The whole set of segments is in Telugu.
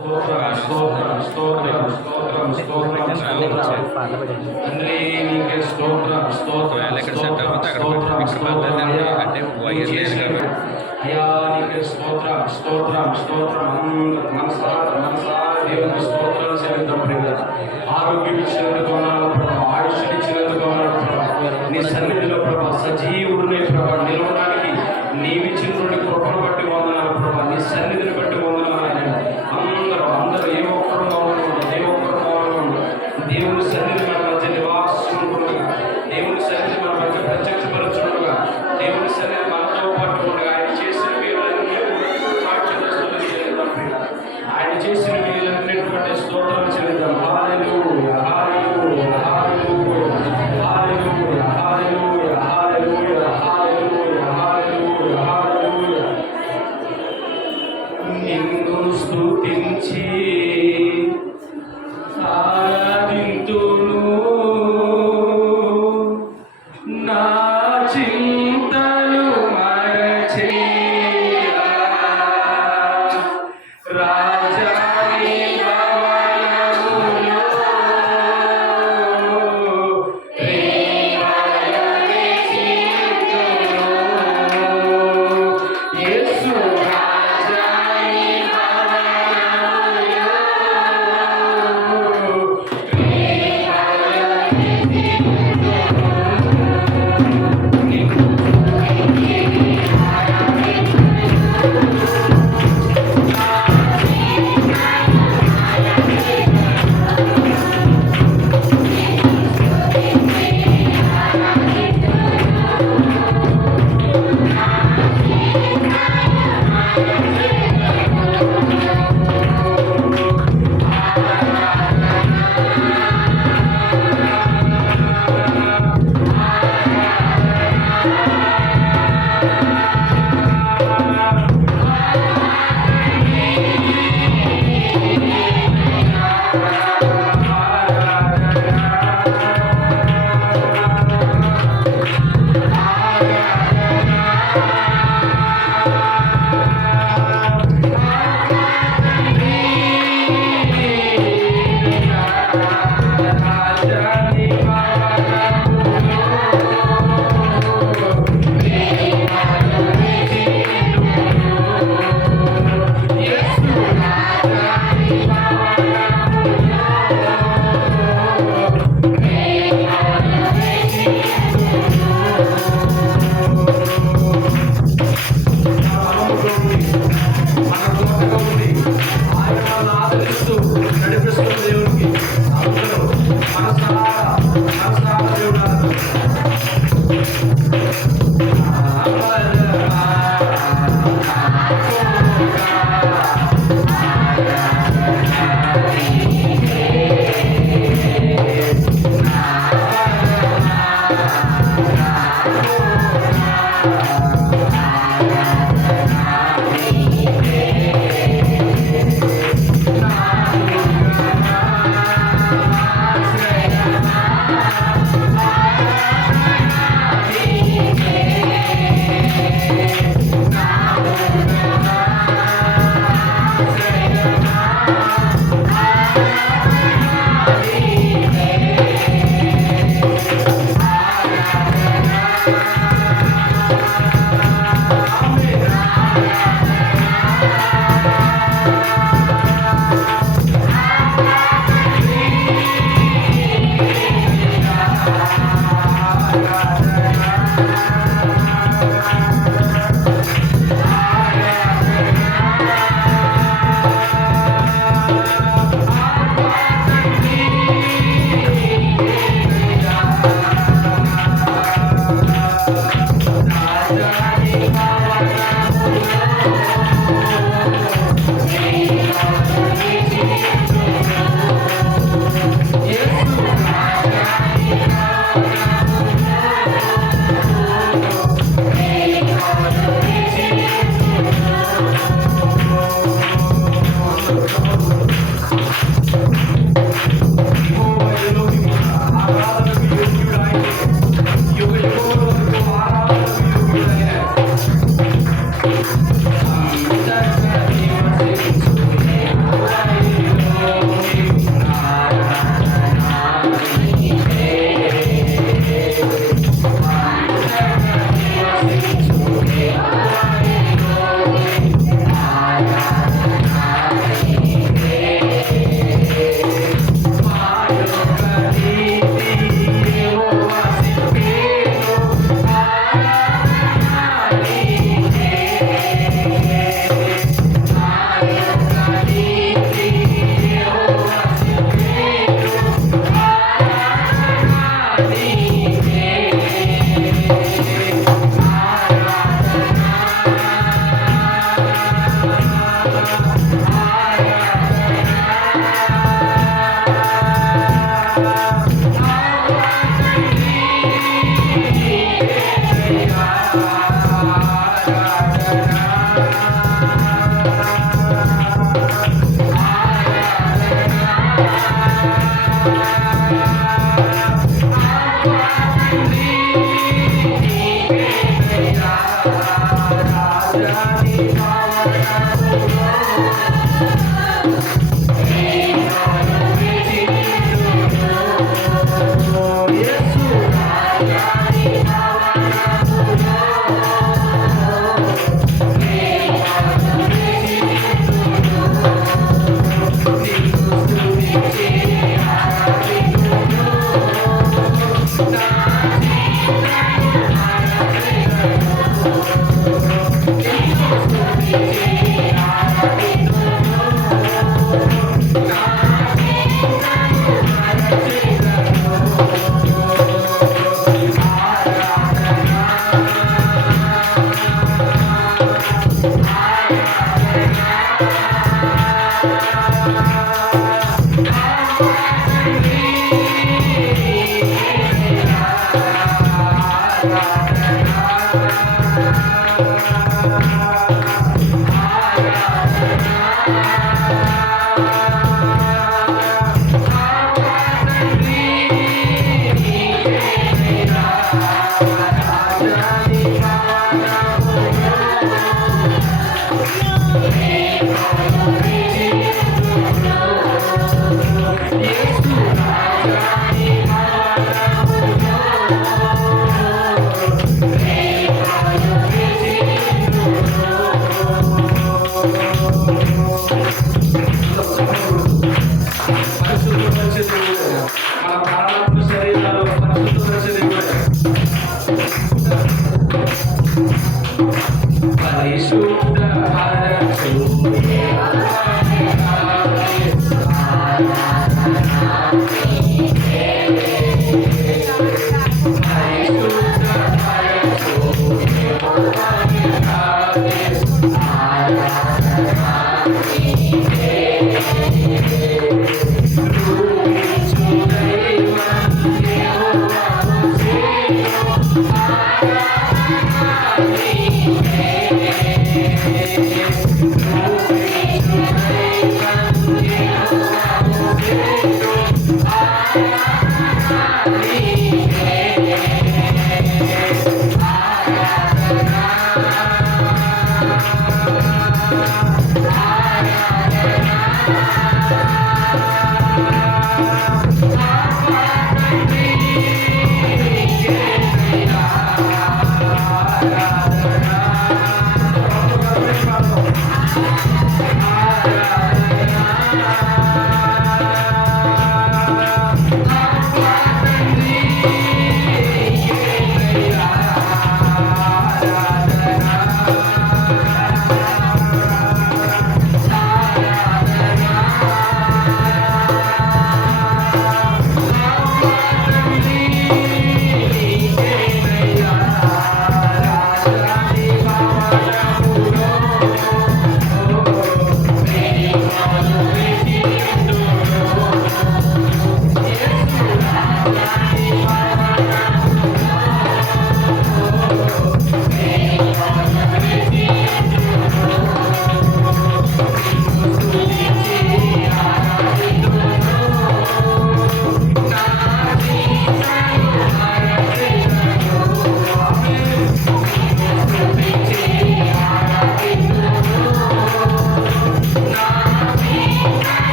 స్తోత్రం స్తోత్రం స్తోత్రం స్తోత్రం స్తోత్రం తండ్రి నీకే స్తోత్రం స్తోత్రం స్తోత్రం స్తోత్రం స్తోత్రం అయ్యా నీకే స్తోత్రం స్తోత్రం స్తోత్రం మనసారా దేవునికి స్తోత్రాలు చెల్లిద్దాం ప్రియుల ఆరోగ్యం ఇచ్చినందుకు ప్రభావ ఆయుష్ ఇచ్చినందుకు ప్రభావ నీ సన్నిధిలో ప్రభావ సజీవుడినే ప్రభావ నిలవడానికి నీవిచ్చినటువంటి కృపను బట్టి వందనాలు ప్రభావ నీ సన్నిధిని బట్టి వందనాలు అందరూ ఏ ఒక్కరు దేవుని సన్నిధి మన మధ్య నివాసించుకుంటుగా దేవుని సన్నిధి మన మధ్య ప్రత్యక్షపరచుకుంటుగా దేవుని సన్నిధి మనతో పాటు ఉండగా ఆయన చేసిన ఆయన చేసిన వీళ్ళన్నిటువంటి స్తోత్రాలు చెల్లిద్దాం. హల్లెలూయా హల్లెలూయా హల్లెలూయా హల్లెలూయా హల్లెలూయా హల్లెలూయా హల్లెలూయా హల్లెలూయా నిన్ను స్తుతించి ఆరాధింతును నా చింతలు మరచి రాజాని భవనములో ప్రేమయని చింతును యేసు రాజాని భవనములో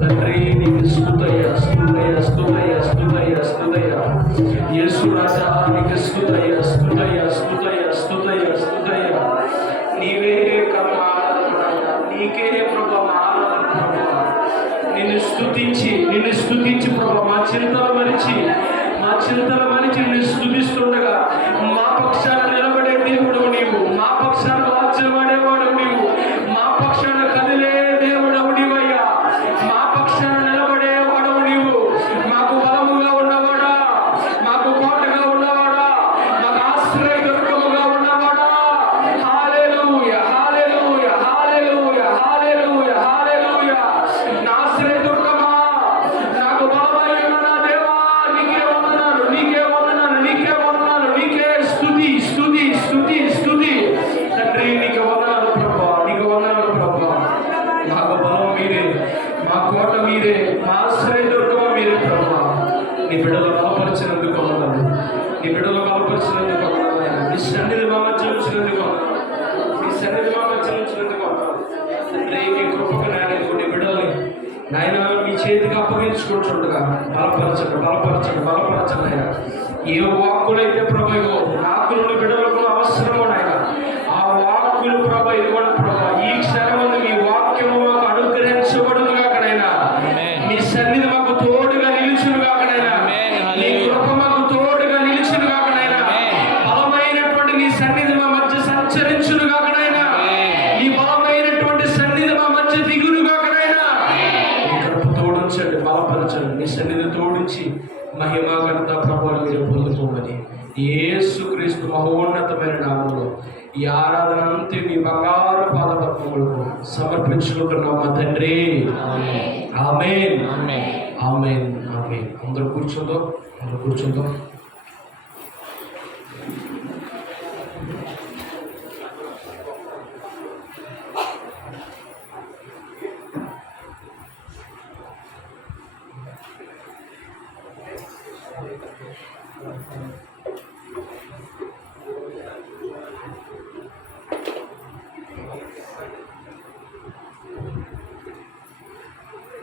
తండ్రి నీకు స్తుతయ స్తుతయ స్తుతయ స్తుతయ స్తుతయ యేసు రాజా నీకు స్తుతయ స్తుతయ స్తుతయ స్తుతయ స్తుతయ నీవే నీకే ప్రభా నిన్ను స్తుతించి ప్రభా మా చింతలు మరిచి నిన్ను స్తుతిస్తుండగా మా పక్షాన నిలబడే దేవుడు నీవు, మా పక్షాన వాచ్యమాడేవాడు నీవు, మా పక్షాన కదిలే దేవుడవు నీవయ్యా, మా పక్షాన నిలబడేవాడవు నీవు, మాకు బలముగా ఉన్నవాడా, మాకు కోటగా ఉన్నవాడా, మాకు ఆశ్రయదుర్గముగా ఉన్నవాడా. హల్లెలూయా హల్లెలూయా హల్లెలూయా హల్లెలూయా హల్లెలూయా. నా ఆశ్రయదుర్గమా, నాకు బలమై ఉన్న నా దేవా, నీకే వందనాలు నీకే వందనాలు నీకే వందనాలు నీకే స్తుతి స్తుతి స్తుతి స్తుతి. తండ్రి నీకు వందనాలు ప్రభా, నీకు వందనాలు ప్రభా. మాకు బలం మీరే, మా కోట మీరే, మా ఆశ్రయదుర్గం మీరే ప్రభా. నీ బిడ్డలు బలపరిచినందుకు వందనాలు, నీ బిడ్డలు బలపరిచినందుకు వందనాలు, నీ సన్నిధి మా మధ్య ఉంచినందుకు వందనాలు, నీ సన్నిధి మా మధ్య ఉంచినందుకు వందనాలు. తండ్రి నీ కృపకు నాయన నీ బిడ్డల్ని నాయన మీ చేతికి అప్పగించుకుంటుండగా బలపరచండి ఆయన. ఏ వాక్కులైతే ప్రభా ఇగో నాకు నుండి బిడ్డలకు అవసరమో నాయన, ఆ వాక్కులు ప్రభా ఇవ్వండి ప్రభా. ఈ క్షణమందు మీ వాక్యము మాకు అనుగ్రహించబడును కాకనైనా, మీ సన్నిధి మాకు తోడుగా నిలుచును కాకనైనా, నీ కృప మాకు తోడుగా నిలుచును కాకనైనా, బలమైనటువంటి నీ సన్నిధి మా మధ్య సంచరించును కాకనైనా, నీ బలమైనటువంటి సన్నిధి మా మధ్య దిగును కాకనైనా. నీ కృప తోడించండి, బలపరచండి, నీ సన్నిధి తోడించి మహిమా ఘనత ప్రభువులు మీరు పొందుకోమని యేసుక్రీస్తు మహోన్నతమైన నామములో ఈ ఆరాధన అంతా మీ బంగారు పాదపద్మములకు సమర్పించుకుంటున్నాం మా తండ్రి. ఆమేన్ ఆమేన్ ఆమేన్. అందరూ కూర్చుందాం.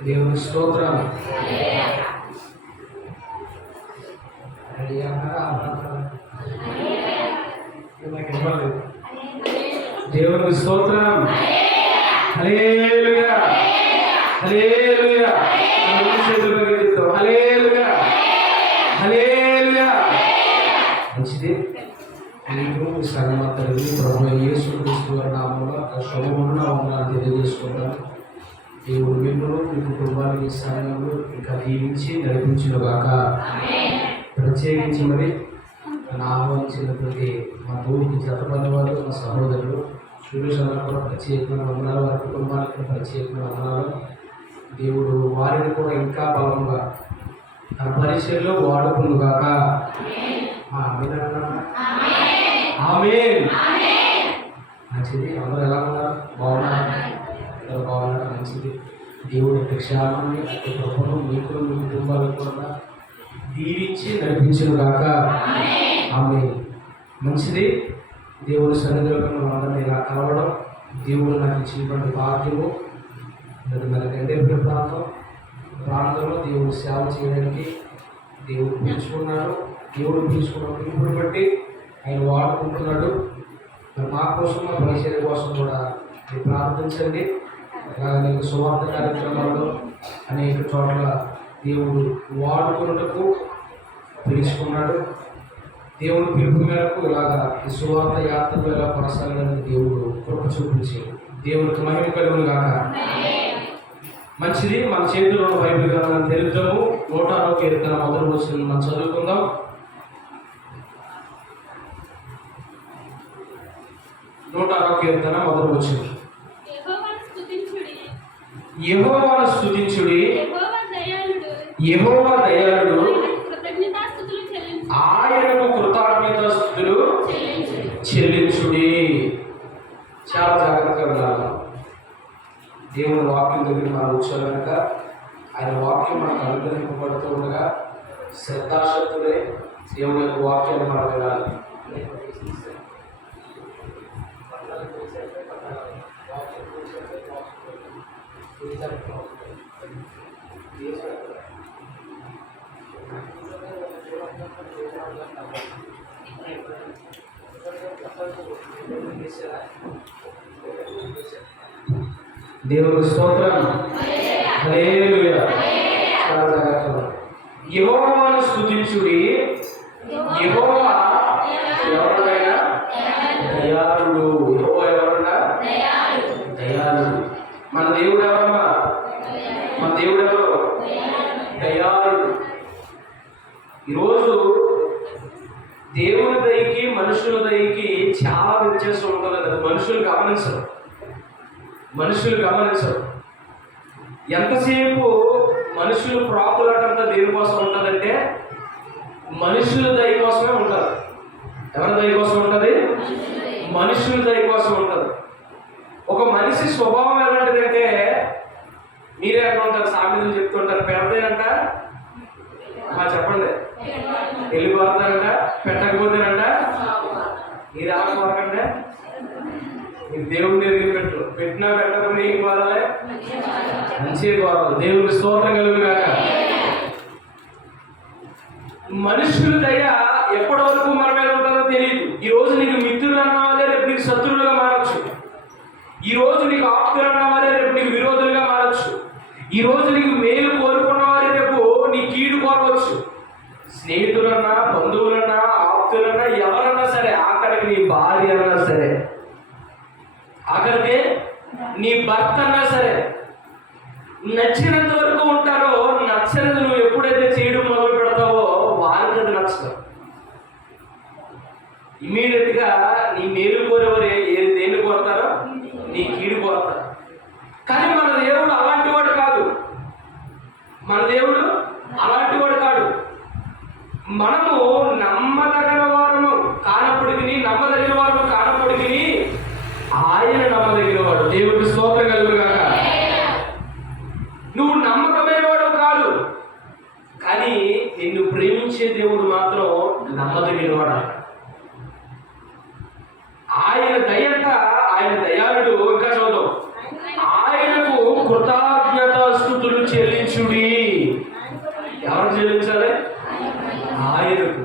దేవుని స్తోత్రం. దేవుని స్తోత్రం. హల్లెలూయా హల్లెలూయా. హల్లెలూయా హల్లెలూయా. మంచిది. నీకు సర్వతరి ప్రభు యేసుక్రీస్తు వారి నామములో శుభములను వందనాలు తెలియజేసుకుంటాను. దేవుడు మిమ్మల్ని మీ కుటుంబాన్ని ఈ సమయంలో ఇంకా దీవించి నడిపించునుగాక. ప్రత్యేకించి మరి ఆహ్వానించినటువంటి మా తోటి జతపల్లి వారు, మా సహోదరులు సురేష్ కూడా ప్రత్యేకమైన వందనాలు, వారి కుటుంబానికి ప్రత్యేకమైన వందనాలు. దేవుడు వారిని కూడా ఇంకా బలంగా తన పరిచయంలో వాడుకునుగాక. ఆమేన్. మంచిది. అందరూ ఎలా ఉన్నారు? బాగున్నారు. మంచిది. దేవుడి క్షేమాన్ని కృపను మీకు మీ కుటుంబాలకు కూడా దీవించి నడిపించునుగాక. ఆమేన్. మంచిది. దేవుడి సన్నిధిలో మనందరినీ ఇలా కలవడం దేవుడు నాకు ఇచ్చినటువంటి భాగ్యము. మన గండేపల్లి ప్రాంతంలో దేవుడు సేవ చేయడానికి దేవుడు పిలుచుకున్నాడు. దేవుడు పిలుచుకున్న పిలుపుని బట్టి ఆయన వాడుకుంటున్నాడు. మా కోసం, మా పరిచర్య కోసం కూడా మీరు ప్రార్థించండి. అనేక సువార్త కార్యక్రమాల్లో అనేక చోట్ల దేవుడు వాడుకున్నటకు పిలుచుకున్నాడు. దేవుడు పిలుపు మేరకు ఇలాగా ఈ సువార్త యాత్రలు ఎలా కొనసాగాలని దేవుడు కృప చూపించాడు. దేవుడికి మహిమ కలుగును గాక. మంచిది. మన చేతిలో ఉన్న బైబిల్ గ్రంథాన్ని తెలుద్దాము. 106వ కీర్తన మొదటి వచనం మనం చదువుకుందాం. 106వ కీర్తన మొదటి వచనం. యెహోవాను స్తుతించుడి, యెహోవా దయాళుడు, ఆయనకు కృతజ్ఞతాస్తుతులు చెల్లించుడి. చాలా జాగ్రత్తగా ఉండాలి. దేవుని వాక్యం దగ్గర మనం వచ్చే కనుక ఆయన వాక్యం మనకు అనుగ్రహింపబడుతూ ఉండగా శ్రద్ధాశక్తులే దేవుని యొక్క వాక్యాన్ని మనం వినాలి. దేవుని స్తోత్రం. హల్లెలూయా. యెహోవాను స్తుతించుడి. యెహోవా ఎవరైనా దయాళుడు. యెహోవా ఎవరన్నా దయాళుడు. మన దేవుడు ఎవరమ్మా? మన దేవుడు ఎవరు? దయాళుడు. ఈరోజు దేవుని దయకి మనుషుల దయకి చాలా వ్యత్యాసం ఉంటుంది. అది మనుషులు గమనించరు. ఎంతసేపు మనుషులు ప్రాకులాటంతా దేనికోసం ఉంటుందంటే మనుషుల దయ కోసమే ఉంటుంది. ఎవరి దయ కోసం ఉంటుంది? మనుషుల దయ కోసం ఉంటుంది. ఒక మనిషి స్వభావం ఎలాంటిదంటే మీరే ఎక్కడ ఉంటారు, సామెతలు చెప్తుంటారు. పెడతానంట చెప్పండి, వెళ్ళిపోతానంట, పెట్టకపోతేనంట మీరు ఎలా కోరకండి. మీరు దేవుడిని ఎరిగి పెట్టరు, పెట్టినా పెట్టకుండా ఏం కోరాలి? మంచిగా కోరాలి. దేవుడికి స్తోత్రం కలుగుగాక. మనుషుల దయ ఎప్పటి వరకు మన మీద ఉంటుందో తెలియదు. ఈ రోజు నీకు మిత్రులు అన్న వాళ్ళే రేపు నీకు శత్రువులుగా మారచ్చు. ఈ రోజు నీకు ఆప్తులు అన్న వాళ్ళే రేపు నీకు విరోధులుగా మారచ్చు. ఈ రోజు నీకు మేలు కోరుకున్న వారే రేపు నీ కీడు కోరవచ్చు. స్నేహితులన్నా, బంధువులన్నా, ఆప్తులన్నా, ఎవరన్నా సరే, ఆఖరికి నీ భార్య అన్నా సరే, ఆఖరికి నీ భర్త అన్నా సరే, నచ్చినంత వరకు ఉంటారో. నచ్చినది నువ్వు ఎప్పుడైతే చేయడం మొదలు పెడతావో వారికి అది నచ్చదు. ఇమీడియట్ గా నీ మేలు కోరేవారు దేన్ని కోరతారో నీ కీడు కోరతారు. కానీ మన దేవుడు అలాంటి వాడు కాదు. మనము నమ్మదగిన వారము కానప్పటికీ ఆయన నమ్మదగిన వాడు. దేవుడికి స్తోత్రం కలుగుగాక. నువ్వు నమ్మకమైన వాడు కాదు, కానీ నిన్ను ప్రేమించే దేవుడు మాత్రం నమ్మదగిన వాడు. ఆయన దయంట, ఆయన దయాళుడు. ఇంకా చదువు, ఆయనకు కృతజ్ఞతాస్తుతులు చెల్లించుడి. ఎవరు చెల్లించాలి? ఆయనకు.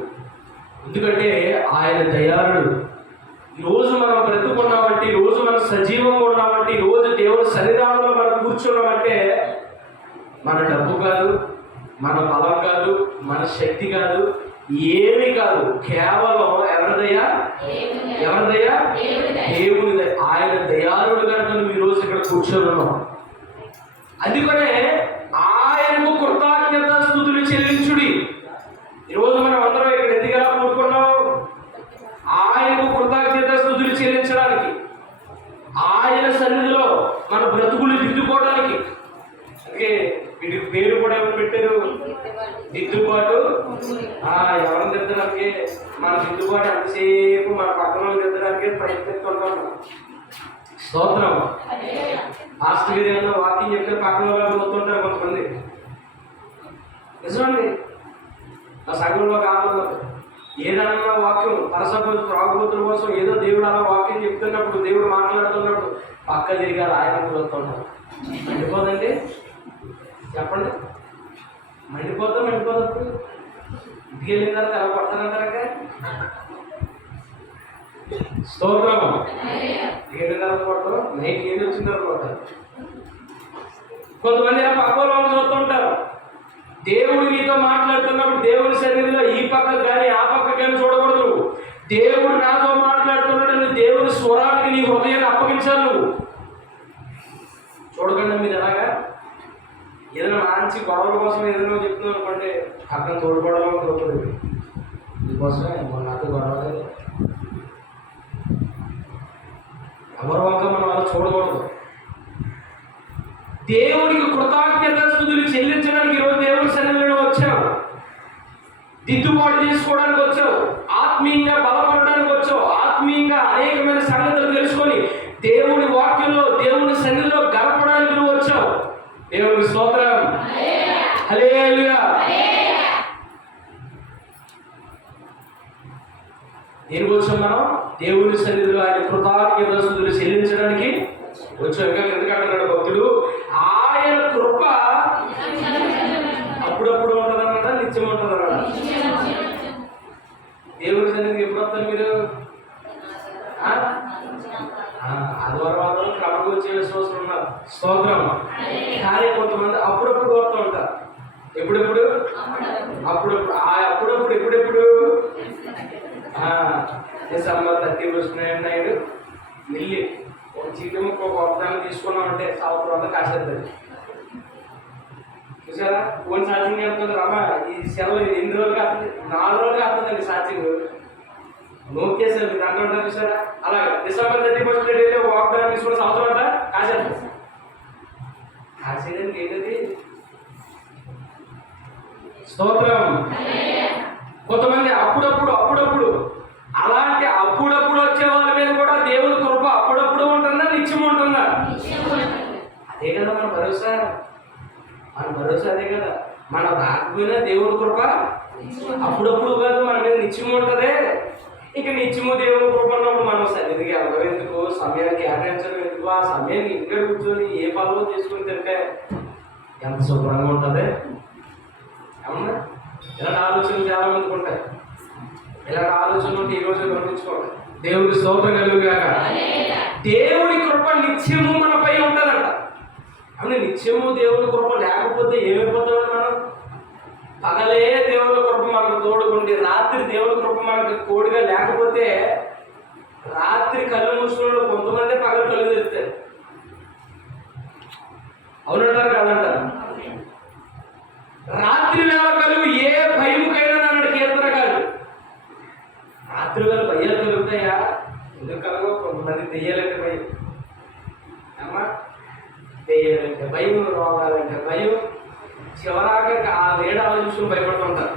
ఎందుకంటే ఆయన దయాళుడు. ఈరోజు మనం బ్రతుకున్నామంటే, ఈరోజు మనం సజీవంగా ఉన్నామంటే, ఈరోజు దేవుడి సన్నిధానంలో మనం కూర్చున్నామంటే మన డబ్బు కాదు, మన బలం కాదు, మన శక్తి కాదు, ఏమీ కాదు. కేవలం ఎవరిదయ్యా? దేవుని దయ. ఆయన దయాళుడు కనుక నువ్వు ఈరోజు ఇక్కడ కూర్చొని ఉన్నాం. అందుకనే ఆయనకు కృతజ్ఞతాస్తుతులు చెల్లించుడి. ఈరోజు మనం అందరం ఇక్కడ ఎందుకు ఎలా కూడుకున్నాం? ఆయనకు కృతజ్ఞతాస్తుతులు చెల్లించడానికి, ఆయన సన్నిధిలో మన బ్రతుకులు దిద్దుకోవడానికి. అందుకే వీటికి పేరు కూడా ఎవరు పెట్టారు? దిద్దుబాటు. ఎవరిని దిద్దడానికి? మన దిద్దుబాటు ఎంతసేపు మన పక్కన దిద్దడానికి ప్రయత్నిస్తుంటాం. స్తోత్రం. మాస్టర్ గారు ఏమన్నా వాకింగ్ చెప్తే పక్కన వాళ్ళు పోతుంటారు కొంతమంది. నిజమండి. నా సంఘంలో కాకుండా ఏదన్నా వాక్యం పరసభ్యులు త్రాగుబోతుల కోసం ఏదో దేవుడు అలా వాక్యం చెప్తున్నప్పుడు, దేవుడు మాట్లాడుతున్నప్పుడు పక్క తిరిగారు ఆయన వస్తుంటారు. మండిపోదండి? చెప్పండి. మండిపోతాప్పుడు ఇంటికి వెళ్ళిన తర్వాత ఎలా కొడతానంటారా? స్తోత్రం. ఏడు తర్వాత కొట్టరు, నీకు ఏది వచ్చిన తర్వాత కొడతారు. కొంతమంది పక్క వాళ్ళు చూస్తుంటారు. దేవుడు నీతో మాట్లాడుతున్నప్పుడు దేవుడి సన్నిధిలో ఈ పక్క కానీ ఆ పక్క కానీ చూడకూడదు. దేవుడు నాతో మాట్లాడుతున్నాడు, దేవుడి స్వరానికి నీ హృదయాన్ని అప్పగించాలి. నువ్వు చూడకుండా మీరు ఎలాగా ఏదైనా మంచి గొడవల కోసం ఏదైనా చెప్తున్నావు అనుకోండి, అక్కడ తోడుకోవడం తోడుకోలేదు. దీనికోసమే నాతో గొడవ ఎవరి వంక మనం అలా చూడకూడదు. దేవుడికి కృతజ్ఞతాస్తుతులు చెల్లించడానికి ఈరోజు దేవుడి సన్నిధిలో వచ్చావు. దిద్దుబాటు చేసుకోవడానికి వచ్చావు, ఆత్మీయంగా బలపడడానికి వచ్చావు, ఆత్మీయంగా అనేకమైన సంగతులు తెలుసుకొని దేవుడి వాక్యంలో దేవుడి సన్నిధిలో గడపడానికి నువ్వు వచ్చావు. దేవుడికి స్తోత్రం. హల్లెలూయా. దేనికి వచ్చాం మనం? దేవుని సన్నిధిలో ఆయన కృతజ్ఞతాస్తుతులు చెల్లించడానికి వచ్చాం. ఇంకా ఎందుకంటున్నాడు భక్తుడు, ఆయన కృప అప్పుడప్పుడు ఉంటుందన్నమాట, నిత్యం ఉంటుందన్నమాట. దేవుని సన్నిధికి ఎప్పుడు వస్తారు మీరు? ఆదివారం క్రమంగా వచ్చే విశ్వాసం ఉన్నారు, స్తోత్రం. కానీ కొంతమంది అప్పుడప్పుడు వస్తూ ఉంటారు. ఎప్పుడెప్పుడు? అప్పుడప్పుడు. అప్పుడప్పుడు ఎప్పుడెప్పుడు? డిసెంబర్ 31 నాయుడు వెళ్ళి ఒక చికెన్ ఒక వస్తాన్ని తీసుకున్నామంటే సంవత్సరం అంతా కాసేస్తుంది. చూసారా? ఫోన్ ఛార్జింగ్ వెళ్తుంది రామా, ఈ సెలవు ఎన్ని రోజులు కాస్తుంది? 4 రోజులు కాస్తుందండి ఛార్జింగ్. నోకేసారు మీరు అంటుంటారు చూసారా? అలాగే డిసెంబర్ 31 వెళ్ళి ఒక వాగ్దానం తీసుకున్న సంవత్సరం అంతా కాసేస్తుంది. కాసేదానికి ఏంటది? స్తోత్రం. కొంతమంది అప్పుడప్పుడు అలాంటి అప్పుడప్పుడు వచ్చే వాళ్ళ మీద కూడా దేవుని కృప అప్పుడప్పుడు ఉంటుందా, నిత్యం ఉంటుందా? అదే కదా మన భరోసా. మన భరోసా అదే కదా. మనం రాకపోయినా దేవుని కృప అప్పుడప్పుడు కాదు, మన మీద నిత్యం ఉంటదే. ఇక నిత్యము దేవుని కృప ఉన్నప్పుడు మనం సన్నిధికి వెళ్ళడం ఎందుకు, సమయాన్ని కేటాయించడం ఎందుకు? ఆ సమయాన్ని ఇంట్లో కూర్చొని ఏ పనులు చేసుకుని తింటే ఎంత శుభ్రంగా ఉంటుంది. అవునా? ఇలాంటి ఆలోచనలు చాలా మందికి ఉంటాయి. ఇలాంటి ఆలోచనలు ఉంటే ఈరోజు గమనించుకోండి. దేవుడి స్తోత్రం కలుగుగాక. దేవుడి కృప నిత్యము మనపై ఉంటుందంట. అవును, నిత్యము దేవుడి కృప లేకపోతే ఏమైపోతామని మనం? పగలే దేవుడి కృప మనకు తోడుకుండి, రాత్రి దేవుడి కృప మనకు తోడుగా లేకపోతే రాత్రి కళ్ళు మూసుకున్న కొంతమంది పగలు కళ్ళు తెరుతారు. అవునంటారు కాదంటారు? రాత్రి వేళ కలుగు ఏ భయముకైనా అన్నాడు కీర్తన కాదు. రాత్రి వేళ భయాలు కలుగుతాయా? ఎందుకు కలగవు? కొంతమంది దెయ్యాలంటే భయం, అమ్మా దెయ్యాలంటే భయం, రోగాలంటే భయం, చివరాక ఆ వేడ ఆలోచించుకుని భయపడుతుంటారు.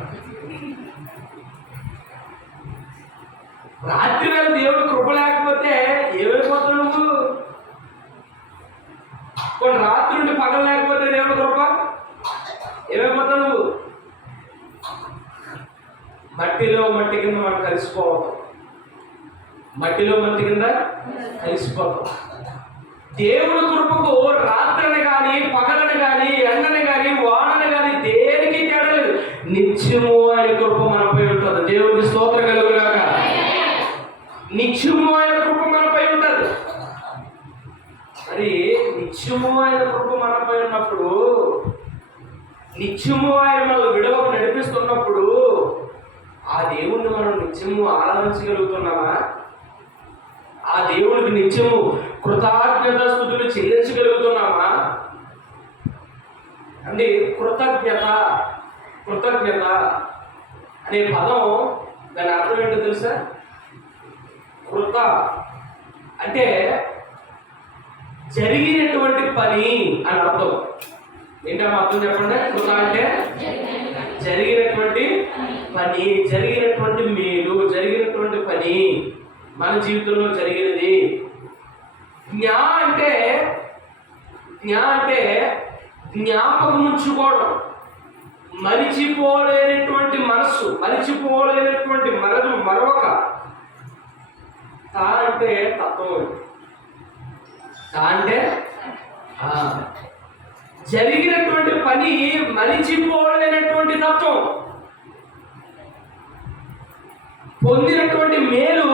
రాత్రి వేళ దేవుడు కృప లేకపోతే ఏమైపోతావు నువ్వు? కొన్ని రాత్రి నుండి పగలు లేకపోతే దేవుడు కృప ఏమైపోతావు నువ్వు? మట్టిలో మట్టి కింద మనం కలిసిపోతాం. మట్టిలో మట్టి కింద కలిసిపోతాం. దేవుడి కృపకు రాత్రిని కానీ, పగలని కానీ, ఎండని కానీ, వానని కానీ దేనికి తేడా లేదు. నిత్యము ఆయన కృప మనపై ఉంటుంది. దేవుడికి స్తోత్రం కలుగుగాక. నిత్యము ఆయన కృప మనపై ఉంటుంది. మరి నిత్యము ఆయన కృప మనపై ఉన్నప్పుడు, నిత్యము ఆయన మనం విడవకు నడిపిస్తున్నప్పుడు ఆ దేవుణ్ణి మనం నిత్యము ఆరాధించగలుగుతున్నామా? ఆ దేవుడికి నిత్యము కృతజ్ఞతాస్తుతులు చెల్లించగలుగుతున్నామా అండి? కృతజ్ఞత అనే పదం దాని అర్థం ఏంటో తెలుసా? కృత అంటే జరిగినటువంటి పని అని అర్థం. ఏంటో అర్థం చెప్పండి. కృత అంటే జరిగినటువంటి పని, జరిగినటువంటి మేలు, జరిగినటువంటి పని, మన జీవితంలో జరిగినది. జ్ఞా అంటే జ్ఞాపకం ఉంచుకోవడం, మరిచిపోలేనటువంటి మనస్సు, మరిచిపోలేనటువంటి మరొక. తా అంటే తత్వం. తా అంటే జరిగినటువంటి పని మరిచిపోలేనటువంటి తత్వం, పొందినటువంటి మేలు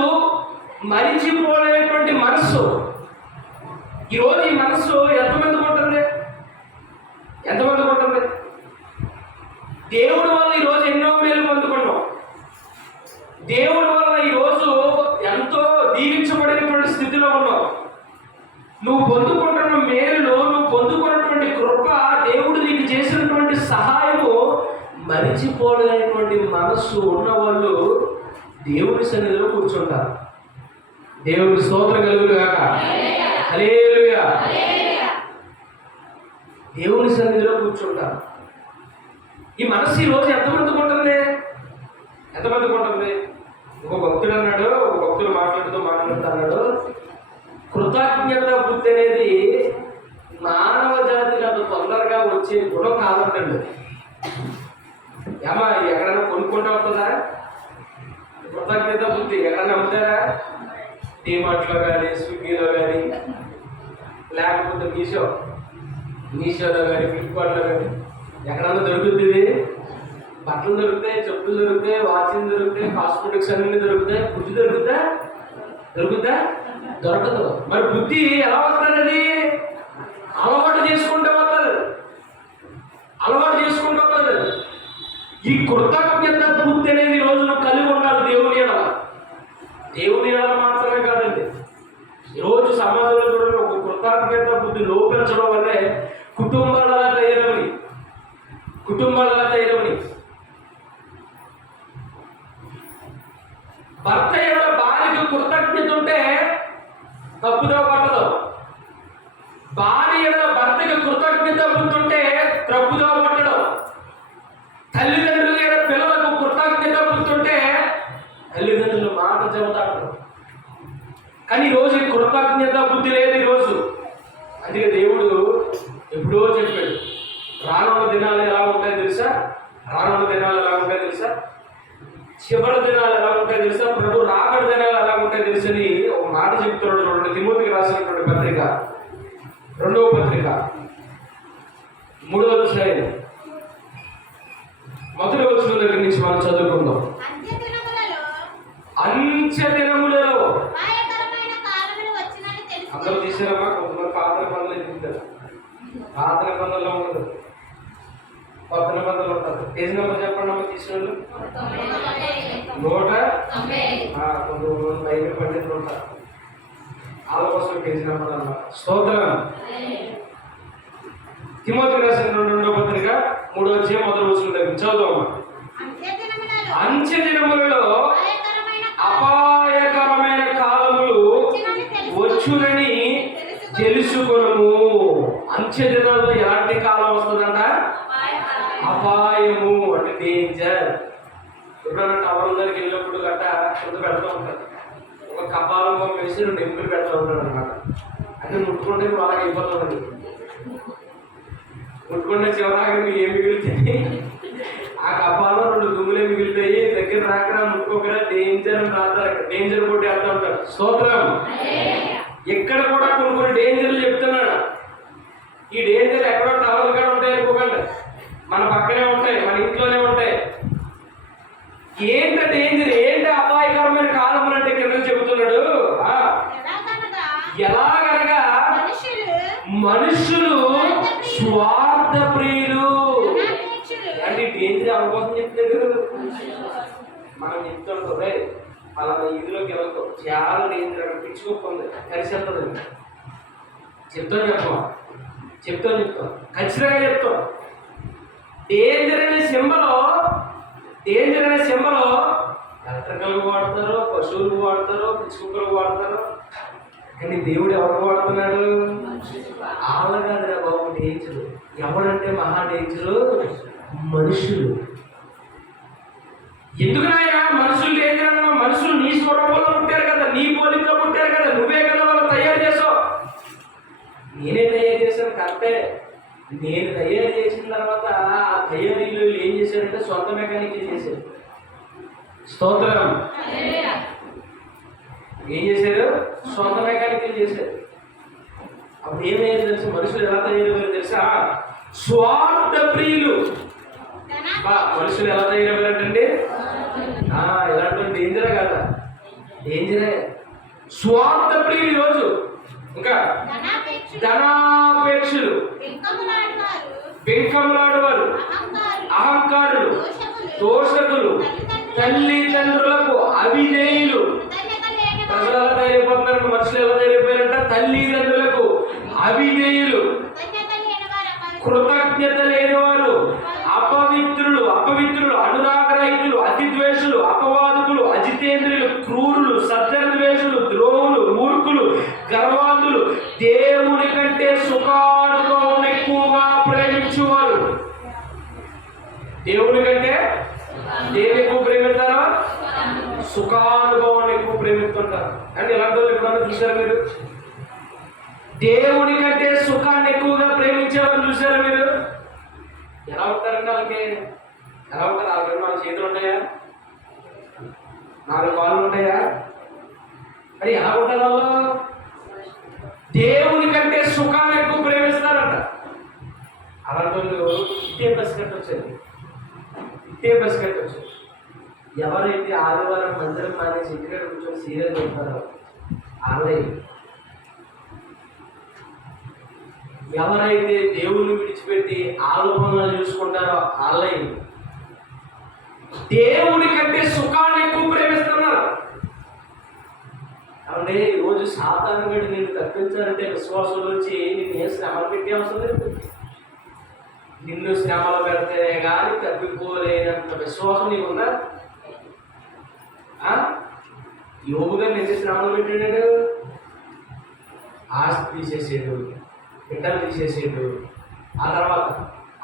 మరిచిపోలేనటువంటి మనస్సు. ఈరోజు ఈ మనస్సు ఎంతమందికి ఉంటుంది? దేవుడి వల్ల ఈరోజు ఎన్నో మేలు పొందుకున్నాం. దేవుడి వల్ల ఈరోజు ఎంతో దీవించబడినటువంటి స్థితిలో ఉన్నావు. నువ్వు పొందుకుంటున్న మేలు, నువ్వు పొందుకున్నటువంటి కృప, దేవుడు నీకు చేసినటువంటి సహాయము మరిచిపోలేనటువంటి మనస్సు ఉన్నవాళ్ళు దేవుని సన్నిధిలో కూర్చుంటారు. దేవుని స్తోత్రం కలుగుగాక. హల్లెలూయా. దేవుని సన్నిధిలో కూర్చుంటారు. ఈ మనస్సు ఈరోజు ఎంతమందికి ఉంటుంది? ఒక భక్తుడు మాట్లాడుతూ అన్నాడు, కృతజ్ఞత బుద్ధి అనేది మానవ జాతికి అంత తొందరగా వచ్చే గుణం కాదంటండి. ఏమా ఎక్కడైనా కొనుక్కుంటా ఉంటుందా? కృతజ్ఞత బుద్ధి ఎక్కడ నమ్ముతారా? డీమార్ట్లో కానీ, స్విగ్గీలో కానీ, లేకపోతే మీషోలో కానీ, ఫ్లిప్కార్ట్లో కానీ ఎక్కడన్నా దొరుకుతుంది ఇది. బట్టలు దొరుకుతాయి, చెప్పులు దొరుకుతాయి, వాచింగ్ దొరుకుతాయి, కాస్మెటిక్స్ అన్నీ దొరుకుతాయి. బుద్ధి దొరుకుతా దొరకదు. మరి బుద్ధి ఎలా వస్తుంది? అది అలవాటు చేసుకుంటే వస్తుంది. ఈ కృతజ్ఞత బుద్ధి అనేది ఈ రోజు నువ్వు కలిగి ఉండాలి. దేవుని ఎడల మాత్రమే కాదండి. ఈరోజు సమాజంలో చూడండి, ఒక కృతజ్ఞత బుద్ధి లోపించడం వల్లే కుటుంబాలు అలా తయారవని. భర్త ఎడల భార్యకు కృతజ్ఞత ఉంటే తప్పుదో పట్టదు. భార్య ఎడల భర్తకి కృతజ్ఞత బుద్ధి ఉంటే తప్పుదో పట్టడం. తల్లిదండ్రులు ఎడల పిల్లలకు కృతజ్ఞత బుద్ధి ఉంటే తల్లిదండ్రులు మాట చెబుతాడు. కానీ ఈరోజు కృతజ్ఞత బుద్ధి లేదు ఈరోజు. అందుకే దేవుడు ఎప్పుడో చెప్పాడు, రానున్న దినాలు ఎలా ఉంటాయో తెలుసా? చివరి దినాలు ఎలా ఉంటాయో తెలుసా? ప్రభు రాకడ దినాలు ఎలా ఉంటాయో తెలుసని ఒక మాట చెప్తున్నాడు. చూడండి, తిమోతికి రాసినటువంటి పత్రిక, 2వ పత్రిక, 3వ అధ్యాయం 1వ వచనం దగ్గర నుంచి మనం చదువుకుందాం. అంత్య దినములలో అందరూ తీసారమ్మా. కొంతమంది పాత్ర పనులు ఎదుగుతారు. పాత్ర పనుల్లో ఉండదు, కొత్త నిబంధనలు ఉంటారు. పేజీ నెంబర్ చెప్పండి అమ్మ. తీసిన వాళ్ళు 100. కొంతమంది బైబిల్ పండితులు ఉంటారు, వాళ్ళ కోసం పేజీ నెంబర్ అన్నమాట. స్తోత్రం. తిమోతికి రాసిన 2వ పత్రిక 3వ అధ్యాయం 1వ వచనం దగ్గర చదువుదామా. అంత్య దినములలో అపాయకరమైన కాలములు వచ్చునని తెలుసుకొనుము. అంత్య దినాల్లో ఎలాంటి కాలం వస్తుందంట? అపాయము అంటే డేంజర్. ఎప్పుడన్నా టవర్ దగ్గరికి వెళ్ళినప్పుడు గట్ట కింద పెడతా ఉంటారు. ఒక కపాలం వేసి 2 ఎంపులు పెడతా ఉంటాడు అనమాట. అంటే ముట్టుకుంటే బాగా అయిపోతుంది. ముట్టుకుంటే చివరాగా ఏం మిగులుతాయి? ఆ కపాలం 2 దుమ్ములే మిగిలిపోయి దగ్గర రాకరా ముట్టుకోకరా డేంజర్ అని రాస్తారు. డేంజర్ కొట్టి వెళ్తా ఉంటారు. స్తోత్రం. ఎక్కడ కూడా కొన్ని డేంజర్లు చెప్తున్నాడు. ఈ డేంజర్ ఎక్కడో టవర్ కూడా ఉంటాయి అనుకోకండి, మన పక్కనే ఉంటాయి, మన ఇంట్లోనే ఉంటాయి. ఏంట డేంజర్, ఏంటి అపాయకరమైన కాలం అంటే కింద చెబుతున్నాడు. ఎలాగనగా మనుషులు స్వార్థ ప్రియులు. అంటే డేంజర్ ఎవరి కోసం చెప్తాడు? మనం చెప్తుంటే అలా ఇదిలోకి వెళ్తాం. చాలా డేంజర్ అక్కడ పిచ్చుకోకుండా కలిసి వెళ్తుంది. చెప్తాం ఖచ్చితంగా చెప్తాం. డేంజర్ అనే సింబలో ఎలక్ట్రికల్కి వాడతారు, పశువులకు వాడతారు, పిచ్చుకుక్కలకు వాడతారు. కానీ దేవుడు ఎవరు వాడుతున్నాడు? వాళ్ళ కాదురా బాబు డేంజర్. ఎవడంటే మహా డేంజరు మనుషులు. ఎందుకు నాయన మనుషులు డేంజర్ అన్నావు? మనుషులు నీ స్వరూపంలో పుట్టారు కదా, నీ పోలికలో పుట్టారు కదా, నువ్వే కదా వాళ్ళు తయారు చేసావు. నేనే తయారు చేశాను కరెక్టే. నేను తయారు చేసిన తర్వాత ఆ తయారీలు ఏం చేశారంటే సొంత మెకానిక్లు చేశారు. స్తోత్రం. ఏం చేశారు? సొంత మెకానిక్లు చేశారు. అప్పుడు ఏమయ్యారు తెలుసా? మనుషులు ఎలా తయారయ్యారు తెలుసా? స్వార్థ ప్రియులు. మనుషులు ఎలా తయారయ్యారంటే ఇలాంటి డేంజరే కదా, డేంజరే. స్వార్థ ప్రియులు ఈరోజు. ఇంకా ధనాపేక్షలు, పెంకములాడువారు, అహంకారులు, దోషకులు, తల్లిదండ్రులకు అవిధేయులు. ప్రజలు ఎలా తయారైపోతున్నారు? మనుషులు ఎలా తయారైపోయారంట? తల్లిదండ్రులకు అవిధేయులు, కృతజ్ఞత లేనివారు, అపవిత్రులు, అనురాగరహితులు, అతిద్వేషులు, అపవాదకులు, అజితేంద్రియులు, క్రూరులు, సత్యద్వేషులు, ద్రోహులు, మూర్ఖులు, గర్వాంధులు, దేవుని కంటే సుఖానుభవం ఎక్కువగా ప్రేమించువారు. దేవుని కంటే దేని ఎక్కువ ప్రేమిస్తారా? సుఖానుభవాన్ని ఎక్కువ ప్రేమిస్తుంటారు. అంటే ఇలాంటి వాళ్ళు ఎప్పుడన్నా చూసారా మీరు? దేవుని కంటే సుఖాన్ని ఎక్కువగా ప్రేమించేవాళ్ళు చూసారా మీరు? ఎలా ఉంటారంటే వాళ్ళకి ఎలా ఉంటారు? వాళ్ళ చేతులు ఉంటాయా? 4 కాళ్ళు ఉంటాయా? మరి ఎలా ఉంటారు వాళ్ళు? దేవుని కంటే సుఖాన్ని ఎక్కువ ప్రేమిస్తారంట. అలాంటి వాళ్ళు ఇట్టే బస్ కట్టొచ్చారు, ఇట్టే బస్ కట్టొచ్చు. ఎవరైతే ఆదివారం మందిరం మానేసి ఇంటికాడ కూర్చొని సీరియల్ చూస్తారో వాళ్ళే. ఎవరైతే దేవుని విడిచిపెట్టి ఆలోచనలు చూసుకుంటారో వాళ్ళే. దేవుని కంటే సుఖాన్ని ఎక్కువ ప్రేమిస్తున్నారు. అంటే ఈరోజు సాతాను గడి నేను తప్పించాలంటే విశ్వాసం నుంచి నేను ఏ శ్రమలు పెట్టే అవసరం లేదు. నిన్ను శ్రమలు పెడితేనే కానీ తప్పిపోలేనంత విశ్వాసం నీకు ఉందా? యోగుగా ఎన్ని శ్రమలు పెట్టాడు? ఆస్తి తీసేసాడు, బిడ్డలు తీసేసాడు. ఆ తర్వాత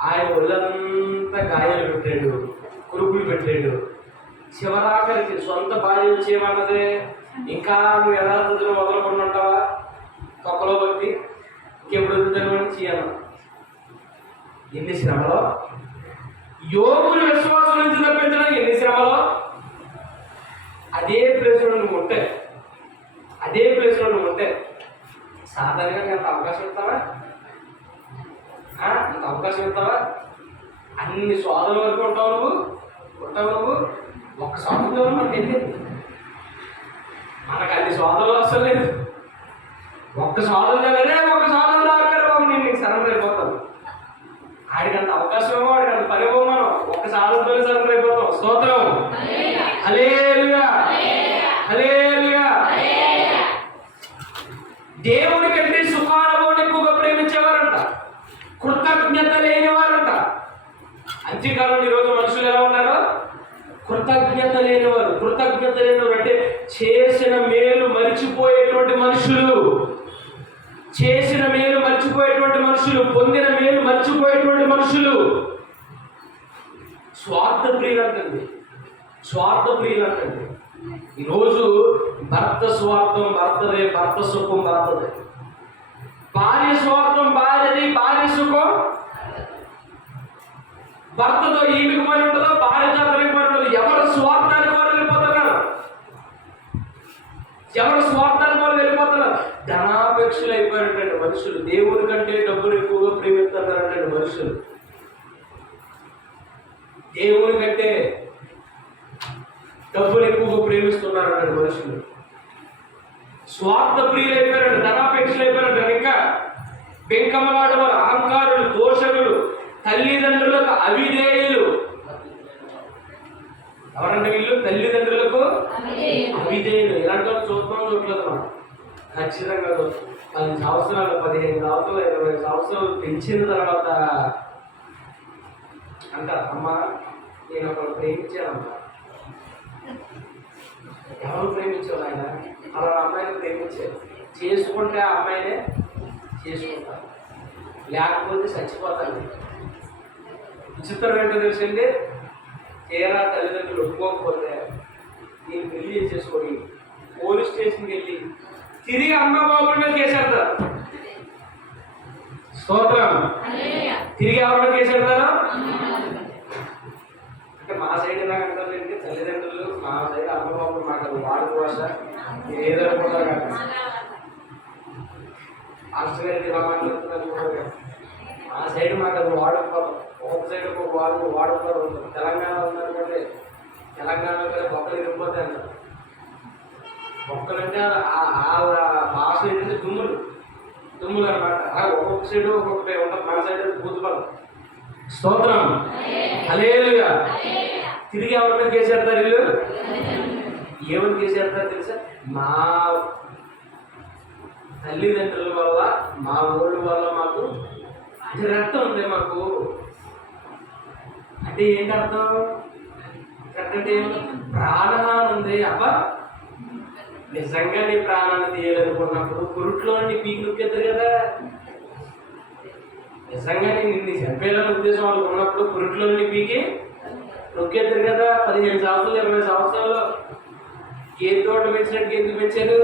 ఆయన ఒళ్ళంతా గాయాలు పెట్టాడు, కురుపులు పెట్టాడు. చివరాఖరికి సొంత భార్య చేయమన్నదే, ఇంకా నువ్వు యథార్థతను మొదలుకొని ఉంటావా? తొక్కలో బట్టి ఇంకెప్పుడు వద్దుతాను చేయను. ఎన్ని శ్రమలో యోగులు విశ్వాసం నుంచి తప్పించడం, ఎన్ని శ్రమలో. అదే ప్లేస్లో నువ్వు ఉంటే, అదే ప్లేస్లో నువ్వు ఉంటే సాధారణంగా అంత అవకాశం ఇస్తావా? అంత అవకాశం ఇస్తావా? అన్ని స్వాదుల వరకు ఉంటావు నువ్వు. ఒక్క స్వాతంత్రం మనకి వెళ్ళేది. మనకు అన్ని స్వాదులు అసలు లేదు. ఒక్క స్వాతంత్రం వేరే, ఒక్క స్వాతంత్రం ఆగారు బాబు, నేను నీకు సరెండర్ అయిపోతాను. ఆడికంత అవకాశం ఏమో, ఆడికంత పని ఏమో. మనం ఒక్క స్వాతంత్రం సరెండర్ అయిపోతాం. స్తోత్రం, హల్లెలూయా, హల్లెలూయా. దేవుడి కంటే సుఖానుభవం ఎక్కువగా ప్రేమించేవారంట, కృతజ్ఞత లేనివారంట. అంత్యకాలంలో ఈరోజు మనుషులు ఎలా ఉన్నారో? కృతజ్ఞత లేనివారు. కృతజ్ఞత లేనివారు అంటే చేసిన మేలు మరిచిపోయేటువంటి మనుషులు, చేసిన మేలు మర్చిపోయేటువంటి మనుషులు, పొందిన మేలు మర్చిపోయేటువంటి మనుషులు. స్వార్థ ప్రియులు అంటుంది, స్వార్థ ప్రియులు అంటుంది. ఈరోజు భర్త స్వార్థం భర్తదే, భర్త సుఖం భర్తదే. భార్య స్వార్థం భార్యది, భార్య సుఖం భర్తతో ఈమెకు పని ఉంటుందో, భార్యతో అతనికి పని ఉంటుంది. ఎవరు స్వార్థానికి వారు వెళ్ళిపోతున్నారు, ఎవరు స్వార్థానికి వారు వెళ్ళిపోతున్నారు. ధనాపేక్షలు అయిపోయినటువంటి మనుషులు, దేవుని కంటే డబ్బులు ఎక్కువగా ప్రేమిస్తున్నారంటే మనుషులు. దేవుని కంటే డబ్బులు ఎక్కువగా ప్రేమిస్తున్నారంటే మనుషులు. స్వార్థ ప్రియులు అయిపోయారంట, ధనాపేక్షలు అయిపోయారంట. ఇంకా బెంకమలాడు వారు, అహంకారులు, దోషకులు, తల్లిదండ్రులకు అవిధేయులు. ఎవరంటే వీళ్ళు? తల్లిదండ్రులకు అవిధేయులు. ఇలాంటి వాళ్ళు చూడలేదు మనం. ఖచ్చితంగా 10 సంవత్సరాలు, 15 సంవత్సరాలు, 20 సంవత్సరాలు పెంచిన తర్వాత అంటారు, అమ్మా నేను ఒకరు ప్రేమించానమ్మా. ఎవరు ప్రేమించావు ఆయన? అలా అమ్మాయిని ప్రేమించారు. చేసుకుంటే ఆ అమ్మాయినే చేసుకుంటాను, లేకపోతే చచ్చిపోతాను. విచిత్రం ఏంటో తెలిసింది, తీరా తల్లిదండ్రులు ఒప్పుకోకపోతే నేను పెళ్లి చేసేసుకొని పోలీస్ స్టేషన్కి వెళ్ళి తిరిగి అమ్మ బాబుల మీద కేసేస్తారు. స్తోత్రం, తిరిగి ఎవరి కేసేస్తారా? అంటే మా సైడ్ ఎలా అంటారు అంటే తల్లిదండ్రులు, మా సైడ్ అమ్మ బాబులు మాకు వాడు భాష ఏదనుకుంటారు కదా, మాస్టర్ గారికి ఇలా మాట్లాడుతున్నారు. మా సైడ్ మాకు అది వాడుకోవడం, ఒక సైడ్ ఒక వాడుకోవడం ఉంటుంది. తెలంగాణ ఉందనుకోండి, తెలంగాణలో బొక్కలు ఇరిగిపోతాయి అంటారు. బొక్కలు అంటే వాళ్ళ భాష ఏంటంటే దుమ్ములు అనమాట. ఒక్కొక్క సైడ్ ఒక్కొక్క ఉంటుంది. మన సైడ్ బూతుపదం. స్తోత్రం, హల్లెలూయా. తిరిగి ఎవరిని కేసేస్తారు వీళ్ళు? ఏమని కేసేస్తారు తెలుసా? మా తల్లిదండ్రుల వల్ల, మా ఊళ్ళ వల్ల మాకు రక్తం ఉంది. మాకు అంటే ఏంటి అర్థం? అంటే ప్రాణహాని ఉంది. అబ్బా నిజంగా నీ ప్రాణాన్ని తీయాలనుకున్నప్పుడు పురుట్లో నీ పీకి నొక్కేద్దరు కదా. నిజంగా నిన్ను చంపేయాలని ఉద్దేశం వాళ్ళు ఉన్నప్పుడు పురుట్లో నీ పీకి నొక్కేద్దరు కదా. 15 సంవత్సరాలు 20 సంవత్సరాలు ఏ తోట పెంచినట్టు ఎందుకు పెంచారు?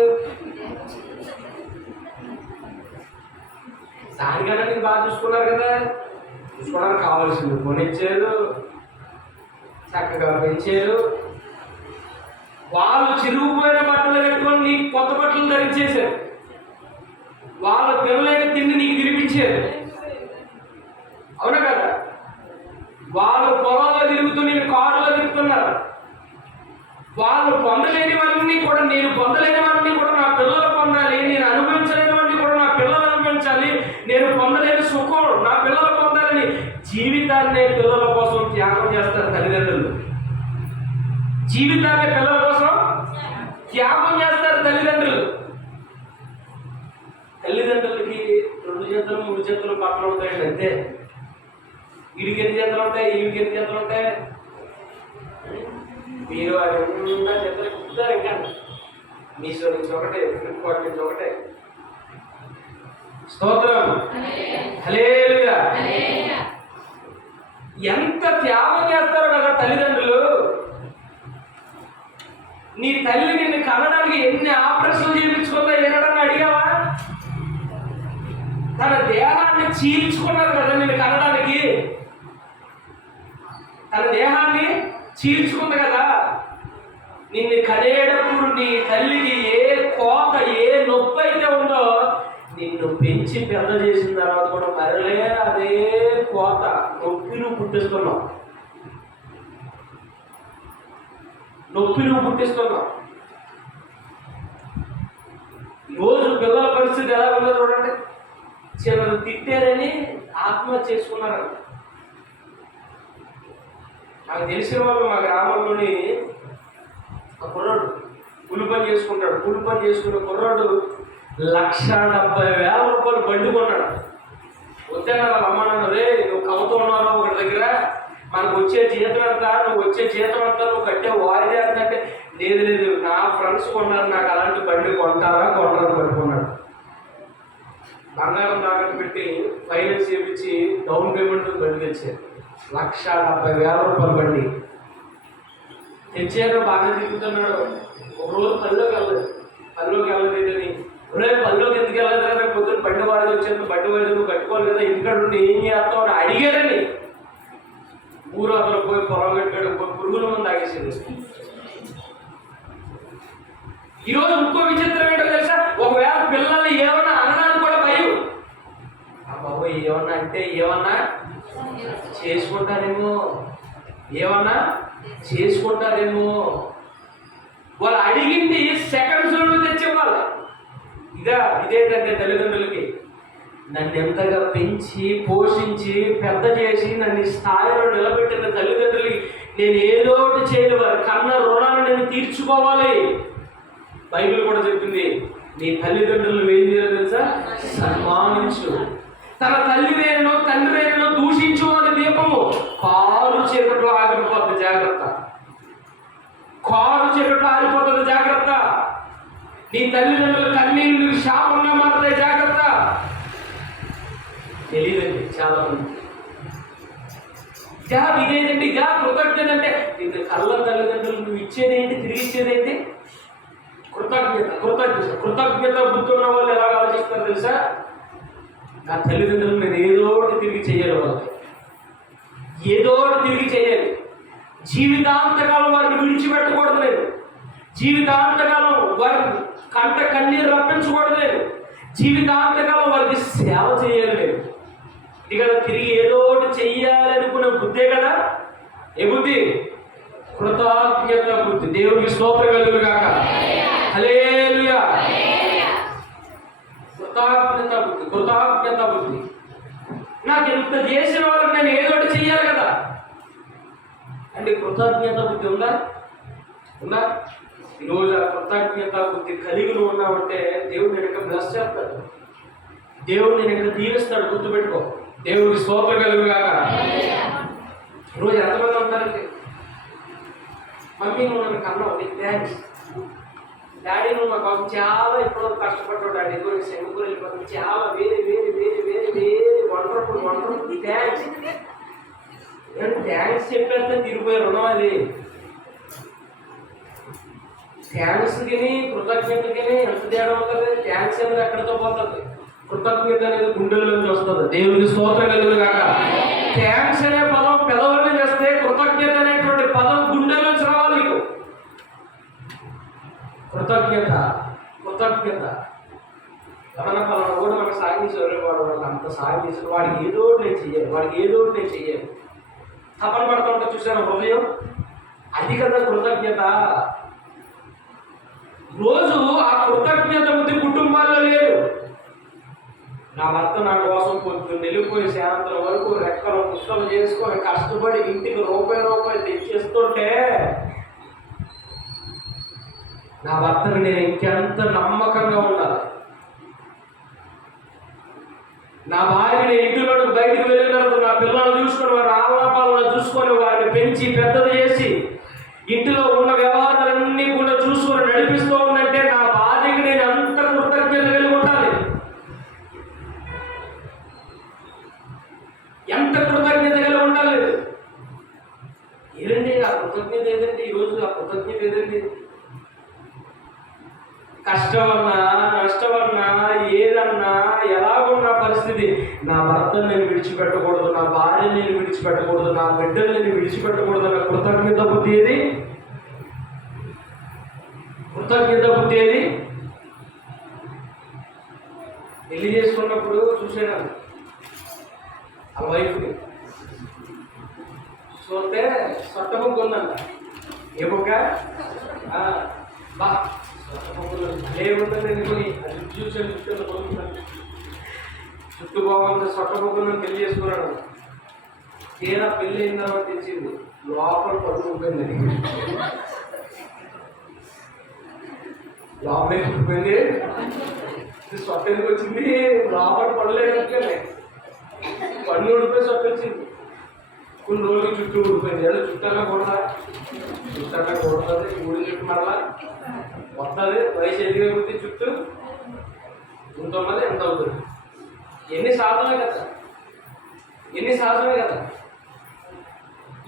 దానికన్నా నీకు బాగా చూసుకున్నారు కదా. చూసుకోవడానికి కావాల్సింది కొనిచ్చారు, చక్కగా పెంచారు. వాళ్ళు చిరుగుపోయిన బట్టలు కట్టుకొని నీకు కొత్త బట్టలు ధరించేశారు. వాళ్ళ పిల్లలైన తిండి నీకు తినిపించారు. అవునా కదా? వాళ్ళు పొలంలో తిరుగుతూ నేను కారులో తిరుగుతున్నారు. వాళ్ళు పొందలేనివన్నీ కూడా నేను పొందలేనివన్నీ కూడా నా పిల్లలు పొందాలి, నేను అనుభవించలేనివన్నీ కూడా నా పిల్లలు అనుభవించాలి, నేను పొందలేని సుఖం నా పిల్లలు పొందాలని జీవితాన్నే పిల్లల కోసం త్యాగం చేస్తారు తల్లిదండ్రులు. జీవితాన్ని పిల్లల కోసం త్యాగం చేస్తారు తల్లిదండ్రులు. తల్లిదండ్రులకి 2 చేతులు 3 చేతులు బట్టలు ఉంటాయండి అంతే. వీడికి ఎన్ని చేతులు ఉంటాయి, వీడికి ఎన్ని చేతులు ఉంటాయి? మీరు అది ఉన్న చేతులు కుట్టారు. ఇంకా మీషో నుంచి ఒకటే, ఫ్లిప్కార్ట్ నుంచి ఒకటే. స్తోత్రం, హల్లెలూయా. ఎంత త్యాగం చేస్తారో కదా తల్లిదండ్రులు. నీ తల్లి నిన్ను కనడానికి ఎన్ని ఆపరేషన్లు చేయించుకుందా ఏనాడని అడిగావా? తన దేహాన్ని చీల్చుకున్నారు కదా నిన్ను కనడానికి. తన దేహాన్ని చీల్చుకుంది కదా. నిన్ను కనేటప్పుడు నీ తల్లికి ఏ కోత, ఏ నొప్పి అయితే ఉందో, నిన్ను పెంచి పెద్ద చేసిన తర్వాత కూడా మరలే అదే కోత, నొప్పి నువ్వు పుట్టిస్తున్నావు. రోజు పిల్లల పరిస్థితి ఎలా ఉందో చూడండి. చివరి తిట్టారని ఆత్మహత్య చేసుకున్నారంట. నాకు తెలిసిన వాళ్ళు మా గ్రామంలోని ఒక కుర్రాడు కూలి పని చేసుకుంటాడు. కూలి పని చేసుకునే కుర్రాడు 1,70,000 రూపాయలు బండి కొన్నాడు. వద్దా వాళ్ళ అమ్మ నాన్న, రే నువ్వు కవుతూ ఉన్నావు ఒకటి దగ్గర, మనకు వచ్చే జీతం అంతా, నువ్వు వచ్చే జీతం అంతా నువ్వు కట్టే వాయిదా అంటే, లేదు లేదు నా ఫ్రెండ్స్ కొన్నారు, నాకు అలాంటి బండి కొంటారా కొనరాని పట్టుకున్నాడు. బంగారం తాకట్టు పెట్టి ఫైనాన్స్ చేయించి డౌన్ పేమెంట్ బండి తెచ్చారు. 1,70,000 రూపాయల బండి తెచ్చారు. బాగా తిరుగుతున్నాడు. ఒకరోజు పనిలోకి వెళ్ళలేదని, రేపు పనిలోకి ఎందుకు వెళ్ళలేదు? రేపు పొద్దున్న బండి వాడి వచ్చేది, బండి వాడి నువ్వు కట్టుకోవాలి కదా, ఇంటికాడ ఉండి ఏం చేస్తావు అని అడిగారని ఊరు అతను పోయి పొలం కట్టాడు. పురుగుల మంది ఆగేసింది. ఈరోజు ఇంకో విచిత్రం ఏంటో తెలుసా? ఒకవేళ పిల్లల్ని ఏమన్నా అనడానికి కూడా భయం. ఆ బాబు ఏమన్నా అంటే ఏమన్నా చేసుకుంటారేమో, ఏమన్నా చేసుకుంటారేమో. వాళ్ళు అడిగింది సెకండ్స్లో తెచ్చేవాళ్ళు. ఇదేంటంటే తల్లిదండ్రులకి నన్ను ఎంతగా పెంచి పోషించి పెద్ద చేసి నన్ను స్థాయిలో నిలబెట్టిన తల్లిదండ్రులకి నేను ఏదో ఒకటి చేయాలి, వారి కన్న రుణాన్ని నేను తీర్చుకోవాలి. బైబిల్ కూడా చెప్తుంది, నీ తల్లిదండ్రులు ఏం చేయాలో తెలుసా? సన్మానించు. తన తల్లివేనో తండ్రివేనో దూషించు అని దీపము కారు చీకట్లో ఆగిపోతుంది, జాగ్రత్త. కారు చీకట్లో ఆగిపోతుంది, జాగ్రత్త. నీ తల్లిదండ్రుల కన్నీళ్ళు శాపంగా మారుతాయి, జాగ్రత్త. తెలియదండి చాలా మంది. ఇదేంటంటే కృతజ్ఞత అంటే ఇది కళ్ళ తల్లిదండ్రులు నువ్వు ఇచ్చేదేంటి, తిరిగి ఇచ్చేదేంటి? కృతజ్ఞత బుద్ధి ఉన్న వాళ్ళు ఎలా ఆలోచిస్తారు తెలుసా? నా తల్లిదండ్రులు నేను ఏదో ఒకటి తిరిగి చేయాలి, వాళ్ళకి ఏదో ఒకటి తిరిగి చేయాలి. జీవితాంతకాలం వారిని విడిచిపెట్టకూడదు లేదు. జీవితాంతకాలం వారిని కంట కన్నీరు రప్పించకూడదు లేదు. జీవితాంతకాలం వారికి సేవ చేయాలి లేదు. ఇది కదా తిరిగి ఏదో ఒకటి చెయ్యాలి అనుకునే బుద్ధే కదా. ఏ బుద్ధి? కృతజ్ఞత బుద్ధి. దేవుడికి స్తోత్రం కలుగును గాక. హల్లెలూయా. కృతజ్ఞత బుద్ధి. నాకు ఇంత చేసిన వాళ్ళకి నేను ఏదో ఒకటి చెయ్యాలి కదా అంటే కృతజ్ఞత బుద్ధి ఉందా? ఈరోజు ఆ కృతజ్ఞత బుద్ధి కలిగి ఉన్నామంటే దేవుడు నేను ఇంకా బ్లెస్ చేస్తాడు, దేవుడు నేను ఇంకా దీవిస్తాడు. గుర్తుపెట్టుకో. దేవుడికి స్తోత్రం కలుగును గాక. ఈరోజు ఎంతమంది ఉంటారండి, మమ్మీ నువ్వు నన్ను కన్నావు, నీకు థ్యాంక్స్. డాడీ నువ్వు మా కోసం చాలా ఇప్పటివరకు కష్టపడ్డావు డాడీ, సెంగులు వెళ్ళిపోతుంది, చాలా వేరే వేరే వేరే వేరే వేరే వండర్ఫుల్ థ్యాంక్స్. థ్యాంక్స్ చెప్పేస్తే తిరిగిపోయే రుణం అది. థ్యాంక్స్కి కృతజ్ఞతకి ఎంత తేడా ఉంటుంది? థ్యాంక్స్ అనేది ఎక్కడితో పోతుంది, కృతజ్ఞత అనేది గుండెల నుంచి వస్తుంది. దేవుడికి స్తోత్రం కలుగును గాక. థ్యాంక్స్ అనే పదం పెదవులను చేస్తే కృతజ్ఞత అనేటువంటి పదం గుండెల నుంచి రావాలి. నీకు కృతజ్ఞత. ఎవరైనా పలానా కూడా మనకు సాయం చేసేవారు, వాడు అంత సాయం చేశారు, వాడికి ఏదో నేను చెయ్యాలి, తపన పడతా ఉంటే చూసాను హృదయం, అది కదా కృతజ్ఞత. రోజు ఆ కృతజ్ఞత బుద్ధి కుటుంబాల్లో లేదు. నా భర్త నా కోసం పొద్దున్న వెళ్ళిపోయి సాయంత్రం వరకు రెక్కలు పుస్తకం చేసుకొని కష్టపడి ఇంటికి రూపాయి తెచ్చేస్తుంటే నా భర్తను నేను ఇంకెంత నమ్మకంగా ఉండాలి. నా భార్యని ఇంటిలో బయటికి వెళ్ళిన తర్వాత నా పిల్లలను చూసుకొని వారి ఆలాపాలను చూసుకొని వారిని పెంచి పెద్దది చేసి ఇంటిలో ఉన్న వ్యవహారాలన్నీ కూడా చూసుకొని నడిపిస్తూ ఉందంటే నా భార్యకి నేను అంత కృతజ్ఞత కలిగి ఉండాలి. ఎంత కృతజ్ఞత కలిగి ఉండాలి. ఏదండి ఆ కృతజ్ఞత? ఏదండి ఈరోజు ఆ కృతజ్ఞత? ఏదండి? కష్టమన్నా నష్టమన్నా ఏదన్నా ఎలాగున్న పరిస్థితి, నా భర్తను నేను విడిచిపెట్టకూడదు, నా భార్యను నేను విడిచిపెట్టకూడదు, నా బిడ్డలు నేను విడిచిపెట్టకూడదు అన్న కృతజ్ఞత బుద్ధి ఏది? పెళ్లి చేసుకున్నప్పుడు చూసాను ఆ వైఫ్ని చూస్తే సొట్ట బుగ్గ ఉందంట. ఏ బుగ్గ? బా ఏముంటుందని కొని అది చూసాను, చుట్టూ బాగుంది, సొట్ట బుగ్గను పెళ్లి చేసుకున్నాడు. తీరా పెళ్ళి అయిన తర్వాత తెచ్చింది లోపల పడుకుంటుంది, లోపల పడిపోయింది. సొట్ట ఎందుకు వచ్చింది? లోపల పడలేదంటే పన్ను ఊడిపోయి సొట్ట వచ్చింది. కొన్ని రోజులు చుట్టూ ఊడిపోయింది. ఏదో చుట్టాలా కూడదు, ఊడి చుట్టూ మరలా వస్తుంది. వయసు ఎదిగే కొద్ది చుట్టూ ఉంటున్నది ఎంత అవుతుంది? ఎన్ని శాతమే కదా.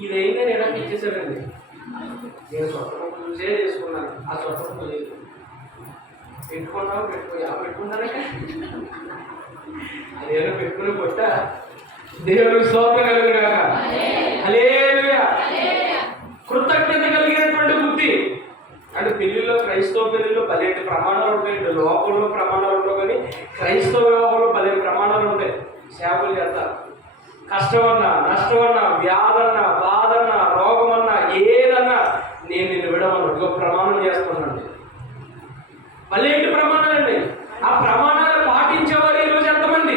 ఇది అయితే నేను నాకు ఇచ్చేసానండి. నేను సొంత చూసే చేసుకున్నాను. ఆ సొంత లేదు, పెట్టుకున్నానే అదేదో పెట్టుకుని కొట్ట దేవుడికి స్తోత్రం కలుగుగాక. హల్లెలూయా. కృతజ్ఞత కలిగినటువంటి బుద్ధి. అంటే పెళ్లిలో, క్రైస్తవ పెళ్లిలో పదిహేడు ప్రమాణాలు ఉంటాయి. లోకంలో ప్రమాణాలు ఉండవు, కానీ క్రైస్తవ వివాహంలో 10 ప్రమాణాలు ఉంటాయి. సేవకులు చేస్తారు. కష్టమన్నా, నష్టమన్నా, వ్యాధన్నా, బాధన్నా, రోగమన్నా, ఏదన్నా నేను నిన్ను విడవను, ఇక ప్రమాణం చేస్తున్నాను. 12 ప్రమాణాలండి. ఆ ప్రమాణాలు పాటించేవారు ఈరోజు ఎంతమంది?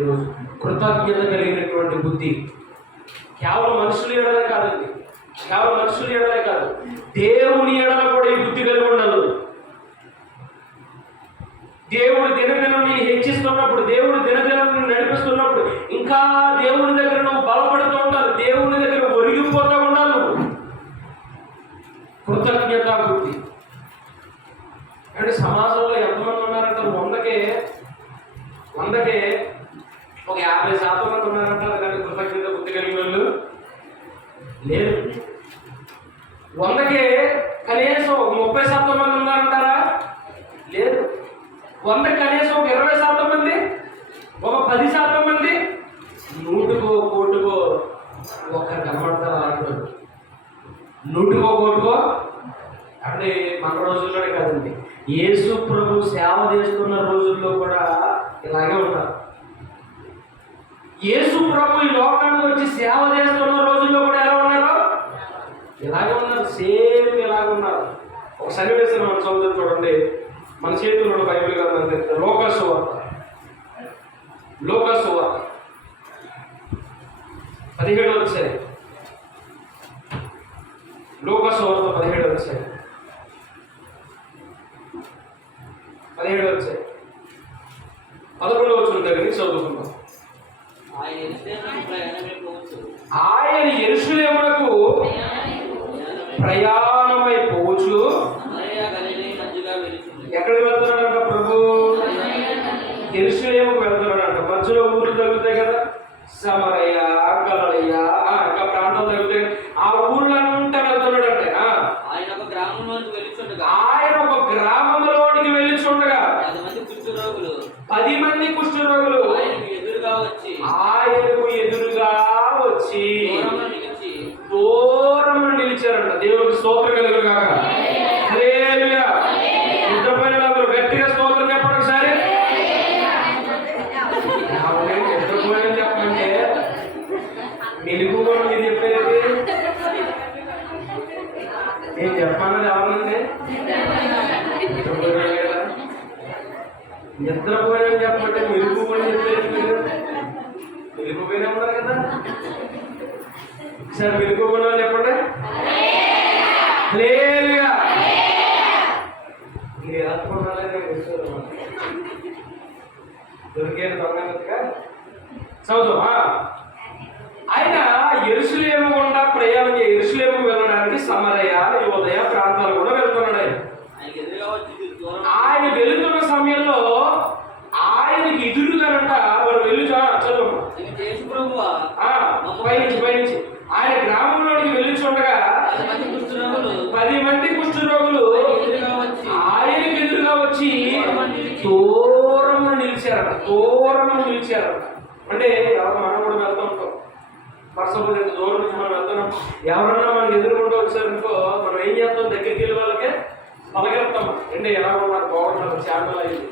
ఈరోజు కృతజ్ఞత కలిగినటువంటి బుద్ధి కేవలం మనుషులు ఎడలే కాదండి, దేవుని ఎడల కూడా ఈ బుద్ధి కలిగి ఉండాలి. దేవుడు దినదినం నేను హెచ్చిస్తున్నప్పుడు, దేవుడు దినదినం నేను నడిపిస్తున్నప్పుడు ఇంకా దేవుని దగ్గర నువ్వు బలపడుతూ ఉండాలి, దేవుని దగ్గర ఒరిగిపోతూ ఉండాలి. కృతజ్ఞత బుద్ధి. అంటే సమాజంలో ఎంతమంది ఉన్నారంటే 100కే ఒక 50% మంది ఉన్నారంటారు, కానీ కృతజ్ఞత బుద్ధి కలిగిన వాళ్ళు లేరు. 100కే కనీసం 30% మంది ఉన్నారంటారా? లేదు. 100 కనీసం ఒక 20% మంది, ఒక 10% మంది, 100కో కోటికో ఒకరు కనబడతారు. అలాంటి 100కో కోటికో. అంటే మన రోజుల్లోనే కాదండి, యేసు ప్రభు సేవ చేస్తున్న రోజుల్లో కూడా ఇలాగే ఉన్నారు. యేసు ప్రభు ఈ లోకానికి వచ్చి సేవ చేస్తున్న రోజుల్లో కూడా ఎలా ఉన్నారో ఇలాగే ఉన్నారు. సేమ్ ఇలాగే ఉన్నారు. ఒక సన్నివేశం మనం చదువుతాం చూడండి. మన చేతుల్లో బైబిల్ గ్రంథం లోకాసు వార్త 17వ అధ్యాయం. లోకాసు వార్త 17వ అధ్యాయం. 11వ వచనం దగ్గర నుంచి చదువుకుందాం. ఆయన యెరూషలేమునకు ప్రయాణమై పోవచ్చు. ఎక్కడికి వెళ్తున్నాడంట ప్రభు? యెరూషలేముకు వెళ్తున్నాడంట. మధ్యలో ఊర్లు తగ్గుతాయి కదా, సమరయ, గలిలయ, ఇంకా ప్రాంతాలు తగ్గుతాయి. ఆ ఊర్లంతా వెళ్తున్నాడంటే ఆయన ఒక గ్రామంలోనికి వెళ్ళిచుండగా 10 మంది కుష్ఠరోగులు ఆయనకు ఎదురుగా వచ్చి దూరంలో నిలిచారంట. దేవుడికి స్తోత్రం నేను చెప్పానది ఎవరండి? నిద్రపోయాను చెప్పండి, మెరుగుపోయి చెప్పలేదు మీరు. మెరుగుపోయినా ఉన్నారు కదా. సార్ మెరుగుపోయినా చెప్పండి. లేదుగా మీరు ఎలా అనుకుంటారని దొరికేది దొంగగా చదువుమా. ఆయన యెరూషలేము గుండా ప్రయాణం యెరూషలేము వెళ్ళడానికి సమరయ, యోదయ ప్రాంతాలు కూడా వెళ్తున్నాడు. ఆయన వెళుతున్న సమయంలో ఆయనకి ఎదురుగానంట వాడు వెళ్ళుచా చదువు పైనుంచి ఆయన గ్రామంలోనికి వెళ్ళుచుండగా 10 మంది కుష్ఠరోగులు ఆయనకు ఎదురుగా వచ్చి దూరంగా నిలిచారు. అంటే ఎవరు మనం కూడా వెళ్తూ ఉంటాం. పర్సపోజ్ దూరం నుంచి మనం వెళ్తున్నాం, ఎవరన్నా మనకి ఎదురుకుంటూ వచ్చారనుకో మనం ఏం చేస్తాం? దగ్గరికి వెళ్ళి వాళ్ళకే పలకెళ్తాం. అంటే ఎలా ఉన్నారు, బాగుంటారు, ఛానల్ అయింది,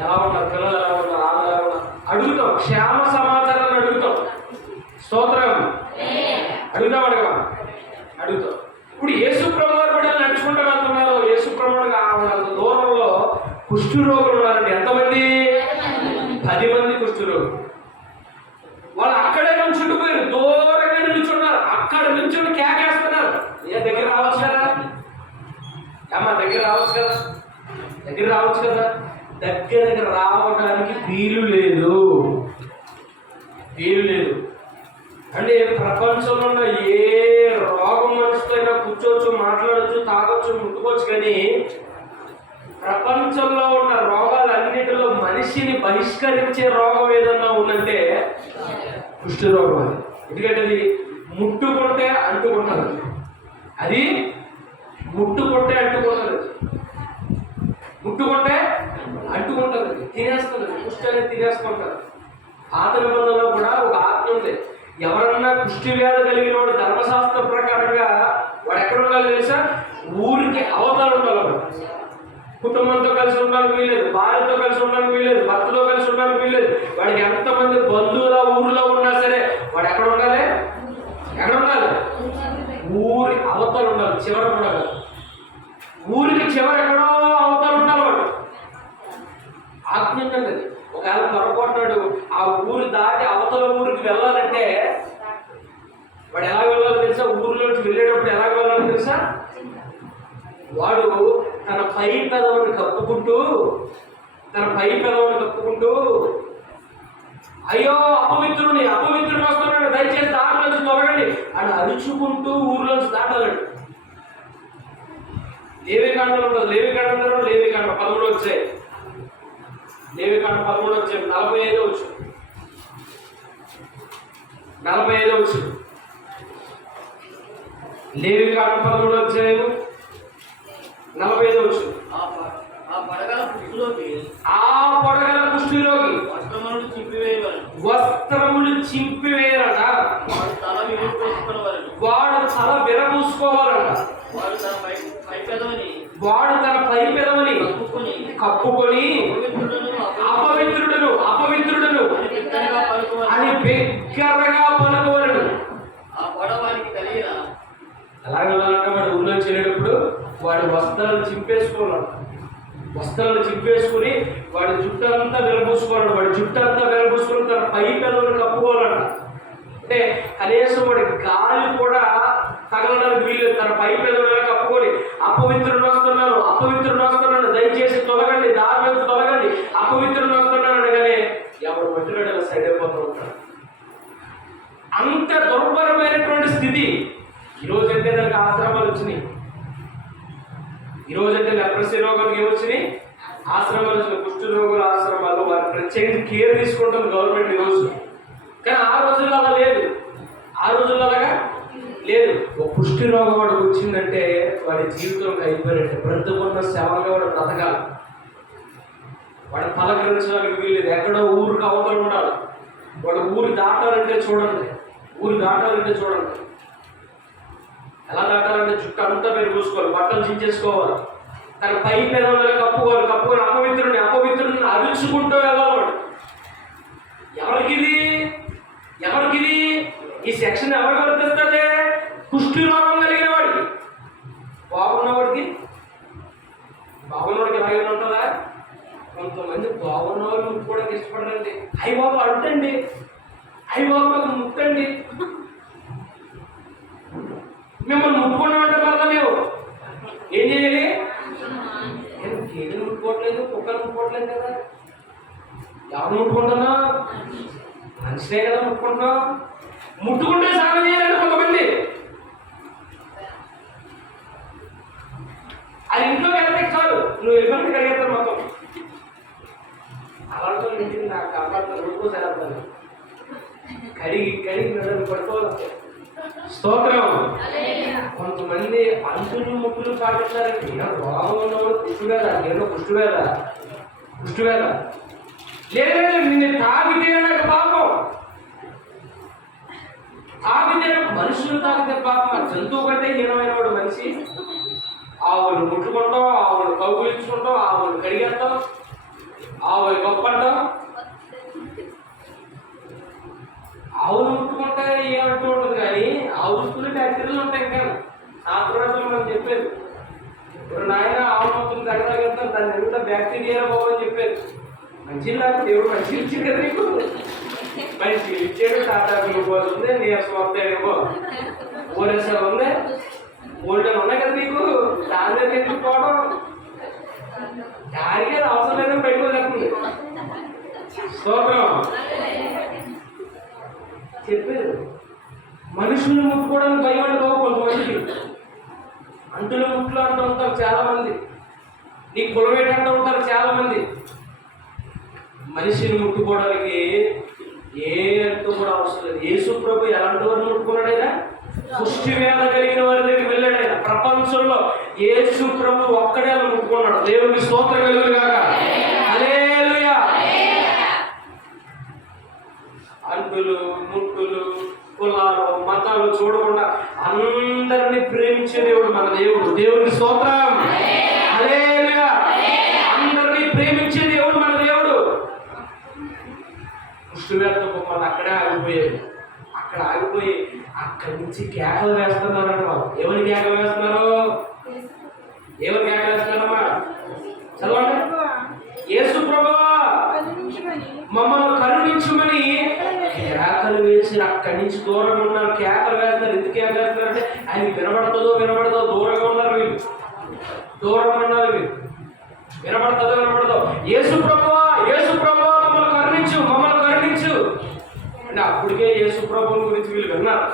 ఎలా ఉన్నారు, పిల్లలు ఎలా ఉన్నారు, ఆమె ఎలా ఉన్నారు అడుగుతాం. క్షేమ సమాచారాన్ని అడుగుతాం. స్తోత్రం అడుగుతాం. ఇప్పుడు యేసు ప్రభువు వారు కూడా నడుచుకుంటూ వెళ్తున్నారు. యేసు ప్రభువు దూరంలో కుష్ఠరోగులు ఉన్నారండి. ఎంతమంది? 10 మంది కుష్ఠరోగులు. వాళ్ళు అక్కడే నుంచుండిపోయారు, దూరంగా నిల్చున్నారు. అక్కడ నుంచుని కేకేస్తున్నారు. దగ్గర రావచ్చు కదా అమ్మా, దగ్గర రావచ్చు కదా. దగ్గర రావడానికి వీలు లేదు. అంటే ప్రపంచంలో ఉన్న ఏ రోగం మనిషితో అయినా కూర్చోవచ్చు, మాట్లాడచ్చు, తాగొచ్చు, ముట్టుకోవచ్చు. కానీ ప్రపంచంలో ఉన్న రోగాలన్నిటిలో మనిషిని బహిష్కరించే రోగం ఏదన్నా ఉందంటే కుష్ఠరోగం. అది ఎందుకంటే అది ముట్టుకుంటే అంటుకుంటుంది. తినేస్తుంది. కుష్టి అనేది తినేసుకుంటారు. పాత నిబంధనలో కూడా ఒక ఆజ్ఞ ఉంది. ఎవరన్నా కుష్టి వ్యాధి కలిగిన వాడు ధర్మశాస్త్ర ప్రకారంగా వాడు ఎక్కడ ఉండాలి తెలుసా? ఊరికి అవతల ఉండాలి. కుటుంబంతో కలిసి ఉండడానికి వీలేదు, భార్యతో కలిసి ఉండడానికి వీలేదు, భర్తతో కలిసి ఉండడానికి వీలేదు. వాడికి ఎంతమంది బంధువుల ఊరిలో ఉన్నా సరే వాడు ఎక్కడ ఉండాలి? ఊరి అవతల ఉండాలి, చివర ఉండాలి. ఊరికి చివర ఎక్కడో అవతల ఉండాలి వాడు. ఆజ్ఞ ఉంటుంది. ఒకవేళ పొరపాటున్నాడు ఆ ఊరు దాటి అవతల ఊరికి వెళ్ళాలంటే వాడు ఎలా వెళ్ళాలో తెలుసా? ఊరిలోంచి వెళ్ళేటప్పుడు ఎలా వెళ్ళాలో తెలుసా? వాడు తన పై పెదవుని కప్పుకుంటూ అయ్యో అపవిత్రుని వస్తున్నాడు, దయచేసి దారిలోంచి తొలగండి అని అరుచుకుంటూ ఊరిలోంచి దాటాలండి. లేవికాండలో ఉండదు. లేవికాండం 13 వచ్చాయి. లేవికాండం 13 వచ్చాయి. 45 వచ్చు. లేవికాండం 13 వచ్చాయి. 45 వచ్చు. ఆ పొడగల కుష్ఠరోగి వస్త్రములు చింపివేయరట. వాడు తల విరబూసుకోవాలట. వాడు తన పై పెదవిని కప్పుకొని అపవిత్రుడును అని బిగ్గరగా పలుకోవలను. అలాగే వెళ్ళాలంటే వాడు ఊళ్ళో చేరేటప్పుడు వాడి వస్త్రాలు చింపేసుకుని వాడి జుట్టు అంతా విరబూసుకుని తన పై పెదవులు కప్పుకోవాలట. అంటే కనీసం వాడి గాలి కూడా తగలడానికి వీలు. తన పై పెదవులు కప్పుకొని అపవిత్రుడు వస్తున్నాను దయచేసి తొలగండి, దారి నుంచి తొలగండి, అపవిత్రుడు వస్తున్నాను అనగానే ఎవరు పట్టినాడు అలా సైడ్ అయిపోతూ ఉంటాడు. అంత దుర్భరమైనటువంటి స్థితి. ఈరోజంటే దానికి ఆశ్రమాలు వచ్చినాయి. ఈరోజంటే లెప్రసీ రోగానికి ఏమొచ్చినాయి? ఆశ్రమాలు వచ్చినాయి. కుష్ఠ రోగుల ఆశ్రమాలు వారి ప్రత్యేక కేర్ తీసుకుంటుంది గవర్నమెంట్ ఈరోజు. కానీ ఆ రోజుల్లో అలా లేదు. ఒక కుష్ఠి రోగం వాడికి వచ్చిందంటే వాడి జీవితం అయిపోయినట్టే. బ్రతుకున్న సేవగా వాడు బ్రతకాలి. వాడు పలకరించడానికి వీలేదు. ఎక్కడో ఊరికి అవతల ఉండాలి. వాడు ఊరు దాటాలంటే చూడండి. ఎలా దాటాలంటే జుట్టు అంతా పెరుగుకోవాలి, బట్టలు చించేసుకోవాలి, తన పై పెదవులను కప్పుకొని అపవిత్రుడిని అరుచుకుంటూ వెళ్ళాలి. ఎవరికిది ఈ సెక్షన్ ఎవరికి వర్తిస్తుంది? కుష్ఠి రోగం కలిగిన వాడికి. అలాగే ఉంటుందా? కొంతమంది బాగున్న వాళ్ళు ముట్టుకోవడానికి ఇష్టపడరండి. అయ్యి బాబు అంటండి, అయ్యి బాబు మాకు ముట్టండి. మిమ్మల్ని ముట్టుకున్నామంటే వల్ల మేము ఏం చేయాలి? గేదెలు ముట్టుకోవట్లేదు, కుక్కలు ముట్టుకోవట్లేదు కదా. ఎవరు ముట్టుకుంటున్నా? మనిషినే కదా ముట్టుకుంటున్నాం. ముట్టుకుంటే స్నానం చేయాలని కొంతమంది. అది ఇంట్లోకి వెళ్తే చాలు, నువ్వు వెళ్ళిపోతే కడిగేస్తాను మొత్తం. అలాంటి ఇంటికి నాకు కాపాడుతాను, రోజు వెళ్తాను. కడిగి నన్ను పడుకోవాలి. స్తోత్రం. కొంతమంది అంటులు ముక్కులు పాటిస్తారండి. రోగం ఉన్నవాడు కుష్టువేద, ఏదో కుష్టువేద లేదు, నిన్ను తాగితే నాకు పాపం. తాగితే మనుషులు తాగితే పాపం. జంతువు కంటే హీనమైన వాడు మనిషి. ఆవులు ముట్టుకుంటాం, ఆవులు కౌగులించుకుంటాం, ఆవులు కడిగేస్తాం, ఆవులు గొప్పంటాం. ఆవులు ముట్టుకుంటే ఏమంటూ ఉంటుంది కానీ ఆవులు బ్యాక్టీరియాలు ఉంటాయి. ఇంకా శాస్త్రవేత్తలు మనం చెప్పేది, ఇప్పుడు నాయన ఆవులు మొత్తం తగ్గదాగెళ్తాం, దాన్ని ఎంత బ్యాక్టీరియా పోవని చెప్పేది. మంచిది నాకు దేవుడు మంచి ఇచ్చింది కదా నీకు. మంచి ఇచ్చాడు. టాటా గ్లూకోజ్ ఉంది, నీరసం వస్తాయేమో, ఓరెస్ఆర్ ఉంది, గోల్డెన్ ఉన్నాయి కదా నీకు. దాని దగ్గర ఎందుకు పోవడం? దానికి అది అవసరం లేదని పెట్టుకోలేకుండా స్తోత్రం చెప్పారు. మనుషుల్ని ముట్టుకోవడానికి భయం అంటే కొంతమందికి. అంటులు ముట్లు అంటూ ఉంటారు చాలా మంది, నీకు కులవేట అంటూ ఉంటారు చాలా మంది. మనిషిని ముట్టుకోవడానికి ఏ అంటూ కూడా అవసరం లేదు. యేసు ప్రభు ఎలాంటి వారిని ముట్టుకున్నాడైనా? పుష్టి వేద కలిగిన వారి దగ్గరికి వెళ్ళాడు ఆయన. ప్రపంచంలో యేసు ప్రభు ఒక్కడే అలా ముట్టుకున్నాడు. దేవునికి స్తోత్రం కలుగును గాక. హల్లెలూయా. అంటులు ముట్టులు కులాలు మతాలు చూడకుండా అందరినీ ప్రేమించే దేవుడు మన దేవుడు. దేవునికి స్తోత్రం. హల్లెలూయా. అందరినీ ప్రేమించే దేవుడు మన దేవుడు. పుష్టివేదతో మమ్మల్ని అక్కడే ఆగిపోయేది. అక్కడ ఆగిపోయి అక్కడి నుంచి కేకలు వేస్తున్నారంట. వాళ్ళు ఎవరి కేకలు వేస్తున్నారు? ఎవరు కేకలు వేస్తున్నారమ్మా? చదవండి. యేసు ప్రభువా మమ్మల్ని కరుణించమని కేకలు వేసి అక్కడి నుంచి దూరంగా ఉన్నారు. కేకలు వేస్తారు. ఎందుకు కేకలు వేస్తారంటే ఆయనకి వినబడదో దూరంగా ఉన్నారు వీళ్ళు. దూరంగా ఉన్నారు వీళ్ళు. వినబడదో యేసు ప్రభువా మమ్మల్ని కరుణించు అంటే అప్పటికే యేసు ప్రభువుని గురించి వీళ్ళు విన్నారు.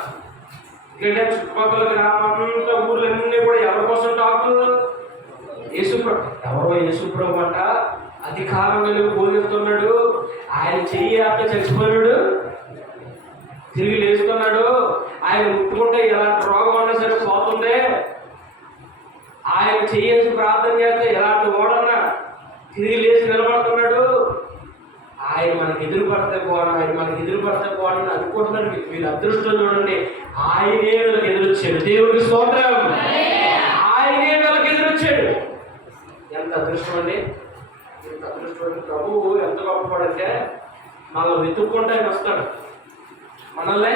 ఎందుకంటే చుట్టుపక్కల గ్రామంతా ఊర్లన్నీ కూడా ఎవరి కోసం టాకు? ఎవరో యేసు ప్రభు అంట అధికారం వెళ్ళి పోలిస్తున్నాడు. ఆయన చెయ్యి అంతా చచ్చిపోయాడు, తిరిగి లేస్తున్నాడు. ఆయన ముట్టుకుంటే ఎలాంటి రోగం అన్నా సరే పోతుంది. ఆయన చెయ్యేసి ప్రార్థన చేస్తే ఎలాంటి ఓడన్నా తిరిగి లేచి నిలబడుతున్నాడు. ఆయన మనకి ఎదురు పడితే పోవాలని అనుకుంటున్నారు. వీళ్ళ అదృష్టం చూడండి, ఆయనే వీళ్ళకి ఎదురొచ్చాడు. దేవుడికి స్తోత్రం. ఆయనే వీళ్ళకి ఎదురొచ్చాడు. ఎంత అదృష్టం అండి, ఎంత అదృష్టం అండి. ప్రభువు ఎంత గొప్పవాడంటే మనల్ని వెతుక్కుంటా ఆయన వస్తాడు. మనల్నే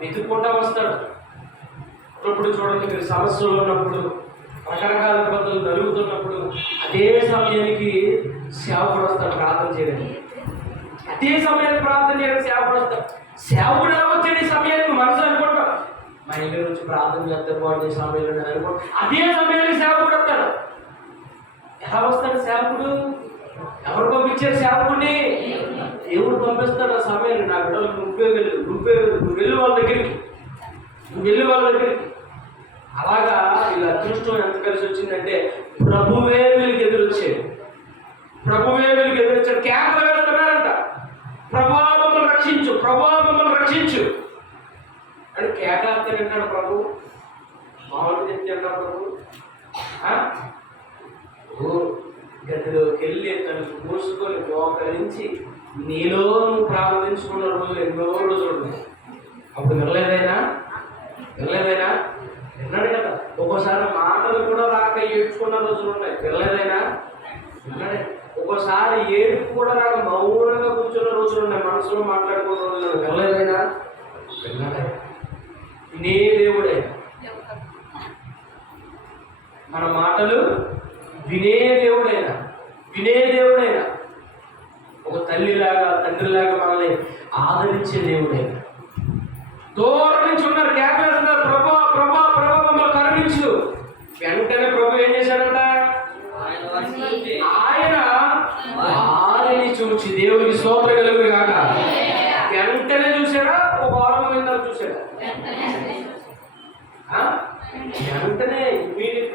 వెతుక్కుంటా వస్తాడు. అప్పుడు చూడండి, మీరు సమస్యలు ఉన్నప్పుడు, రకరకాల ఇబ్బందులు జరుగుతున్నప్పుడు అదే సమయానికి సేవకుడు వస్తాడు ప్రార్థన చేయడానికి. అదే సమయానికి ప్రార్థన చేయడానికి సేవకుడు వస్తాడు. సేవకుడు ఎలా వచ్చాడు ఈ సమయానికి మనసు అనుకుంటాం. మా ఇంటి నుంచి ప్రార్థన చేస్తే బాగుంది ఈ సమయంలో అనుకుంటాం. అదే సమయానికి సేవకుడు వస్తాడు. ఎలా వస్తాడు సేవకుడు? ఎవరు పంపించారు సేవకుడిని? దేవుడు పంపిస్తాడు. ఆ సమయాన్ని నా బిడ్డలకు నువ్వు వెళ్ళి వాళ్ళ దగ్గరికి. అలాగా వీళ్ళ అదృష్టం ఎంత కలిసి వచ్చిందంటే ప్రభువే వీళ్ళకి ఎదురొచ్చాడు. కేకలు వేస్తున్నారంట, ప్రభువా మమ్మల్ని రక్షించు అని కేకలు తింటాడు ప్రభు. మామూలు చెప్తాడు ప్రభు. గదిలోకి వెళ్ళి తనకు మూసుకొని మోకరించి నీలో నువ్వు ప్రారంభించుకున్న రోజులు ఎన్నో రోజులు ఉన్నాయి. అప్పుడు వినలేదైనా విన్నాడు కదా. ఒక్కోసారి మాటలు కూడా రాక ఏడ్చుకున్న రోజులు ఉన్నాయి. వినలేదైనా విన్నాడే. ఒక్కోసారి ఏడుపు కూడా రాక మౌనంగా కూర్చున్న రోజులు ఉన్నాయి. మనసులో మాట్లాడుకున్న రోజులు వినలేదైనా విన్నాడే. నీ దేవుడే. మన మాటలు వినే దేవుడైనా ఒక తల్లిలాగా తండ్రిలాగా మనల్ని ఆదరించే దేవుడైనా దూరం నుంచి ఉన్నారు, కేకలేస్తున్నారు, ప్రభా ప్రభా ప్రభా మమ్మల్ని కరుణించు. వెంటనే ప్రభు ఏం చేశాడంట? ఆయన వారిని చూచి, దేవునికి స్తోత్రం కలుగును గాక, వెంటనే చూసాడా? ఒక వారం మీద చూసాడా? వెంటనే ఇమీడియట్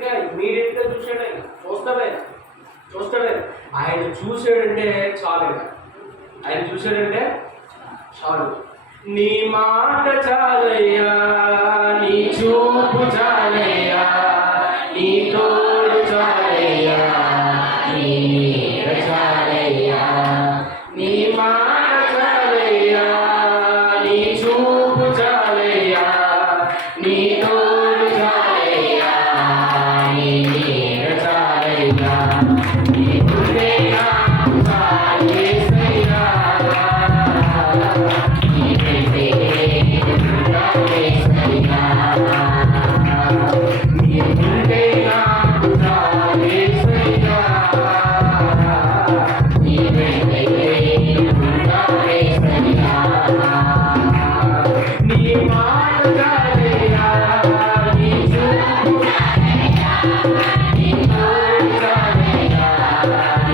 గా చూసాడు. చూస్తాడు. ఆయన చూసాడంటే చాలు. ఆయన చూసాడంటే చాలు. నీ మాట చాలయ్యా, నీ చూపు చాలయ్యా, నీ తోడు చాలయ్యా, నీ నీడ చాలయ్యా. నీ మాట చాలయ్యా, నీ చూపు చాలయ్యా, నీ తోడు చాలయ్యా, నీ నీడ చాలయ్యా. నీ గుండె నాకు చాలేసయ్యా, నీ వెంటే చాలేసయ్యా. నీ గుండె నాకు చాలేసయ్యా, నీ వెంటే చాలేసయ్యా. నీ మాట చాలయ్యా, నీ చూపు చాలయ్యా, నీ తోడు చాలయ్యా,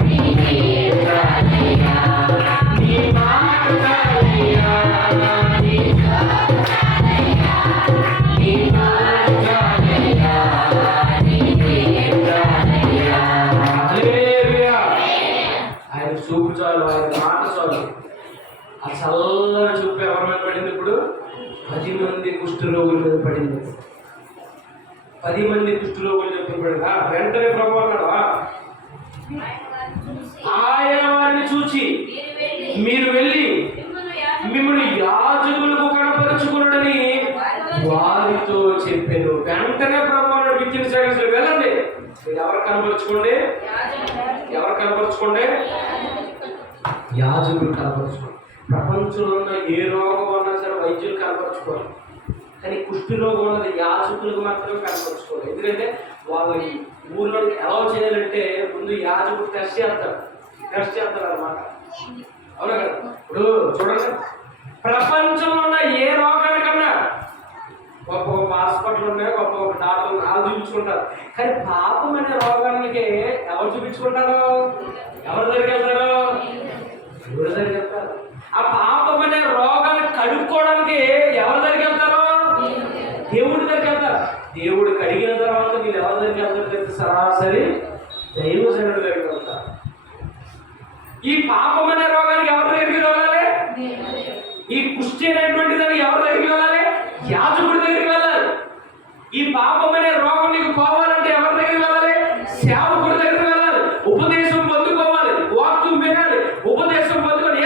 నీ నీడ చాలయ్యా. నీ మాట చాలయ్యా, నీ చూపు చాలయ్యా, నీ తోడు చాలయ్యా, నీ నీడ చాలయ్యా. హల్లెలూయా. ఆయన చూపు చాలు, ఆయన మాట చాలు. ఆ చల్లని చూపు ఎవరి మీద పడింది? ఇప్పుడు 10 మంది కుష్ఠరోగుల మీద పడింది. 10 మంది కుష్ఠరోగుల మీద పడింది. వెంటనే ప్రభు అన్నాడు, ఆయన వారిని చూచి మీరు వెళ్ళి మిమ్మల్ని యాజకులకు కనపరుచుకున్నాడని వారితో చెప్పాను. వెంటనే ప్రభు అన్నాడు, విత్తిన సెకండ్స్ వెళ్ళండి, మీరు ఎవరు కనపరుచుకోండి? యాజకులు కనపరుచుకోండి. ప్రపంచంలో ఉన్న ఏ రోగం ఉన్నా సరే వైద్యులు కనపరుచుకోవాలి, కానీ కుష్టి రోగం ఉన్నది యాజకులకు మాత్రమే కనపరుచుకోవాలి. ఎందుకంటే వాళ్ళ ఊళ్ళో ఎలా చేయాలంటే ముందు యాజకుడు టెస్ట్ చేస్తారు అన్నమాట. అవునా కదా? ఇప్పుడు చూడండి, ప్రపంచంలో ఉన్న ఏ రోగానికన్నా గొప్ప గొప్ప హాస్పిటల్ ఉన్నాయి, గొప్ప గొప్ప డాక్టర్లు వాళ్ళు చూపించుకుంటారు. కానీ పాపం అనే రోగానికి ఎవరు చూపించుకుంటారు? ఎవరి దగ్గరికి వెళ్తారు? దేవుడి దగ్గరికి వెళ్తారు. ఆ పాపం అనే రోగాన్ని కడుక్కోవడానికి ఎవరి దగ్గరికి వెళ్తారు? దేవుడి దగ్గరికి వెళ్తారు. దేవుడు కడిగిన తర్వాత మీరు ఎవరి దగ్గరికి వెళ్తారు? సరాసరి దైవజనుడి దగ్గరికి వెళ్తారు. ఈ పాపం అనే రోగానికి ఎవరి దగ్గరికి వెళ్ళాలి? ఈ కుష్టి అనేటువంటి దానికి ఎవరి దగ్గరికి వెళ్ళాలి? యాజకుడి దగ్గరికి వెళ్ళాలి. ఈ పాపం అనే రోగం నీకు పోవాలంటే ఎవరి దగ్గరికి వెళ్ళాలి? సేవకుడి దగ్గరికి వెళ్ళాలి. ఉపదేశం పొందుకోవాలి, వాక్యం వినాలి, ఉపదేశం పొందుకొని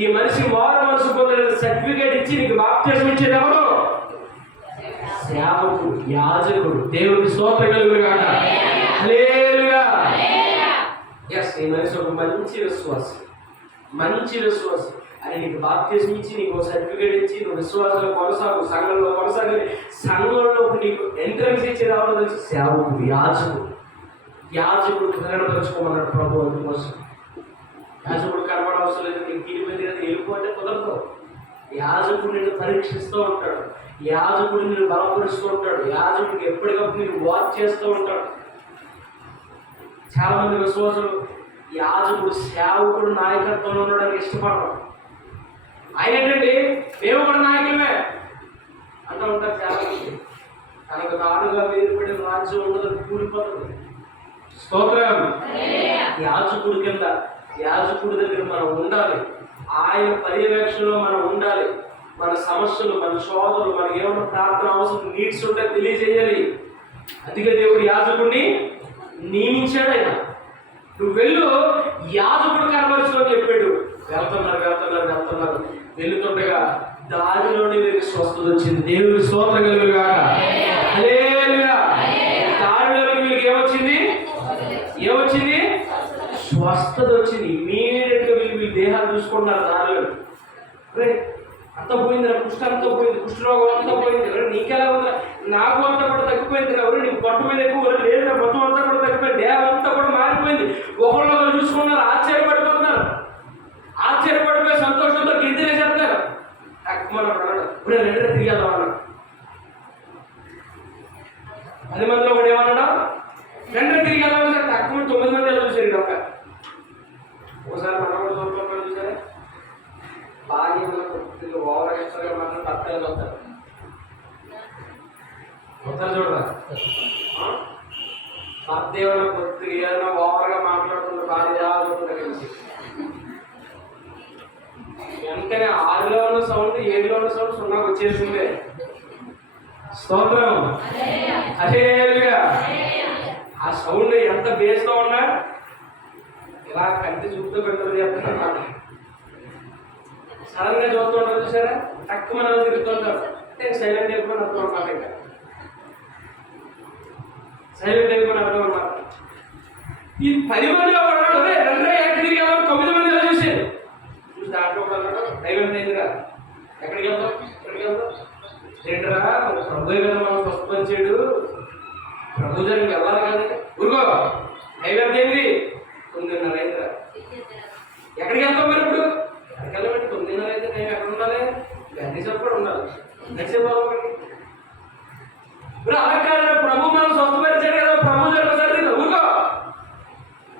ఈ మనిషి మారు మనసు పొందిన సర్టిఫికేట్ ఇచ్చి నీకు బాప్తిసం ఇచ్చేది ఎవరు? సేవకుడు, యాజకుడు. దేవుడికి స్తోత్రం కలుగును గాక. హల్లెలూయా. ఈ మనిషి ఒక మంచి విశ్వాసం. అని నీకు బాప్తిసం ఇచ్చి నీకు ఒక సర్టిఫికేట్ ఇచ్చి నువ్వు విశ్వాసంలో కొనసాగు, సంఘంలో కొనసాగి సంఘంలో నీకు ఎంట్రన్స్ ఇచ్చేది ఎవరో తెలుసు? సేవకుడు, యాజకుడు కనపరుచుకోమన్నాడు ప్రభు. అందుకోసం యాజకుడు కనపడవసరం లేదు. నీకు తిరిగి వెళ్ళిపోతే కుదరదు. యాజకుడు నిన్ను పరీక్షిస్తూ ఉంటాడు, యాజకుడు నిన్ను బలపరుస్తూ ఉంటాడు, యాజకుడికి ఎప్పటికప్పుడు నేను వాచ్ చేస్తూ ఉంటాడు. చాలా మంది విశ్వాసులు యాజకుడు సేవకుడు నాయకత్వంలో ఉండడానికి ఇష్టపడతారు. ఆయన ఏంటండి, మేము కూడా నాయకులమే అంటూ ఉంటారు చాలా మంది. తనకు తానుగా వేరుపడిన రాజ్యం ఉండదు, కూలిపోతుంది. స్తోత్రం. యాజకుడి దగ్గర మనం ఉండాలి, ఆయన పర్యవేక్షణలో మనం ఉండాలి. మన సమస్యలు, మన శోధనలు, మనకి ఏమైనా ప్రార్థన అవసరం, నీడ్స్ ఉంటే తెలియజేయాలి. అందుకే దేవుడు యాజకుడిని నియమించాడు. ఆయన నువ్వు వెళ్ళు, యాజకుడు కనపరుచుకొని చెప్పాడు. వెళ్తున్నారు వెళ్తుండగా దారిలోనే వీరికి స్వస్థత వచ్చింది. దేవుడికి స్తోత్రం కలుగును గాక. హల్లెలూయా. దారిలోకి వీరికి ఏమొచ్చింది? స్వస్థత వచ్చింది. ఇమీడియట్ గా వీళ్ళు దేహాలు చూసుకుంటున్నారు. దారిలో అంతా పోయింది, కుష్టి అంతా పోయింది, కుష్ఠరోగం అంతా పోయింది. నీకెలా ఉందా? నాకు అంతా కూడా తగ్గిపోయింది. ఎవరు నీకు పట్టు మీద ఎక్కువ లేదు, మొత్తం అంతా కూడా తగ్గిపోయింది, దేహం అంతా కూడా కొద్దిగా ఓవర్ ఇస్తారుగా మాత్రం తప్పలేదు వస్తారు వస్తారు చూడరా భర్త కొద్దిగా ఏదైనా ఓవర్గా మాట్లాడుతున్న భార్య కలిసి వెంటనే 6లో ఉన్న సౌండ్ 7లో ఉన్న సౌండ్ 0 వచ్చేసిందే. స్తోత్రం. హల్లెలూయా. ఆ సౌండ్ ఎంత బేస్గా ఉన్నా ఇలా కంటి చూపుతూ పెద్దలు చేస్తున్నమాట. సడన్ గా చూస్తుంటారు చూసారా, తక్కువ మనం తిరుగుతుంటారు. నేను సైలెంట్ అయిపోయిన అర్థం అన్నమాట. ఇంకా సైలెంట్ అయిపోయిన అర్థం అన్నమాట. ఈ 10 మందిలో ఉన్నాడు అదే 2 ఎక్కడికి 9 మందిలో చూసాడు. చూసి దాంట్లో కూడా అన్నాడు దైవం అయిందిరా, ఎక్కడికి వెళ్తాం ఎక్కడికి వెళ్తాం ఏంటరా ప్రభు కదా మనం స్వస్థపరిచాడు, ప్రభు దగ్గరికి వెళ్ళాలి కదా. ఊరుకో దైవం ఏంది 9:30 అయిందిరా, ఎక్కడికి వెళ్తాం మరి ఇప్పుడు ఎక్కడికి వెళ్ళమంటే 9:30 అయితే నేను ఎక్కడ ఉండాలి, గంట సేపు కూడా ఉండాలి, గంటసేపు ఇప్పుడు అలా కాదు. ప్రభు మనం స్వస్థపరిచాడు కదా, ప్రభు దగ్గర సరిగ్గా ఊరుకో.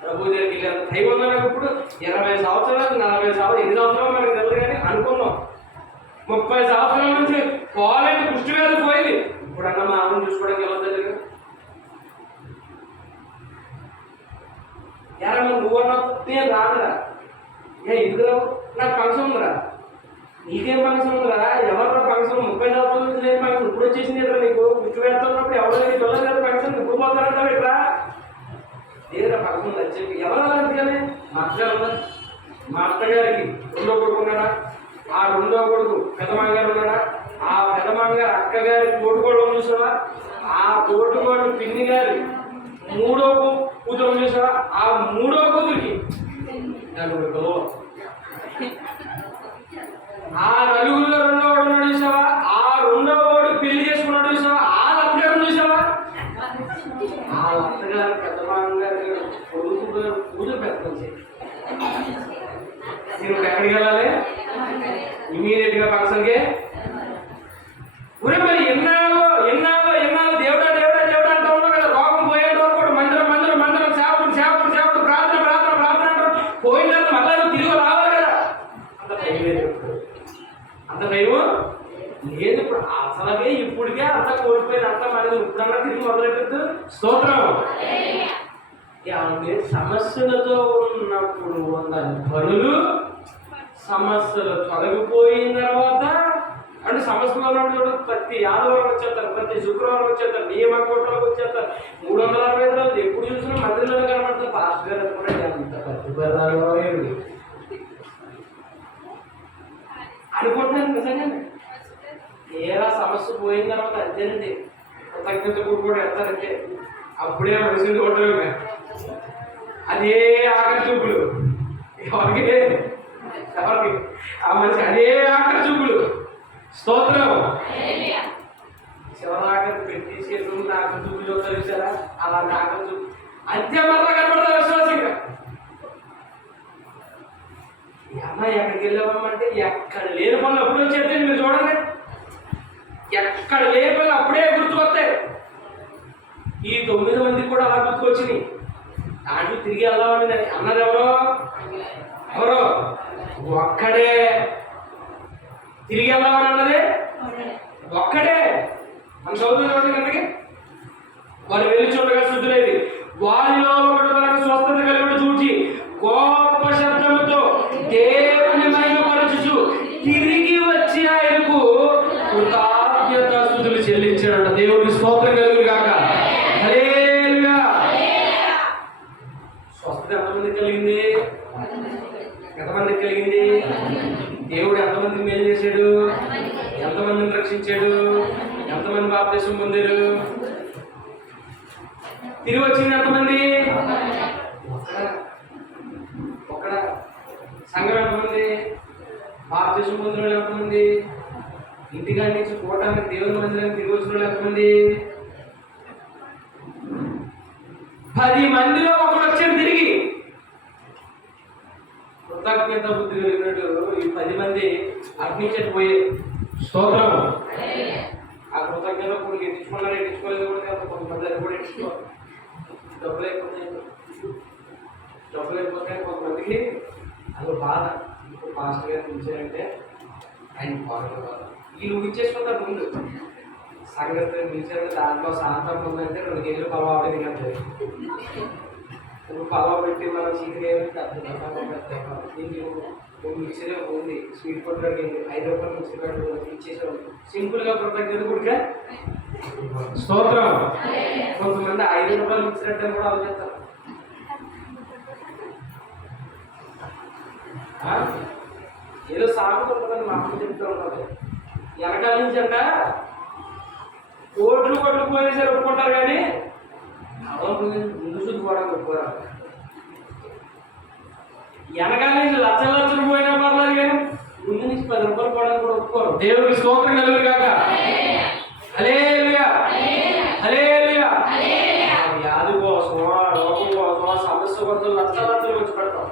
ప్రభు దగ్గరికి వెళ్ళి టైం ఉందా నాకు ఇప్పుడు 20 సంవత్సరాలు 40 సంవత్సరాలు 8 సంవత్సరాలు మనకి తెలియదు కానీ అనుకున్నాం. 30 సంవత్సరాల నుంచి కాలేజ్ పుష్టి వ్యాధి పోయింది. ఇప్పుడన్నా మా అమ్మని చూసుకోవడానికి వెళ్ళదు. ఎలా నువ్వన్నా నేను రాదురా, ఎందుకు రావు, నాకు ఫంక్షన్ ఉందిరా. నీకేం ఫంక్షన్ ఉందిరా, ఎవరు ఫంక్షన్ 30 సంవత్సరాల నుంచి లేని ఫంక్షన్ ఇప్పుడు వచ్చేసింది ఎట్లా నీకు. పుష్టి వ్యాధి ఉన్నప్పుడు ఎవరు పిల్లలు కదా ఫంక్షన్ ఇప్పుడు పోతారంటావు ఎట్లా ఏదైనా ఫంక్షన్ వచ్చేది ఎవరు అందుకని మా అత్తగారు ఉన్నారు. మా అత్తగారికి 2వ కొడుకు ఉన్నాడా, ఆ 2వ కొడుకు పెదమాంగారు ఉన్నాడా, ఆ పెదమాంగారు అక్కగారి తోటుకోడు చూసావా, ఆ తోటుకోడు పిన్ని గారి 3వ కూతురు చూసావా, ఆ 3వ కూతురికి 4 పిల్లలు. ఆ 4గురిలో 2వ వాడు ఉన్నాడు చూసావా, ఆ 2వ వాడు పెళ్లి చేసుకున్నాడు చూసావా, ఆ అత్తగారు చూసావా, ఆ అత్తగారు పెద్దమాంగారు కొడుకు గారు కూతురు పెద్దం చేయాలి. నువ్వు ఎక్కడికి వెళ్ళాలి ఇమీడియట్ గా ఫంక్షన్కి. మరి ఎన్నాళ్ళు ఎన్నాళ్ళు ఎన్నాళ్ళు దేవుడా దేవుడా దేవుడా అంటూ ఉన్నావు కదా. రోగం పోయేంత వరకు మందిరం మందిరం మందిరం సేవకుడు సేవకుడు సేవకుడు ప్రార్థన ప్రార్థన ప్రార్థన అంటారు. పోయిన తర్వాత మళ్ళీ తిరిగి రావాలి కదా. అంత టైం లేదు, అంత టైము లేదు. ఇప్పుడు అసలే ఇప్పటికే అంత కోల్పోయిన అంత మనది ఇప్పుడన్నా తిరిగి మొదలెట్టద్దు. స్తోత్రం. సమస్యలతో ఉన్నప్పుడు ఉన్న పనులు సమస్యలు తొలగిపోయిన తర్వాత అంటే సమస్యలు ఉన్నప్పుడు ప్రతి ఆదివారం వచ్చేస్తారు, ప్రతి శుక్రవారం వచ్చేస్తారు, నియమ కోట్లకు వచ్చేస్తారు. 365 రోజులు ఎప్పుడు చూసినా మందిరంలో కనబడుతుంది. పాస్టర్ గారు కూడా ఎంత ప్రతిపదాలు అనుకుంటున్నాను నిజంగా. ఏరా సమస్య పోయిన తర్వాత అంతేనండి కృతజ్ఞత కూడా వెళ్తారంటే అప్పుడే మనిషిని కొట్టమే. అదే ఆఖరి చూపులు ఎవరికి ఎవరికి ఆ మనిషి అదే ఆఖరి చూపులు. స్తోత్రం. శివరాఖరి పెట్టి ఆఖరి చూపులు చూస్తారు చూసారా, అలాంటి ఆఖరి చూపు అంతే మాత్రం కనబడతారు విశ్వాసంగా. ఈ అమ్మాయి ఎక్కడికి వెళ్ళామంటే ఎక్కడ లేని పనులు అప్పుడు వచ్చేది. మీరు చూడండి, ఎక్కడ లేని పనులు అప్పుడే గుర్తుకొస్తాయి. ఈ 9 మందికి కూడా అలా గుర్తుకొచ్చినాయి. దాంట్లో తిరిగి వెళ్దామని అన్నది ఎవరో ఎవరో ఒక్కడే. తిరిగి వెళ్దామని అన్నది ఒక్కడే. మన చదువుతుంది కనుక వారు వెళ్ళి చూడగా శుద్ధులేది వారిలో ఒకటి తనకు స్వస్థత కలిగి చూచి గొప్ప శబ్దముతో దేవుని మహిమపరచుచు తిరిగి వచ్చి ఆయనకు కృతజ్ఞత స్తుతులు చెల్లించాడంట. దేవుని స్తోత్రం కలుగును గాక. హల్లెలూయా. స్వస్థత ఎంతమందికి కలిగింది, ఎంతమందికి కలిగింది? దేవుడు ఎంతమందికి మేలు చేశాడు, ఎంతమందిని రక్షించాడు, ఎంతమంది బాప్తిసం పొందారు, తిరిగి వచ్చింది ఎంతమంది? ఒక్కడ. సంఘం ఎంతమంది? బాప్తిసం పొందిన వాళ్ళు ఎంతమంది? ఇంటికాడి నుంచి చూడటానికి దేవుని మందిరానికి తిరిగి వచ్చిన వాళ్ళు ఎంతమంది? 10 మందిలో ఒకడు వచ్చాడు తిరిగి. కృతజ్ఞత బుద్ధి కలిగినట్టు ఈ 10 మంది అగ్నించట్టు పోయే. స్తోత్రం. ఆ కృతజ్ఞత కొన్ని ఎట్టించుకున్నారు, ఎట్టించుకోలేదు కూడా కొంతమంది అది కూడా ఎట్టించుకోవాలి. డబ్బులు అయిపోతే కొంతమందికి అది బాధ. ఇప్పుడు పాస్టర్ గారు పిలిచారంటే ఆయన పాల్గొన్నారు వీళ్ళు ఊహించేసుకుంటారు ముందు సంగతి పిలిచారు దాంట్లో శాంతం ఉందంటే 2 కేజీలు పలావ్ తినట్టు ఇప్పుడు పలావ్ పెట్టి మనం చికెన్ మిక్సీలో ఉంది స్వీట్ పొట్టులోకి 5 రూపాయలు మిక్సీ పెట్టు ఇచ్చేసాం సింపుల్గా ప్రొటెక్ట్ కూడా స్తోత్రం. కొంతమంది 5 రూపాయలు మిక్సీ పెట్టని కూడా ఆలోచిస్తారు. ఏదో సాగుతుంటుందని మా అమ్మ చెప్తూ ఉంటుంది. వెనకాల నుంచి అంట కోట్లు పోయినా ఒప్పుకుంటారు కానీ ముందు శుద్ధి కూడా ఒప్పుకోరు. వెనకాల నుంచి లక్షలు పోయినా పర్లేదు కానీ ముందు నుంచి 10 రూపాయలు పోవడానికి కూడా ఒప్పుకోరు. దేవుడికి స్తోత్రం కలుగురు కాక. హల్లెలూయా హల్లెలూయా. వ్యాధి కోసమా రోగం కోసమా సమస్య కోసం లక్షలు వచ్చి పెడతాం.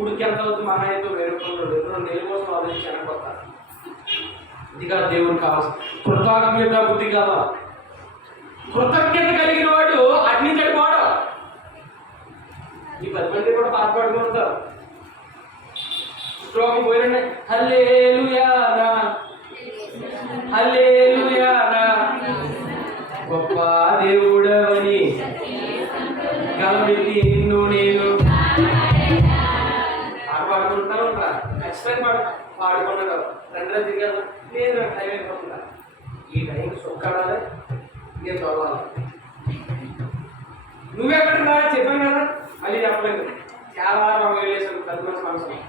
ఉడికి ఎంత అవుతుంది మహా అయితే 1000 రూపాయలు 2 నెలల కోసం ఆలోచించి వెనకొస్తారు. ఇది కాదు దేవుడు కావాల్సి కృతజ్ఞత బుద్ధి కావాలి. కృతజ్ఞత కలిగిన వాడు అటు నుంచి అడిపోవడం. ఈ 10 మంది కూడా బాధపడుకుంటారు. స్ట్రోక్ పోయినండి హల్లెలూయానా హల్లెలూయానా గొప్ప దేవుడవని గలబెట్టి నిన్ను నేను పాడుకుంటా ఉంటా. ఖచ్చితంగా పాడుకున్నాడు 2 తిరిగాను లేదు టైం అయిపోతుందా ఈ టైంకి సొక్కాడాలి నేను చదవాలి. నువ్వెక్కడున్నా చెప్పాను కదా మళ్ళీ చెప్పలేదు. చాలా బాగా వెళ్ళేసాను 10 మంది సంవత్సరం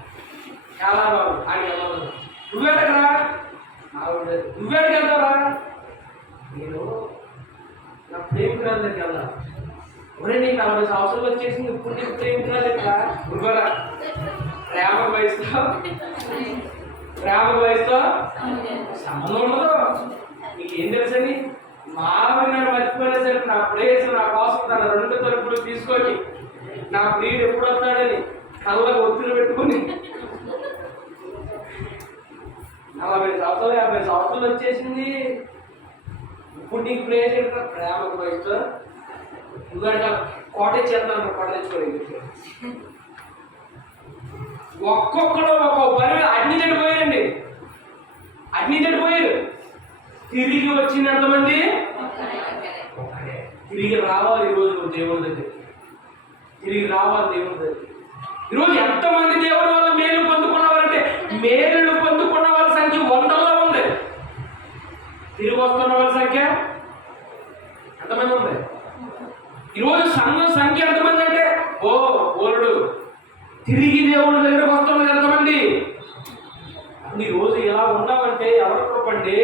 చాలా బాగు ఆడికి వెళ్ళాలి. నువ్వెక్కడరా నువ్వెక్కడికి వెళ్తావా? నేను నా ప్రేమికురాల దగ్గరికి వెళ్దా. ఒరే నీకు 40 సంవత్సరాలు వచ్చేసింది ఇప్పుడు నీకు ప్రేమికురాలు ఎట్లా నువ్వరా? ప్రేమకు వయసుతో సంబంధం ఉండదు. నీకేం తెలుసని మావి నన్ను మర్చిపోయినా సరే నా ప్రేయస్ నా కోసం తన 2 తలుపులు తీసుకొని నా ప్రియుడు ఎప్పుడు వస్తాడని కళ్ళకు ఒత్తిడి పెట్టుకుని 40 సంవత్సరాలు 50 సంవత్సరాలు వచ్చేసింది. ఇప్పుడు నీకు ప్రేయస్ ఏంటో ప్రేమకు వయసుతో ఎందుకంటే కోట చేస్తాను కోట తెచ్చుకోలేదు. ఒక్కొక్కడు ఒక్కొక్క పని అగ్ని చెడిపోయారండి. అగ్ని చెడిపోయారు. తిరిగి వచ్చింది ఎంతమంది? తిరిగి రావాలి ఈరోజు నువ్వు దేవుడి దగ్గర. తిరిగి రావాలి దేవుడి దగ్గర. ఈరోజు ఎంతమంది దేవుడి వల్ల మేలు పొందుకున్నవారంటే మేలు పొందుకున్న వాళ్ళ సంఖ్య 100లో ఉంది. తిరిగి వస్తున్న వాళ్ళ సంఖ్య ఎంతమంది ఉంది? ఈరోజు సంఘం సంఖ్య ఎంతమంది అంటే ఓరుడు. తిరిగి దేవుడి దగ్గరకు వస్తున్నది ఎంతమంది? ఈ రోజు ఎలా ఉన్నామంటే ఎవరు కృపండి?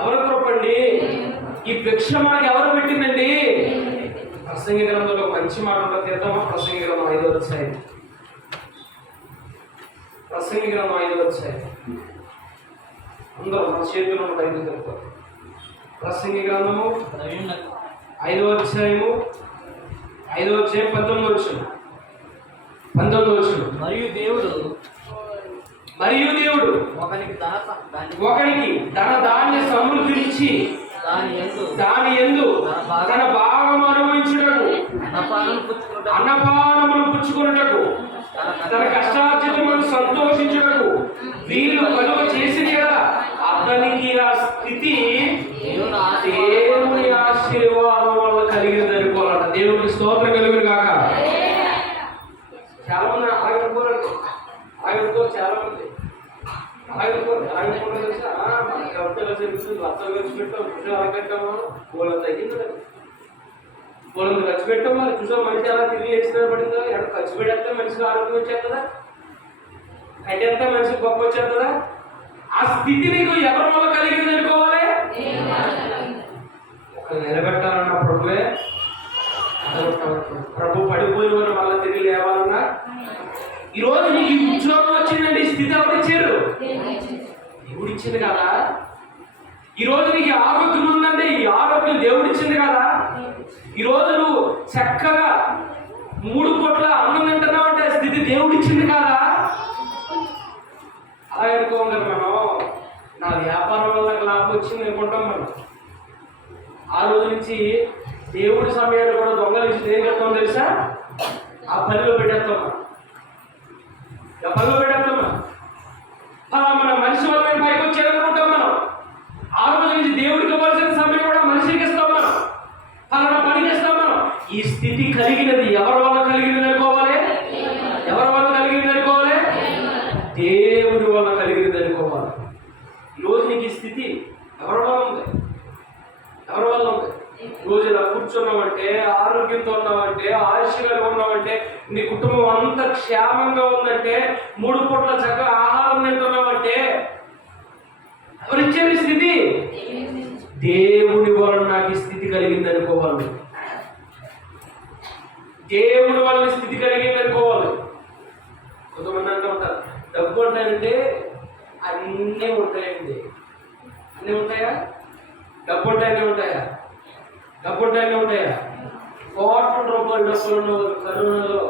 ఎవరు కృపండి? ఈ భిక్ష మనకి ఎవరు పెట్టిందండి? ప్రసంగి గ్రంథంలో మంచి మాట ఉంటుంది. తీద్దామా? ప్రసంగి గ్రంథం 5వ అధ్యాయం. ప్రసంగి గ్రంథం 5వ అధ్యాయం. అందరూ మన చేతుల్లో ఉన్న బైబిల్ చెప్తారు. ప్రసంగి గ్రంథము 5వ అధ్యాయము 19వ వచనం. మరియు దేవుడు ఒకనికి తన ధాన్య సమృద్ధినిచ్చి దాని యందు తన భాగం అనుభవించుటకు అన్నపానములు పుచ్చుకున్నటకు తన కష్టార్జితమును సంతోషించుటకు వీళ్ళు కలుగ చేసింది కదా. అతనికి ఆ స్థితి దేవుని ఆశీర్వాదం వల్ల కలిగింది అనుకోవాలంట. దేవుడికి స్తోత్రం కలుగును కాక. చాలా మంది అలాగనుకోరు. చాలా మంది అలాగనుకోరు. తెలుసా లక్షలు ఖర్చు పెట్టాం అలా పెట్టాము వాళ్ళని తగ్గింది. వాళ్ళని ఖర్చు పెట్టాం మరి చూసా మనిషి అలా తిరిగి వేసిన పడిందా? ఎక్కడ ఖర్చు పెడేస్తే మనిషికి ఆరోగ్యం వచ్చేస్తుందా? కట్టేస్తే మనిషికి గొప్ప వచ్చేస్తుందా? ఆ స్థితి నీకు ఎవరి వల్ల కలిగింది అనుకోవాలి? ఒకరు నిలబెట్టాలన్న ప్రభువే. ప్రభు పడిపోయిన వాళ్ళు మళ్ళీ తిరిగి లేవాలన్నా ఈరోజు నీకు ఉద్యోగం వచ్చిందండి. స్థితి ఎవరిచ్చారు? దేవుడు ఇచ్చింది కదా. ఈరోజు నీకు ఆరోగ్యం ఉందంటే ఈ ఆరోగ్యం దేవుడు ఇచ్చింది కదా. ఈరోజు నువ్వు చక్కగా 3 పూట్ల అన్నం తింటున్నావు అంటే స్థితి దేవుడు ఇచ్చింది కదా. అలా అనుకోండి. మనం నా వ్యాపారం వల్ల లాభం వచ్చింది అనుకుంటాం. మనం ఆ రోజు నుంచి దేవుడి సమయాన్ని కూడా దొంగలించి ఏం చెప్తాం తెలుసా? ఆ పనిలో పెట్టేస్తామా? అలా మన మనిషి వల్ల మేము పైకి వచ్చేదనుకుంటాం మనం. ఆ రోజు నుంచి దేవుడికి ఇవ్వాల్సిన సమయం కూడా మనిషికి ఇస్తాం మనం, అలాంటి పనికి ఇస్తాం మనం. ఈ స్థితి కలిగినది ఎవరి వల్ల కలిగినది అనుకోవాలి? ఎవరి వల్ల కలిగినది అనుకోవాలి? దేవుడి వల్ల కలిగినది అనుకోవాలి. ఈరోజు నీకు ఈ స్థితి ఎవరి వల్ల ఉంది? ఎవరి వల్ల ఉంది? రోజు ఇలా కూర్చున్నామంటే, ఆరోగ్యంతో ఉన్నామంటే, ఆయుష్గా ఉన్నామంటే, నీ కుటుంబం అంత క్షేమంగా ఉందంటే, 3 పూట్ల చక్కగా ఆహారం తింటున్నామంటే ఎవరిచ్చే స్థితి? దేవుడి వలన నాకు ఈ స్థితి కలిగింది అనుకోవాలి. దేవుడి వలన స్థితి కలిగింది అనుకోవాలి. కొంతమంది అంటూ ఉంటారు, డబ్బు ఉంటాయంటే అన్నీ ఉంటాయండి. అన్నీ ఉంటాయా? డబ్బు ఉంటాయన్నీ ఉంటాయా? డబ్బు ఉంటాయన్నీ ఉంటాయా? కోట్ల రూపాయలు డబ్బులు కరోనాలో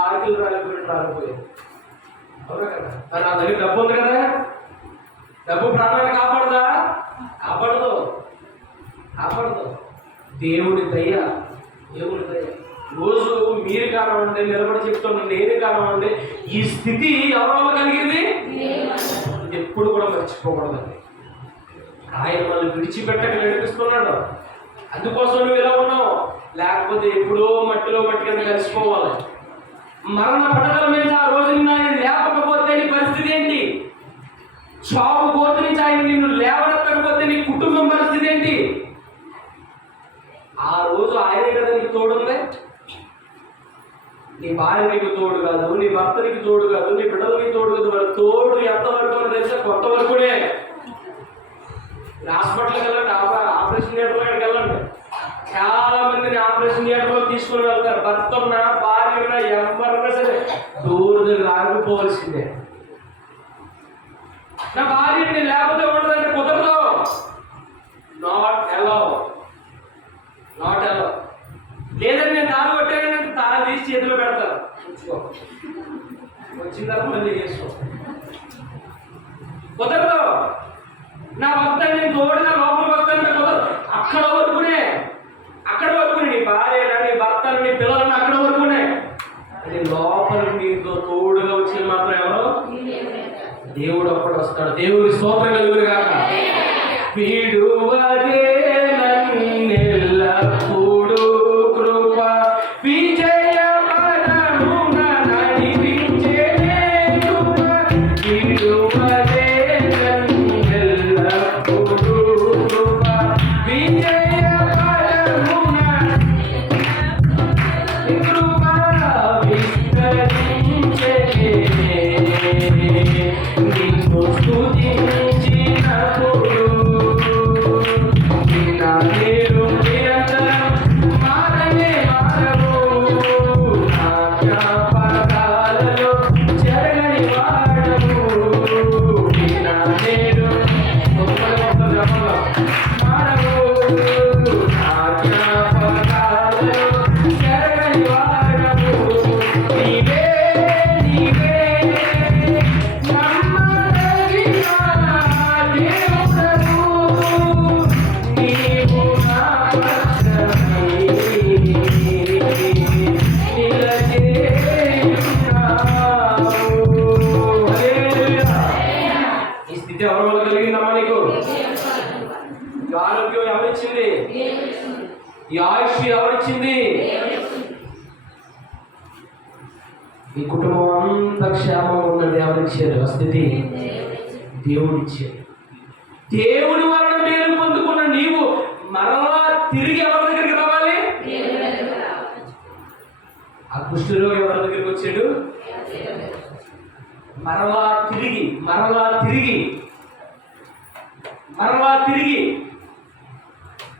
ఆకలి రాలిపోయాయి. అవునా కదా? మరి నా దగ్గర డబ్బు ఉంది కదా, డబ్బు ప్రాణాన్ని కాపాడదా? కాపాడదు. దేవుడి దయ, దేవుడి దయ. రోజు మీరు కానివ్వండి, నిలబడి చెప్తున్నా నేను కానివ్వండి, ఈ స్థితి ఎవరి వల్ల కలిగింది? ఎప్పుడు కూడా మర్చిపోకూడదండి. ఆయన మనల్ని విడిచిపెట్టక నడిపిస్తున్నాడు. అందుకోసం నువ్వు ఇలా ఉన్నావు. లేకపోతే ఎప్పుడో మట్టిలో మట్టి కింద కలిసిపోవాలి. మరణ పట్టణాల మీద ఆ రోజు నిన్న ఆయన లేపకపోతే నీ పరిస్థితి ఏంటి? చావు పోతే నుంచి ఆయన నిన్ను లేవనెత్తకపోతే నీ కుటుంబం పరిస్థితి ఏంటి? ఆ రోజు ఆయనే కదా నీకు తోడుంది. నీ భార్య నీకు తోడు కాదు, నీ భర్త నీకు తోడు కాదు, నీ బిడ్డలు నీకు తోడు కాదు. మరి తోడు ఎంతవరకు అని తెలిసే కొంతవరకునే. హాస్పిటల్కి వెళ్ళండి, ఆపరేషన్ థియేటర్లో వెళ్ళండి. చాలా మందిని ఆపరేషన్ థియేటర్లో తీసుకుని వెళ్తారు. భర్త ఉన్నా, భార్య ఉన్నా, ఎవరైనా సరే దూరం దగ్గర ఆగిపోవలసిందే. నా భార్యని లేకపోతే ఉండదంటే కుదరదు. నాట్ ఎలో. లేదని నేను తాను కొట్టానంటే తాను తీసి చేతిలో పెడతారు. ఉంచుకో, వచ్చిన తర్వాత మళ్ళీ చేసుకో. కుదరదు. నా భర్త నేను తోడుగా లోపలికి వస్తానంటే కుదరదు. అక్కడ వరకునే నీ భార్య, నీ భర్త, నీ పిల్లలను అక్కడ వరకునే. అది లోపల నీతో తోడుగా వచ్చేది మాత్రం ఎవరు? దేవుడు అప్పుడు వస్తాడు. దేవుడి స్తోత్రం కలుగును గాక. విడువదే నన్నెల్లప్పుడు కృప విజయ పదమున నడిపించేనే కృప. విడువదే నన్నెల్లప్పుడు కృప విజయ పదమున కృప విస్తరించేనే. నిన్ను స్తుతించినప్పుడు నా నీరు నిరంతరం మారనే మారవు. నా జ్ఞాపకాలలో చెరగని వాడవు. నా నీరు మారవు. నా జ్ఞాపకాలలో చెరగని వాడవు. నీవే నమ్మదగిన దేవుడవు. నీవు నా పక్షమై నిలచేయున్నావు. హల్లెలూయా. ఈ స్థితి ఎవరి వల్ల కలిగిందమ్మా నీకు? ఈ ఆరోగ్యం ఎవరిచ్చింది? ఈ ఆయుష్ ఎవరిచ్చింది? ఈ కుటుంబం అంతా క్షేమంగా ఉన్నది ఎవరిచ్చారు? ఆ స్థితి దేవుడిచ్చాడు. దేవుడి వలన మేలు పొందుకున్న నీవు మరలా తిరిగి ఎవరి దగ్గరికి రావాలి? ఆ కుష్ఠరోగి ఎవరి దగ్గరికి వచ్చాడు? మరలా తిరిగి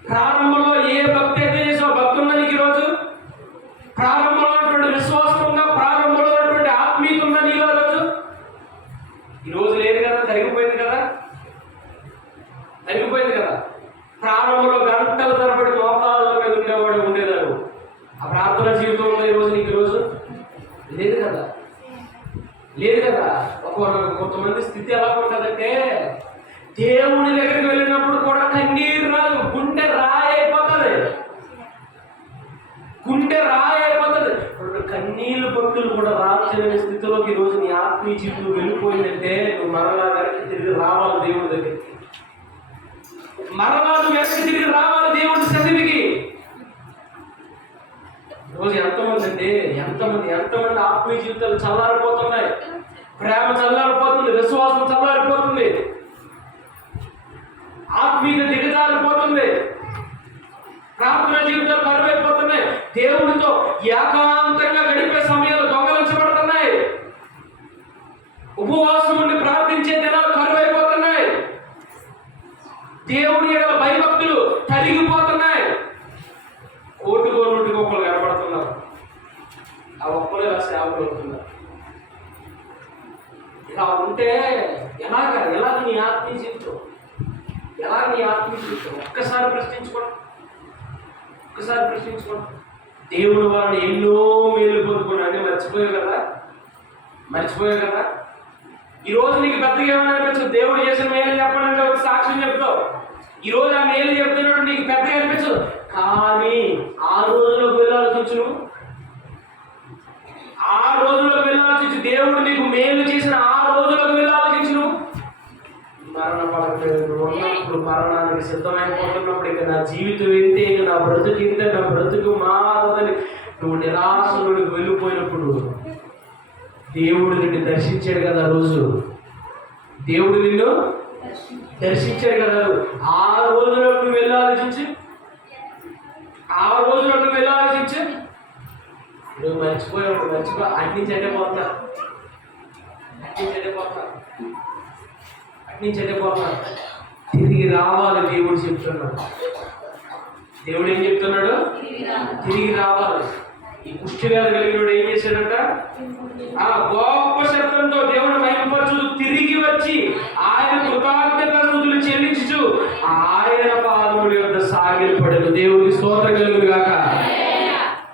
ప్రారంభంలో ఏ భక్తి అయితే చేసావు, భక్తి ఉందా నీకు ఈరోజు? ప్రారంభంలో ఉన్నటువంటి విశ్వాసం ఉందా? ప్రారంభంలో ఉన్నటువంటి ఆత్మీయత ఉందా నీలో రోజు? ఈరోజు లేదు కదా, జరిగిపోయింది కదా. ప్రారంభంలో గంటల తరబడి మోకాళ్ళ మీద ఉండేదాడు. ఆ ప్రార్థన జీవితం ఉందా ఈరోజు నీకు? ఈరోజు లేదు కదా. కొంతమంది స్థితి ఎలా ఉంటుందంటే, దేవుని దగ్గరికి వెళ్ళినప్పుడు కూడా కన్నీరు రాదు, గుండె రాయి అయిపోతుంది. కన్నీళ్ళు భక్తులు కూడా రాల్చలేని స్థితిలోకి ఈరోజు నీ ఆత్మీయ జీవితం వెళ్ళిపోయిందంటే నువ్వు మరలా వెనక్కి తిరిగి రావాలి దేవుడి దగ్గరికి. మరలా నువ్వు వెనక్కి తిరిగి రావాలి దేవుడి సన్నిధికి. రోజు ఎంతమంది ఆత్మీయ జీవితాలు చల్లారిపోతున్నాయి, ప్రేమ చల్లారిపోతుంది, విశ్వాసం చల్లారిపోతుంది, ఆత్మీయత దిగజారిపోతుంది, ప్రార్థన జీవితాలు కరువైపోతున్నాయి, దేవుడితో ఏకాంతంగా గడిపే సమయాలు దొంగలించబడుతున్నాయి, ఉపవాసం ఉండి ప్రార్థించే దినాలు కరువైపోతున్నాయి, దేవుడి ఎడల భయభక్తులు కలిగిపోతున్నాయి. కోటి కోటి ఒక్కరు కనబడుతున్నారు, ఆ ఒక్కరే సేవలు అవుతున్నారు. ఇలా ఉంటే ఎలాగ నీ ఆత్మీయ జీవితం, ఒక్కసారి ప్రశ్నించుకోండి. దేవుడు వారిని ఎన్నో మేలు పొందుకున్నాడు, మర్చిపోయావు కదా. ఈరోజు నీకు పెద్దగా ఏమైనా అనిపించదు, దేవుడు చేసిన మేలు చెప్పండి ఒక సాక్ష్యం చెప్తావు. ఈరోజు ఆ మేలు చెప్తున్నాడు నీకు పెద్దగా అనిపించదు, కానీ ఆ రోజులోకి వెళ్ళాల్సి నువ్వు, ఆ రోజులోకి వెళ్ళాల్సి దేవుడు నీకు మేలు చేసిన ఆ రోజులోకి వెళ్ళాల్సి నువ్వు ఉన్నప్పుడు మరణానికి సిద్ధమైపోతున్నప్పుడు ఇక నా జీవితం ఇంతే, ఇక నా బ్రతుకు ఇంతే, నా బ్రతుకు మారదని నువ్వు నిరాశలోకి వెళ్ళిపోయినప్పుడు దేవుడు నిన్ను దర్శించాడు కదా. రోజు దేవుడు నిన్ను దర్శించాడు కదా. ఆ రోజులోకి నువ్వు వెళ్ళాల్సించి నువ్వు మర్చిపో అన్ని చెడ్డపోతా తిరిగి రావాలి. దేవుడు చెప్తున్నాడు. దేవుడు ఏం చెప్తున్నాడు? తిరిగి రావాలి. ఈ కుష్టి వ్యాధి కలిగినోడు ఏం చేశాడంట? ఆ గొప్ప శబ్దంతో దేవుడు మహిమపరచు తిరిగి వచ్చి ఆయన కృతజ్ఞతాస్తుతులు చెల్లించు ఆయన పాదముల యొద్ద సాగిలపడను. దేవుడికి స్తోత్రం కలుగును గాక.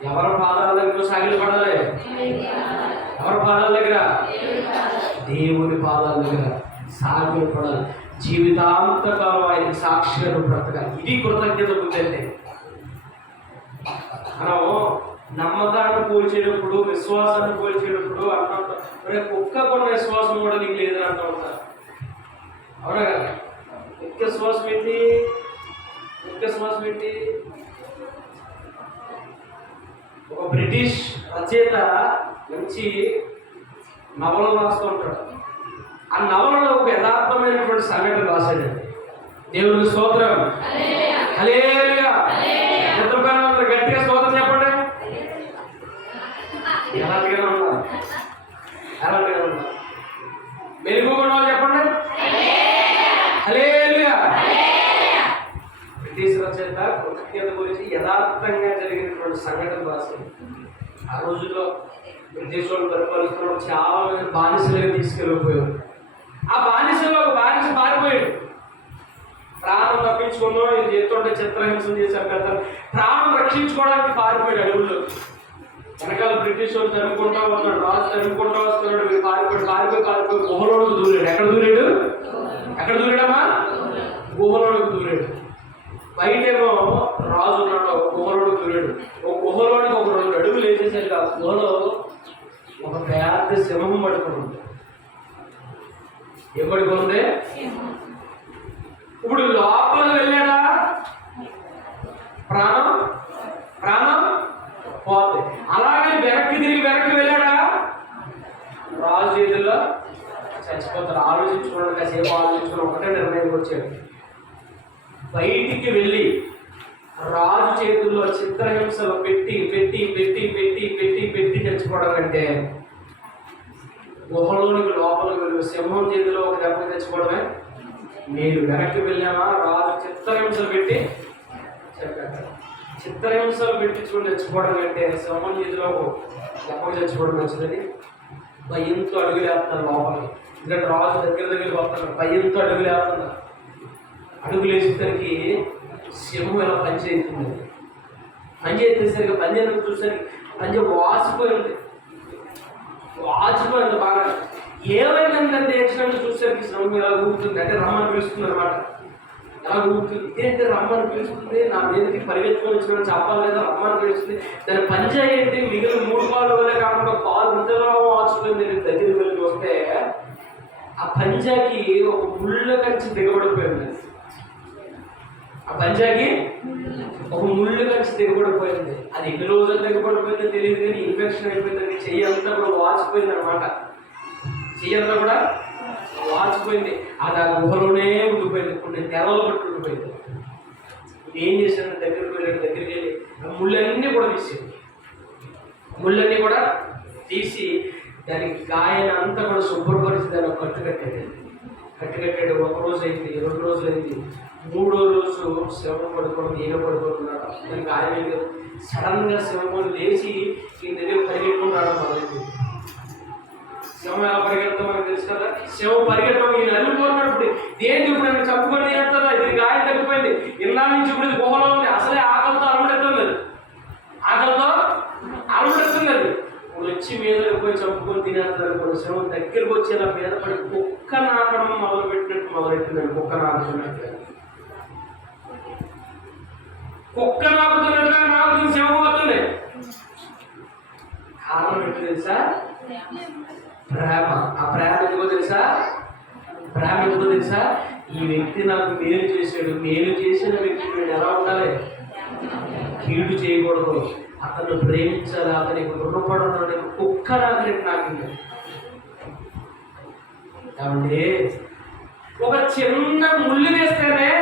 ఎవరి పాదాల దగ్గర సాగిలపడాలి? ఎవరి పాదాల దగ్గర? దేవుని పాదాల దగ్గర సాగిలపడాలి. జీవితాంతకాలం ఆయనకి సాక్షిగా బ్రతకాలి. ఇది కృతజ్ఞత బుద్ధి. మనం నమ్మకాన్ని పోల్చేటప్పుడు, విశ్వాసాన్ని పోల్చేటప్పుడు అన్నంత కుక్క కొన్న విశ్వాసం కూడా నీకు లేదని అంటూ ఉంటారు. అవునా కదా? ముఖ్య శ్వాసం ఏంటి? ఒక బ్రిటిష్ రచయిత మంచి నవలను రాస్తూ ఉంటాడు. ఆ నవలలో ఒక యథార్థమైనటువంటి సంఘటన రాశాడండి. దేవునికి స్తోత్రం. హల్లెలూయా. నిద్రపోయిన వాళ్ళు గట్టిగా స్తోత్రం చెప్పండి. ఎలాంటిగా ఉన్నారు? మెరుగుకున్న వాళ్ళు చెప్పండి. హల్లెలూయా. బ్రిటిష్ రచయిత కృతజ్ఞత గురించి యథార్థంగా జరిగినటువంటి సంఘటన రాశాడు. ఆ రోజుల్లో బ్రిటిష్ వాళ్ళు పరిపాలిస్తున్న చాలా మంది బానిసలుగా తీసుకెళ్ళిపోయారు. ఆ బానిసలో ఒక బానిస పారిపోయాడు. ప్రాణం తప్పించుకున్నాం, ఇది చేస్తుంటే చిత్రహింసలు చేశారు కదా, ప్రాణం రక్షించుకోవడానికి పారిపోయాడు అడవుల్లో. వెనకాల బ్రిటిష్ వాళ్ళు తరుముకుంటా వస్తున్నాడు, రాజు తరుముకుంటా వస్తున్నాడు. వీడు పారిపోయి గుహలోకి దూరాడు. ఎక్కడ దూరాడమ్మా? గుహలోకి దూరాడు. బయటేమో రాజు ఉన్నాడు, ఒక గుహలోకి దూరాడు. ఒక గుహలోనికి ఒక 2 అడుగులు వేసేసరికి ఆ గుహలో ఒక పెద్ద సింహం పడుతుంది. ఏం పడుకుంది? ఇప్పుడు లోపల వెళ్ళాడా? ప్రాణం పోతే. అలాగే వెనక్కి వెళ్ళాడా? రాజు చేతుల్లో చచ్చిపోతాడు. ఆలోచించుకోవడం కాసేపు ఆలోచించుకోవడం ఒకటే నిర్ణయం వచ్చాడు. బయటికి వెళ్ళి రాజు చేతుల్లో చిత్రహింసలు పెట్టి చచ్చిపోవడం కంటే గుహలోనికి లోపలికి వెళ్ళి సింహం చేతిలో ఒక దెబ్బ తెచ్చుకోవడమే నేను. వెనక్కి వెళ్ళామా? రాజు చిత్రహింసలు పెట్టించుకుని తెచ్చుకోవడం కంటే సింహం చేతిలో దెబ్బకి తెచ్చుకోవడం మంచిదని భయంతో అడుగులేస్తున్నారు లోపలికి. ఎందుకంటే రాజు దగ్గర వస్తున్నారు, భయంతో అడుగులేస్తున్నారు. అడుగులేసేసరికి సింహం ఎలా పనిచేస్తుంది. పనిచేసేసరికి పంజాబ్ చూసరికి పంజాబ్ వాచిపోయింది బాగా. ఏమైందంటే యాక్సిడెంట్ చూసేసరికి సింహం ఎలా ఊగుతుంది అంటే రమ్మని పిలుస్తుంది అనమాట. ఎలా ఊపుతుంది, ఇదేంటి రమ్మని పిలుస్తుంది, నా మీదకి పరిగెత్తుకొని వచ్చిన చెప్పాలి లేదా రమ్మని పిలుస్తుంది. దాని పంజా ఏంటి, మిగిలిన 3 కాళ్ళు వల్ల కాకుండా కాలు ఇంతలో ఆచుకుంది. దగ్గరికి వెళ్ళి వస్తే ఆ పంజాకి ఒక ముళ్ళ కంచి దిగబడిపోయింది. ఆ పంజాకి ఒక ముళ్ళు కంచి దిగబడిపోయింది. అది ఎన్ని రోజులు దిగబడిపోయిందో తెలియదు కానీ ఇన్ఫెక్షన్ అయిపోయింది. చెయ్యి అంతా కూడా వాచిపోయింది అనమాట. చెయ్యి అంతా కూడా వాచిపోయింది. అది ఆ గుహలోనే ఉండిపోయింది. కొన్ని తెరలు పట్టి ఉండిపోయింది. ఏం చేశాను, దగ్గరికి వెళ్ళి ముళ్ళన్నీ కూడా తీసేది. ముళ్ళన్నీ కూడా తీసి దానికి గాయాన్ని అంతా కూడా శుభ్రపరిచి దాన్ని కట్టుకట్టాడు. 1 రోజు అయింది, 2 రోజులు అయింది, 3వ రోజు శివ పడుకోవడం, నేను పడుకుంటున్నాడు. దానికి ఆయన సడన్గా శివముడు లేచి ఈ దగ్గర పరిగెట్టుకున్నాడు. మొదలైంది. శివం ఎలా పరిగెడతాం మనకు తెలుసు కదా. శివం పరిగెట్టడం ఈయన అల్లుకున్నప్పుడు దేనికి ఇప్పుడు నన్ను చప్పుకొని చేస్తుందా, ఇది గాయం తగ్గిపోయింది, ఇలా నుంచి ఇప్పుడు ఇది గుహలో ఉంది, అసలే ఆకలితో అలమడెత్తుంది, వచ్చి మీద పోయి చంపుకొని తినేస్తారు అనుకోండి. శివం దగ్గరికి వచ్చి ఇలా మీద పడి కుక్క నాకడం మొదలెట్టిందండి. కుక్క నాకుతున్నట్టుగా నాకుతుంది శివం అవుతుంది. కారణం ఏంటో తెలుసా? ప్రేమ. ఆ ప్రేమ ఎందుకో తెలుసా? ఈ వ్యక్తి నాకు మేలు చేశాడు, మేలు చేసిన వ్యక్తి నేను ఎలా ఉండాలి, కీడు చేయకూడదు, అతను ప్రేమించాలి, అతనికి రుణపడాలి. కుక్క నాకు కాబట్టి ఒక చిన్న ముళ్ళు వేస్తేనే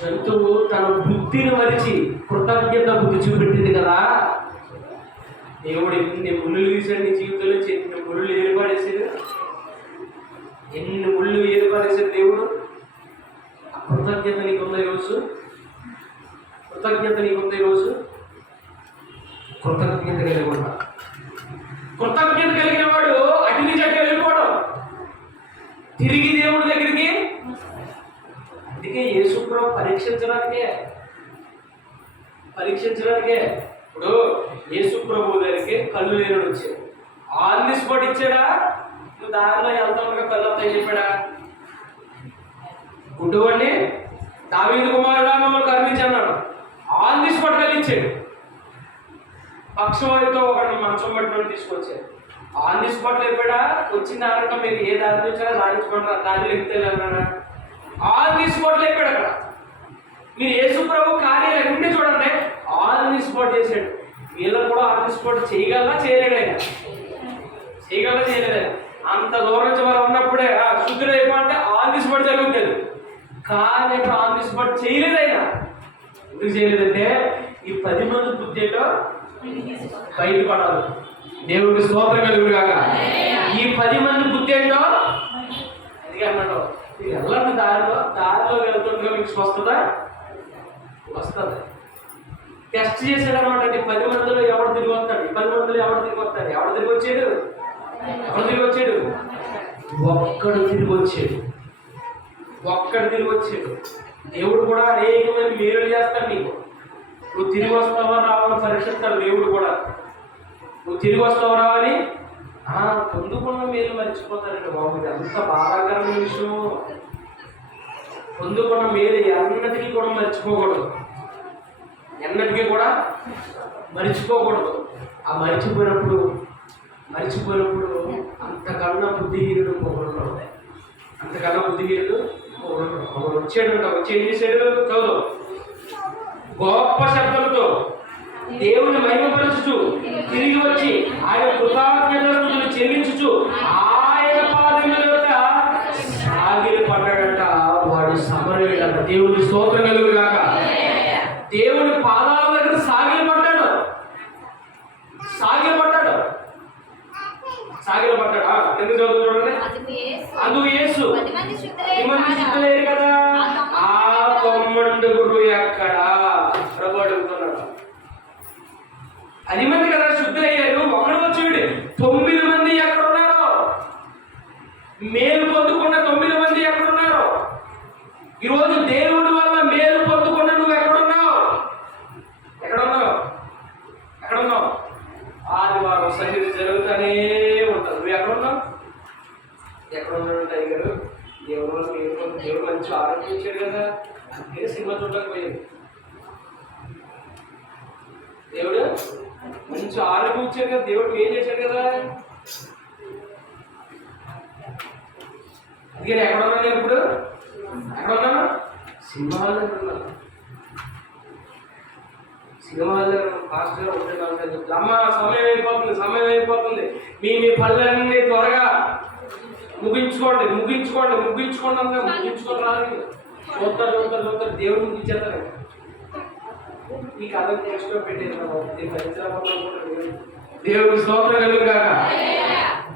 జంతువు తన బుద్ధిని మరిచి కృతజ్ఞత బుద్ధి చూపెట్టింది కదా. దేవుడు ఎన్ని ముళ్ళు తీసాడు నీ జీవితంలో, ఎన్ని ముళ్ళు ఏర్పడేసాడు, ఎన్ని ముళ్ళు ఏర్పడేసాడు దేవుడు. కృతజ్ఞత నీకుందా ఈరోజు? కృతజ్ఞత కలిగిన వాడు అటు నుంచి అటు వెళ్ళిపోవడం, తిరిగి దేవుడి దగ్గరికి. అందుకే యేసుప్రభు పరీక్షించడానికే. ఇప్పుడు యేసుప్రభు దగ్గరికి కళ్ళు లేనుడు వచ్చాడు. ఆన్ ది స్పాట్ ఇచ్చాడా? నువ్వు దారిలో వెళ్తావుగా కళ్ళు వస్తాయి చెప్పాడా? గుడ్డువాడిని దావీదు కుమారుడా మమ్మల్ని కరుణించి అన్నాడు. ఆన్ ది స్పాట్ కలిగించాడు. పక్షవాయుతో ఒకటి మంచం పట్టుకొని తీసుకొచ్చాడు. ఆన్ ది స్పాట్ లేపాడా? వచ్చిన దాంట్లో మీరు ఏ దారి వచ్చారో దారించుకుంటారా, దారిలో ఎక్కితే అన్నాడా? ఆన్ ది స్పాట్ లేపాడు. అక్కడ మీరు యేసుప్రభు కార్యాలు అన్నీ చూడండి, ఆన్ ది స్పాట్ చేశాడు. వీళ్ళని కూడా ఆన్ ది స్పాట్ చేయగలరా చేయలేడు? అంత దూరం నుంచి మనం ఉన్నప్పుడే శుద్ధుడు అయిపోతే ఆన్ ది స్పాట్ జరుగుతుంది. కానీ ఆన్ ది స్పాట్ చేయలేదు ఆయన. ఎందుకు చేయలేదంటే ఈ 10 మంది బుద్ధి ఏంటో బయటపడాలి. దేవుడికి స్తోత్రం కలుగును గాక. ఈ 10 మంది బుద్ధి ఏంటో అందుకే అన్నాడు, మీరు వెళ్ళండి దారిలో వెళ్తుండగా మీకు వస్తుందా? వస్తుంది. టెస్ట్ చేశాడు అనమాట. 10 మందిలో ఎవరు తిరిగి వస్తాడు? 10 మందిలో ఎవరు తిరిగి వస్తాడు? ఎవరు తిరిగి వచ్చాడు? ఒక్కడు తిరిగి వచ్చాడు. దేవుడు కూడా అనేకమైన మేలు చేస్తాడు నీకు. నువ్వు తిరిగి వస్తావా రావని పరీక్షిస్తాడు దేవుడు కూడా. నువ్వు తిరిగి వస్తావు రావని పొందుకున్న మేలు మర్చిపోతారండి బాబు. ఇది అంత బాధాకరమైన విషయం. పొందుకున్న మేలు ఎన్నటికీ కూడా మర్చిపోకూడదు. ఆ మర్చిపోయినప్పుడు అంతకన్నా బుద్ధిహీనుడు వచ్చాడు. వచ్చి ఏం చేశాడు? చదువు. గొప్ప శబ్దంతో దేవుని మహిమపరచుచు తిరిగి వచ్చి ఆయన కృతజ్ఞతలు చెల్లించుచు ఆయన పాదముల యొక్క సాగిలి పడ్డాడట. వాడు సమరయుడంట. దేవుని స్తోత్రం కలుగును గాక. దేవుని పాదాల దగ్గర సాగిలి పడ్డాడు. ఎందుకు చదువు చూడండి. అందుకు యేసు 10 మంది శుద్ధులయ్యారు కదా, ఆ 9 ఎక్కడ ప్రభు అడుగుతున్నాడు. 10 మంది కదా శుద్ధులయ్యారు, ఒకడు వచ్చాడు. 9 మంది ఎక్కడున్నారో? మేలు పొందుకున్న 9 మంది ఎక్కడున్నారో? ఈరోజు దేవుడి వల్ల మేలు పొందుకున్న నువ్వు ఎక్కడున్నావు? ఆదివారం సన్నిధి జరుగుతూనే ఉంటుంది. నువ్వు ఎక్కడున్నావు? టైగర్ దేవుడు మంచి ఆరోగ్యం ఇచ్చాడు కదా, దేవుడు ఏం చేశాడు కదా. అందుకని ఎక్కడ ఉన్నాను నేను ఇప్పుడు? ఎక్కడ ఉన్నాను? సినిమా హాల్ దగ్గర ఉన్నాను. సినిమా హాల్ దగ్గర ఫాస్ట్గా ఉంటున్నాను. అమ్మ సమయం అయిపోతుంది, మీ పనులన్నీ త్వరగా ముగించుకోండి అన్న ముగించుకొని రాదు. చూస్తారు దేవుడు ముగించేస్తారు. ఈ కథ నెక్స్ట్ పెట్టేది దేవుడికి స్తోత్రం కలుగు కాక.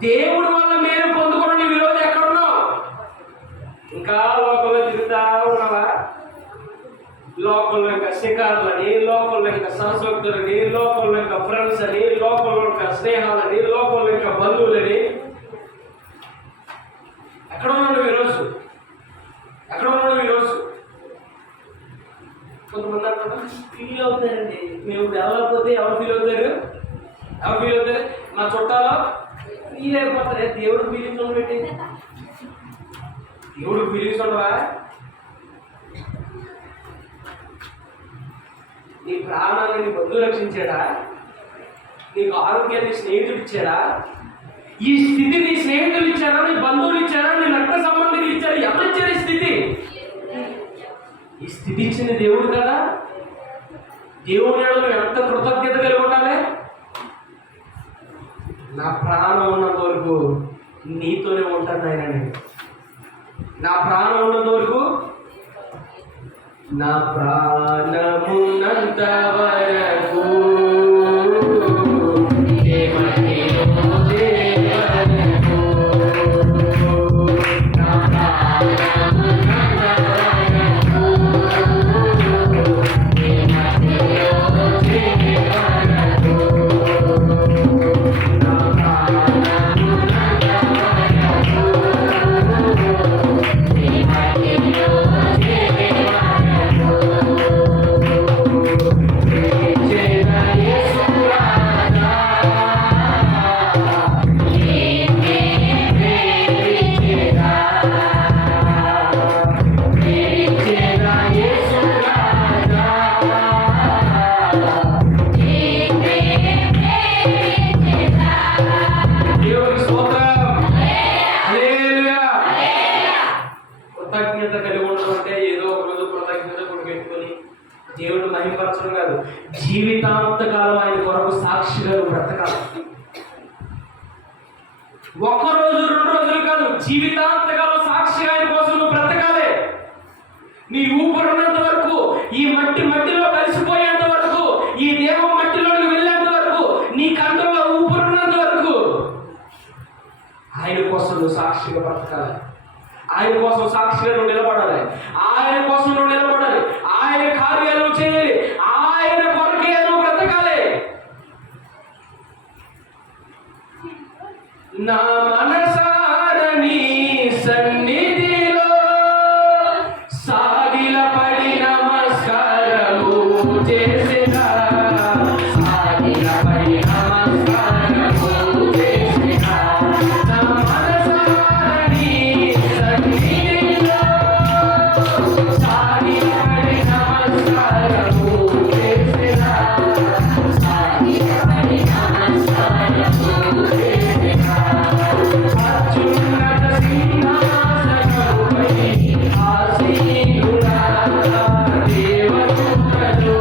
దేవుడి వల్ల మేము పొందుకోండి. ఈ రోజు ఎక్కడున్నావు? ఇంకా లోకంలో తిరుగుతా ఉన్నావా? లోకంలో ఇంకా శిఖార్లని, లోకంలో ఇంకా సంస్కృతులని, లోకంలో ఇంకా ఫ్రెండ్స్ అని, లోకంలో ఇంకా స్నేహాలని, లోకంలో ఇంకా బంధువులని. ఎక్కడ ఉన్నాడు ఈరోజు? కొంతమంది అంటారు ఫీల్ అవుతారండి. మేము డెవలప్ అవుతే ఎవరు ఫీల్ అవుతారు? మా చుట్టాలో ఫీల్ అయిపోతారు. దేవుడు ఫీలింగ్స్ ఉండబెట్టి, దేవుడు ఫీలింగ్స్ ఉండవా? నీ ప్రాణాన్ని నీ బంధువు రక్షించాడా? నీకు ఆరోగ్యాన్ని స్నేహితుడు ఇచ్చాడా? ఈ స్థితి నీ స్నేహితులు ఇచ్చారా? నీ బంధువులు ఇచ్చారా? నీ రక్త సంబంధికులు ఇచ్చారా? ఎవరు ఇచ్చారు ఈ స్థితి? ఈ స్థితి ఇచ్చింది దేవుడు కదా. దేవుని నువ్వు ఎంత కృతజ్ఞత కలిగి ఉండాలి. నా ప్రాణం ఉన్నంత వరకు నీతోనే ఉంటాను ఆయన. నా ప్రాణం ఉన్నంత వరకు, నా ప్రాణమున్నంత వరకు దేవుడు మహిమపరచడం కాదు, జీవితాంతకాలం ఆయన కొరకు సాక్షిగా బ్రతకాలి. ఒక్కరోజు 2 రోజులు కాదు, జీవితాంతకాలం సాక్షిగా ఆయన కోసం నువ్వు బ్రతకాలి. నీ ఊపిరినంత వరకు, ఈ మట్టిలో కలిసిపోయేంత వరకు, ఈ దేహం మట్టిలోకి వెళ్ళేంత వరకు, నీ కంఠంలో ఊపిరినంత వరకు ఆయన కోసం నువ్వు సాక్షిగా బ్రతకాలి. ఆయన కోసం సాక్షిగా నువ్వు నిలబడాలి. ఆయన కోసం నువ్వు నిలబడాలి. ఆయన కార్యాలు చేయాలి. ఆయన కొరకే నువ్వు బ్రతకాలి. నా మనసారని సన్నిధిలో సాగిలపడి నమస్కారము చేసిన, సాగిలపడి నమస్కారము చేసిన, నా మనసారని సన్నిధిలో సాగిలపడి నమస్కారము చేసిన, సాగిలపడి నమస్కారము చేసిన, అత్యున్నత సింహాసనముపై ఆసీనుడా దేవదూతలు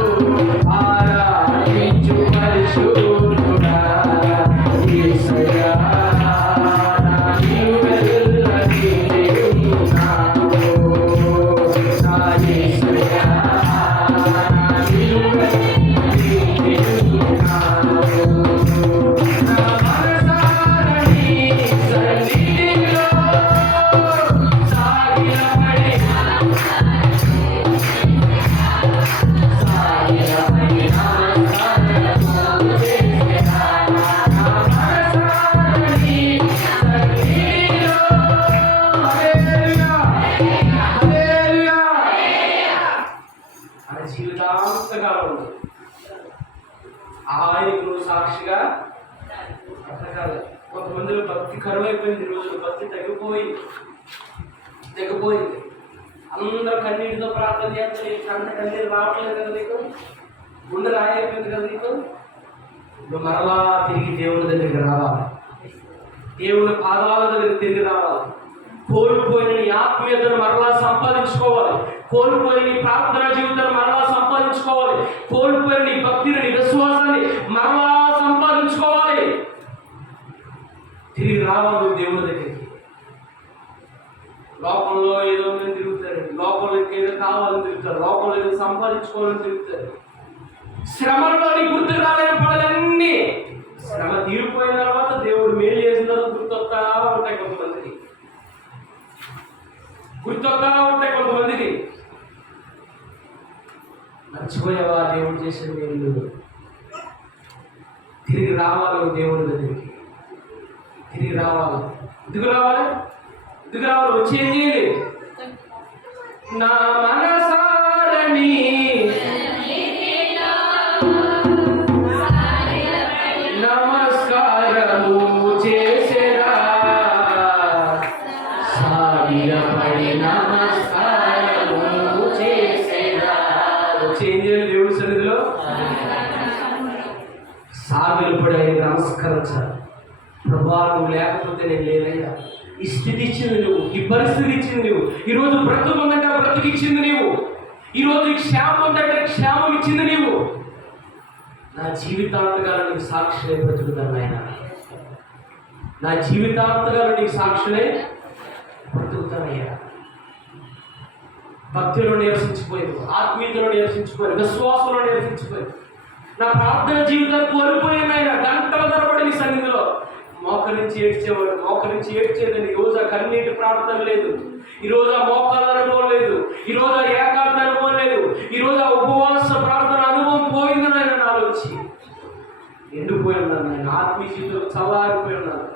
ఆరాధించు పరిశుద్ధుడా యేసయ్యా, నా నిలువెల్లని దేవునామో, నా యేసయ్యా, నా నిలువెల్లని దేవునామో, నా మనసారని సన్నిధిలో సాగిలపడి నమస్కారము చేసిన, నా మనసారని సన్నిధిలో. హల్లెలూయా, హల్లెలూయా. మన జీవితాంతకాలం ఆయనకు నువ్వు సాక్షిగా బ్రతకాలి. కొంతమందిలో భక్తి కరువైపోయింది. ఈ రోజులు భక్తి తగ్గిపోయింది. అందరూ కన్నీటితో ప్రార్థన చేస్తే అంత కన్నీరు రావట్లేదు కదా నీకు? గుండె రాయిపోయింది కదా నీకు? నువ్వు మరలా తిరిగి దేవుని దగ్గరికి రావాలి, దేవుని పాదాల దగ్గరికి తిరిగి రావాలి. కోల్పోయిన నీ ఆత్మీయతను మరలా సంపాదించుకోవాలి, కోల్పోయిన నీ ప్రార్థన జీవితాన్ని మరలా సంపాదించుకోవాలి, కోల్పోయిన నీ భక్తిని, నీ విశ్వాసాన్ని మరలా సంపాదించుకోవాలి. తిరిగి రావాలి దేవుని దగ్గరికి. లోకంలో ఏదో మంది తిరుగుతారు, లోకంలో ఏదో కావాలని తిరుగుతారు, లోకంలో ఏదో సంపాదించుకోవాలని తిరుగుతారు. శ్రమలో నీ గుర్తు రాలేని పనులన్నీ శ్రమ తీరిపోయిన తర్వాత దేవుడు మేలు చేసిన తర్వాత గుర్తొస్తా ఉంటాయి కొంతమందికి, గుర్తొస్తా ఉంటాయి కొంతమందికి. మర్చిపోయావా దేవుడు చేసిన మేలు? తిరిగి రావాలి దేవుడి దగ్గరికి, తిరిగి రావాలి. ఎందుకు రావాలి? ఎందుకు రావాలి? వచ్చి ఏం చేయాలి? నా మనసారని నమస్కారము చేసేరా, సాగిలపడి నమస్కారము చేసేరా. వచ్చి ఏం చేయాలి? దేవుడి సన్నిధిలో సాగిలపడి నమస్కరించాలి. ప్రభా, నువ్వు లేకపోతే నేను లేదయ్యా, ఈ స్థితి ఇచ్చింది నువ్వు, ఈ పరిస్థితి ఇచ్చింది నువ్వు, ఈరోజు బ్రతుకుందంటే బ్రతికిచ్చింది నీవు, ఈరోజు ఈ క్షేమం ఉందంటే క్షేమం ఇచ్చింది నీవు. నా జీవితాంతకాలం నీకు సాక్షులే బ్రతుకుతాను నాయన, నా జీవితాంతకాలం నీకు సాక్షులే బ్రతుకుతానయ్యా. భక్తిలో నిరసించిపోయావు, ఆత్మీయతలో నిరసించిపోయావు, విశ్వాసంలో నిరసించిపోయావు. నా ప్రార్థన జీవితాన్ని కోల్పోయాను ఆయన. గంటల తరబడి నీ సన్నిధిలో మోకరించి ఏడ్చేవాడు, మోకరించి ఏడ్చేదని. ఈరోజు ఆ కన్నీటి ప్రార్థన లేదు, ఈరోజు ఆ మోకాల అనుభవం లేదు, ఈరోజు ఆ ఏకాంత అనుభవం లేదు, ఈరోజు ఆ ఉపవాస ప్రార్థన అనుభవం పోయిందని ఆయన ఆలోచి ఎండిపోయి ఉన్నాను, నేను ఆత్మీయ జీవితంలో చల్లారిపోయి ఉన్నాను.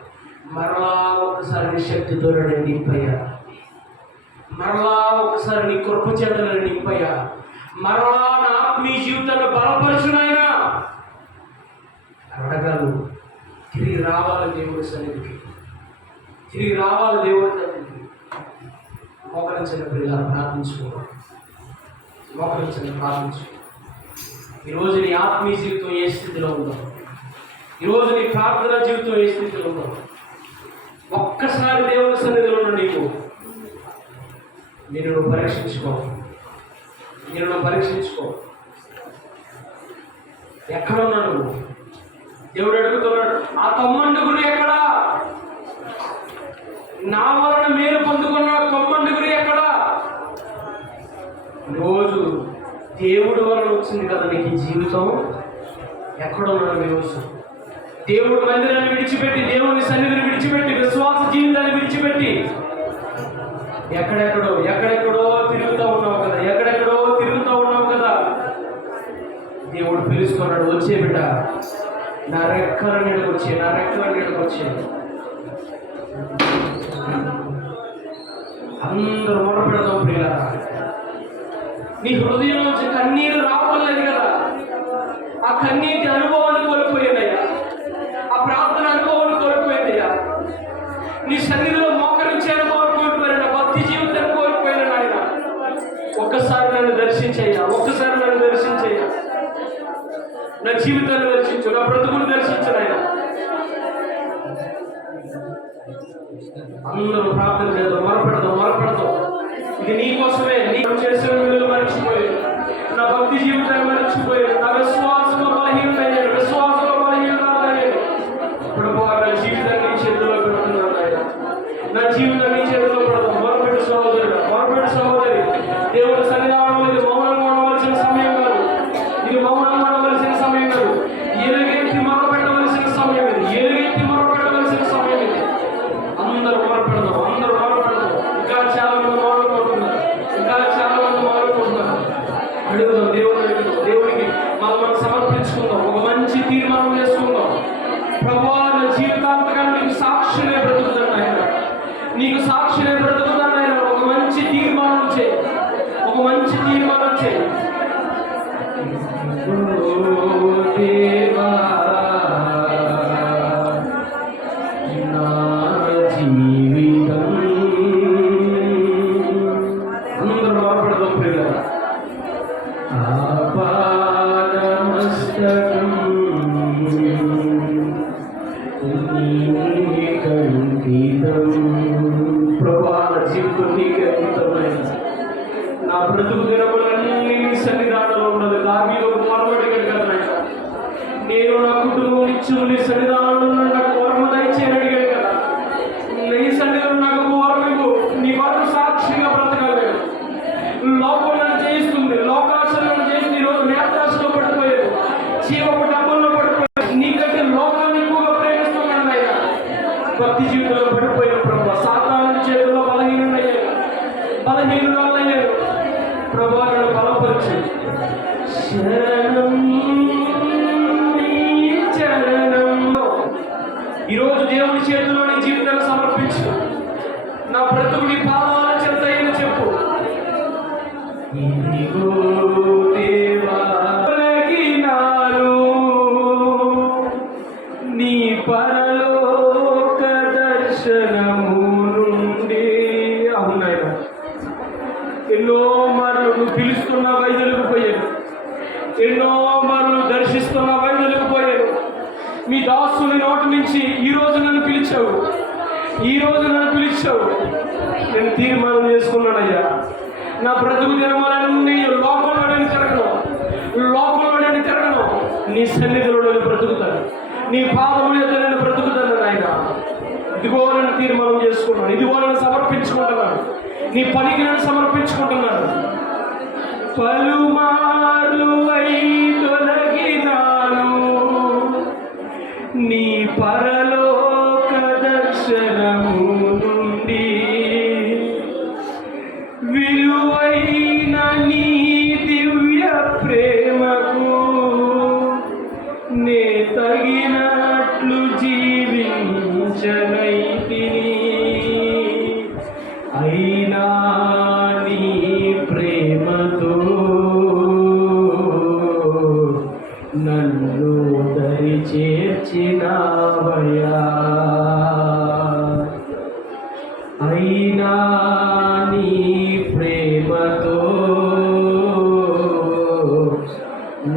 మరలా ఒకసారి నీ శక్తితో నేను నింపయ్యా, మరలా ఒకసారి నీ కృప చేత నేను నింపయ్యా, మరలా నా ఆత్మీయ జీవితాన్ని బలపరచునైనా అడగలు. తిరిగి రావాలి దేవుడి సన్నిధికి, తిరిగి రావాలి దేవుడి సన్నిధికి. మోకరించిన పిల్లలు ప్రార్థించుకోవాలి, మోకరించిన ప్రార్థించు. ఈరోజు నీ ఆత్మీయ జీవితం ఏ స్థితిలో ఉందో, ఈరోజు నీ ప్రార్థన జీవితం ఏ స్థితిలో ఉందో ఒక్కసారి దేవుడి సన్నిధిలో ఉన్న నీకు నేను పరీక్షించుకో, నేను పరీక్షించుకో. ఎక్కడ ఉన్నాడు నువ్వు? దేవుడు అడుగుతున్నాడు, ఆ తొమ్మండుగురు ఎక్కడా? నా వలన మేలు పొందుకున్న తొమ్మండుగురు ఎక్కడా? రోజు దేవుడు వలన వచ్చింది కదా నీకు ఈ జీవితం. ఎక్కడున్నాడు ఈరోజు? దేవుడు మందిరాన్ని విడిచిపెట్టి, దేవుని సన్నిధిని విడిచిపెట్టి, విశ్వాస జీవితాన్ని విడిచిపెట్టి ఎక్కడెక్కడో తిరుగుతూ ఉన్నావు కదా, ఎక్కడెక్కడో తిరుగుతూ ఉన్నావు కదా. దేవుడు పిలుస్తున్నాడు, వచ్చే బిడ్డ, నా రెక్కల నీడకు వచ్చే, నా రెక్కల నీడకు వచ్చే. అందరూ మొరపెడదాం ప్రియుల. నీ హృదయం నుంచి కన్నీరు రావట్లేదు కదా, ఆ కన్నీటి అనుభవాన్ని కోల్పోయిందయ్యా, ఆ ప్రార్థన అనుభవాన్ని కోల్పోయిందయ్యా, నీ సన్నిధిలో మోకరించే అనుభవాన్ని కోల్పోయిన, భక్తి జీవితాన్ని కోల్పోయిన నాయన. ఒక్కసారి నన్ను దర్శించయ్యా, ఒక్కసారి నన్ను దర్శించయ్యా, నా జీవితాన్ని దర్శించు, నా బ్రతుకును దర్శించు నాయన. అందరూ ప్రార్థన చేద్దాం, మొరపెడదాం. ఇది నీ కోసమే. నీకు చేసిన వీళ్ళు మర్చిపోయారు, నా భక్తి జీవితాన్ని మర్చిపోయారు, నా విశ్వాసంలో బలహీనమయ్యారు, విశ్వాసంలో బలహీనమయ్యారు. ఇప్పుడు నా జీవితాన్ని నీ చేతిలో పెడుతున్నాను ఆయన, నా జీవితాన్ని నీ చేతిలో పెడదాం. మొరపెట్టు సహోదరుడు, మొరపెట్టు సహోదరి. దేవుడి సన్నిధానంలో ఇది మౌనంగా ఉండవలసిన సమయం కాదు, ఇది మౌనంగా ఉండవలసిన సమయం కాదు, ఎలుగెత్తి మొరపెట్టవలసిన సమయం ఇది, ఎలుగెత్తి మొరపెట్టవలసిన సమయం ఇది. అందరూ మొరపెడదాం. ఇంకా చాలా మంది మొరపెడుతున్నారు, అడుగుదాం దేవుడికి మనం సమర్పించుకుందాం, ఒక మంచి తీర్మానం చేసుకుందాం. ప్రభువా, నా జీవితాంతగా నీకు సాక్షులే బ్రతుకుతాను ఆయన, నీకు సాక్షులే బ్రతుకుతాను ఆయన. ఒక మంచి తీర్మానం చేయి, ఒక మంచి తీర్మానం చేయి. దేవా, నా జీవితం. అందరూ మాట్లాడదాం ప్రియులారా. ఆపాదమస్తకం నిత్యము నీ సన్నిధానంలో నాకు వరము దయచేయని అడిగాను కదా. నీ సన్నిధిలో నాకు ఒక వరం ఇవ్వు. నీ వరకు సాక్షిగా బ్రతకలేదు. లోకం నన్ను జయిస్తుంది, లోకాశలు నన్ను జయిస్తుంది. ఈరోజు నేత్రాశలో పడిపోయారు, జీవపు డబ్బుల్లో పడిపోయారు. నీకంటే లోకాన్ని ఎక్కువగా ప్రేమిస్తున్నాను ఆయన. భక్తి జీవితంలో పడిపోయిన ప్రభు, సాతాను చేతుల్లో బలహీనురాలయ్యారు. ప్రభు నన్ను బలపరిచి శరణం నీ చరణంలో ఈరోజు దేవుని చేతిలో నీ జీవితాన్ని సమర్పించు. నా బ్రతుకుడి పాదాల చెంత అని చెప్పు. ఇదిగో దేవా తొలగినాను నీ పరలోక దర్శనము నుండి. అవునాయన, ఎన్నో మార్లు నువ్వు పిలుస్తున్న వైద్యులకు పోయాను, ఎన్నో మార్లు దర్శిస్తున్న వైద్యులకు పోయాను. మీ దాసుని నోటి నుంచి ఈరోజు నన్ను పిలిచావు, ఈరోజు నన్ను పిలిచావు. నేను తీర్మానం చేసుకున్నానయ్యా, నా బ్రతుకు దినమాలన్నీ లోకంలో నేను తిరగను, లోకంలో నేను తిరగను. నీ సన్నిధిలో నేను బ్రతుకుతాను, నీ పాదముల యొక్క నేను బ్రతుకుతాను నాయన. ఇదిగో నేను తీర్మానం చేసుకున్నాను, ఇదిగో నేను సమర్పించుకుంటున్నాను, నీ పనికి నేను సమర్పించుకుంటున్నాను. పలుమార్లు తొలగినాను నీ పరలోక దర్శనము నుండి. విలువైన నీ దివ్య ప్రేమకు నే తగినట్లు జీవించనైతిని. అయినా నీ ప్రేమతో నన్ను దరి చేర్చినావయ్యా. అయినా నీ ప్రేమతో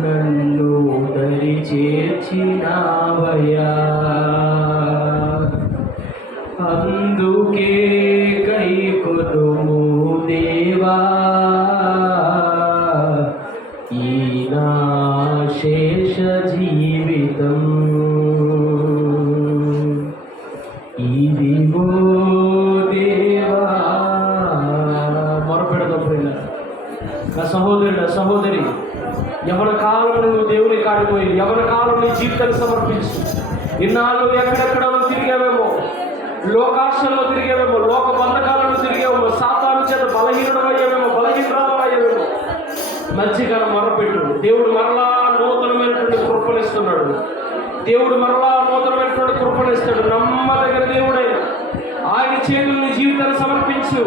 నన్ను దరి చేర్చినావయ్యా. అందుకే కైకొనుము దేవా ఈ నా శేష జీవితం. ఇదిగో దేవా, మొరపెడదప్పుడు నా సహోదరుడు సహోదరి, ఎవరి కాలం నువ్వు దేవుని కాడిపోయి, ఎవరి కాలం నీ జీవితాన్ని సమర్పించు. ఇన్నాళ్ళు ఎక్కడెక్కడ తిరిగావేమో, లోకాశల్లో తిరిగావేమో, లోక బంధకాలను తిరిగావేమో, సాతాను చేత బలహీనుడమయ్యావేమో, బలహీనరాలయ్యావేమో. మధ్యకాలం మొరపెట్టు. దేవుడు మరలా నూతనమైనటువంటి కృపణిస్తున్నాడు, దేవుడు మరలా నూతనమైనటువంటి కృపణిస్తాడు. నమ్మదగిన దేవుడైన ఆయన చేతుల్ని జీవితాన్ని సమర్పించు.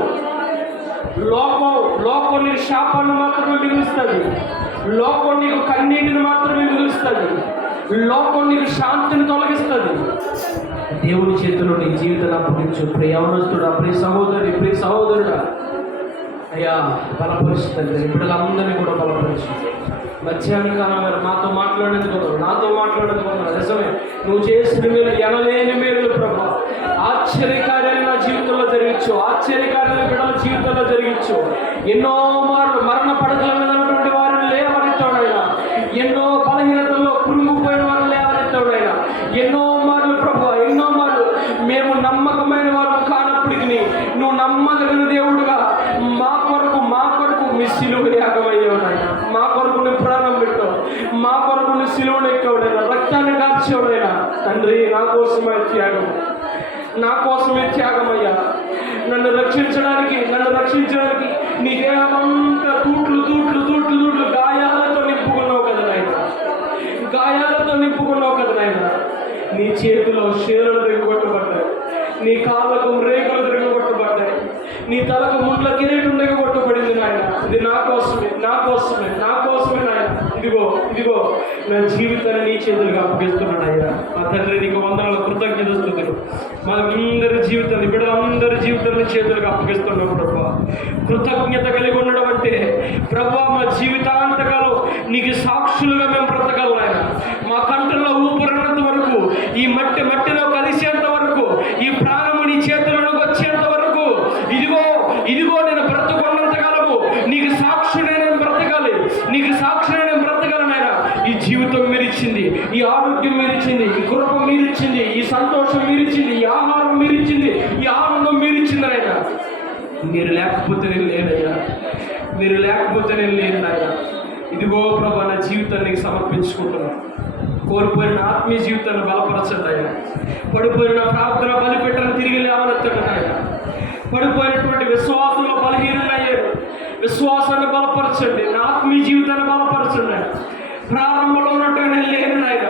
లోకం నీకు శాపాన్ని మాత్రమే మిగులుస్తుంది, లోకం నీకు కన్నీటిని మాత్రమే మిగులుస్తుంది, లోకం నీకు శాంతిని తొలగిస్తుంది. దేవుని చేతిలో నీ జీవితాన్ని అప్పగించు. ప్రియ యవనస్తుడా, ప్రియ సహోదరి, ప్రియ సహోదరుడా, అయ్యా బలపరుస్తుంది. బిడ్డలందరినీ కూడా బలపరుచు. మధ్యాహ్న కాలం మాతో మాట్లాడేందుకు, నాతో మాట్లాడేందుకు నిజమే నువ్వు చేసిన మేలు ఎనలేని మేలు ప్రభా. ఆశ్చర్యకార్యాలు నా జీవితంలో జరిగించు, ఆశ్చర్యకార్యాలు బిడ్డల జీవితంలో జరిగించు. ఎన్నో మార్లు మరణ పడకల మీద ఉన్నటువంటి వారిని లేవనెత్తాడైనా, ఎన్నో బలహీనతల్లో కురుముపోయిన వారిని లేవనెత్తాడైనా. ఎన్నో మార్లు ప్రభా, ఎన్నో మార్లు మేము నమ్మకమైన వారు కానప్పటికీ నువ్వు నమ్మదగిన దేవుడుగా మా కొరకు మీ సిలువ యాగమయ్యేవాడైనా, మా కొరకు నీ ప్రాణం పెట్టావు, మా కొరకు నీ సిలువను ఎక్కవడైనా, రక్తాన్ని కార్చేవాడైనా. తండ్రి, నా కోసమే త్యాగం, నా కోసమే త్యాగమయ్యా. నన్ను రక్షించడానికి నీ దేహమంతా తూట్లు గాయాలతో నింపుకున్నావు కదా నాయన, గాయాలతో నింపుకున్నావు కదా నాయన. నీ చేతిలో శీలలు దిగగొట్టబడ్డాయి, నీ కాళ్ళకు రేకులు దిగగొట్టబడ్డాయి, నీ తలకు ముండ్ల కిరీటం దిగగొట్టబడింది నాయన. ఇది నా కోసమే నాయన. ఇదిగో నా జీవితాన్ని నీ చేతులుగా అప్పగిస్తున్నాడు అయ్యా. మా తండ్రి, నీకు వందనాలు, కృతజ్ఞతలు. మా అందరి జీవితాన్ని, బిడ్డలందరి జీవితాన్ని చేతులుగా అప్పగిస్తున్నావు ప్రభా. కృతజ్ఞత కలిగి ఉండడం అంటే ప్రభా, మా జీవితాంతకాలం నీకు సాక్షులుగా మేము బ్రతకాలి నాయన. మా కంటల్లో ఊపిరినంత వరకు, ఈ మట్టిలో కలిసేంత వరకు, ఈ ప్రాణము నీ చేతుల్లోకి వచ్చేంత వరకు, ఇదిగో నేను బ్రతుకున్నంత కాలము నీకు సాక్షిగా నేను బ్రతకాలి, నాయన. ఈ జీవితం జీవితం మీరిచ్చింది, ఈ ఆరోగ్యం మీరిచ్చింది, ఈ కృప మీరిచ్చింది, ఈ సంతోషం మీరిచ్చింది, ఈ ఆహారం మీరిచ్చింది, ఈ ఆనందం మీరిచ్చింది నాయన. మీరు లేకపోతే నేను లేనయ్యా, మీరు లేకపోతే నేను లేను నాయన. ఇదిగో ప్రభా, నా జీవితాన్ని సమర్పించుకుంటున్నాను. కోల్పోయిన ఆత్మీయ జీవితాన్ని బలపరచండి ఆయన. పడిపోయిన ప్రార్థన బలిపెట్టను తిరిగి లేవనెత్తండి ఆయన. పడిపోయినటువంటి విశ్వాసంలో బలహీనయ్యారు, విశ్వాసాన్ని బలపరచండి, నా ఆత్మీయ జీవితాన్ని బలపరచండి ఆయన. ప్రారంభంలో ఉన్నటువంటి నేను లేను నాయన,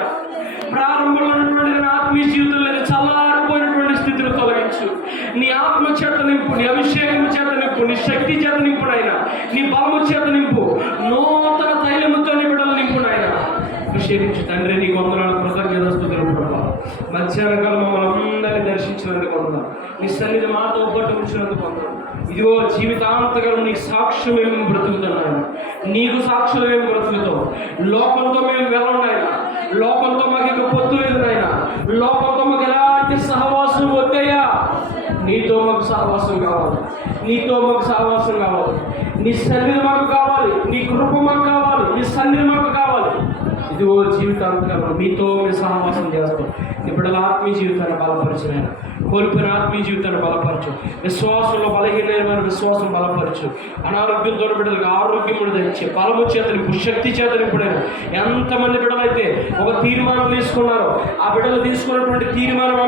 ప్రారంభంలో ఉన్నటువంటి నా ఆత్మీయ జీవితం లేదు, చల్లారిపోయినటువంటి స్థితిని తొలగించు. నీ ఆత్మ చేత నింపు, నీ అభిషేకం చేత నింపు, నీ శక్తి చేత నింపు నాయన, నీ బలము చేత నింపు, నూతన తైలముతో నీ బిడ్డలు నింపు నాయన. అభిషేకించు తండ్రి, నీకు వందనాలు, కృతజ్ఞతాస్తుతులు ప్రభావ. మధ్యాహ్న కాలం మమ్మల్ని అందరినీ దర్శించినందుకు వందనాలు, నీ సన్నిధి మాతో పట్టు ఉంచినందుకు వందనాలు. ఇదిగో జీవితాంతకాలం నీ సాక్ష్యం మేము బ్రతుకుతున్నాను, నీకు సాక్షులు మేము బ్రతుకుతాం. లోకంతో మేము వెళ్ళండి, లోకంతో మాకు ఇక పొత్తు లేదు నాయన, లోకంతో మాకు ఎలాంటి సహవాసం వద్దయ్యా. నీతో మాకు సహవాసం కావాలి, నీతో మాకు సహవాసం కావాలి, నీ సన్నిధి మాకు కావాలి, నీ కృప మాకు కావాలి, నీ సన్నిధి మాకు కావాలి. ఇదిగో జీవితాంతకాలం మీతో మేము సహవాసం చేస్తాం. నీ బిడ్డల ఆత్మీయ జీవితాన్ని బలపరచు నాయన, కోల్పోయిన ఆత్మీయ జీవితాన్ని బలపరచు, విశ్వాసంలో బలహీనమైన విశ్వాసం బలపరచు, అనారోగ్యంతో బిడ్డలకు ఆరోగ్యం తెచ్చి బలము చేత నింపు, శక్తి చేత నింపుడైనా. ఎంతమంది బిడ్డలైతే ఒక తీర్మానం తీసుకున్నారో ఆ బిడ్డలు తీసుకున్నటువంటి తీర్మానం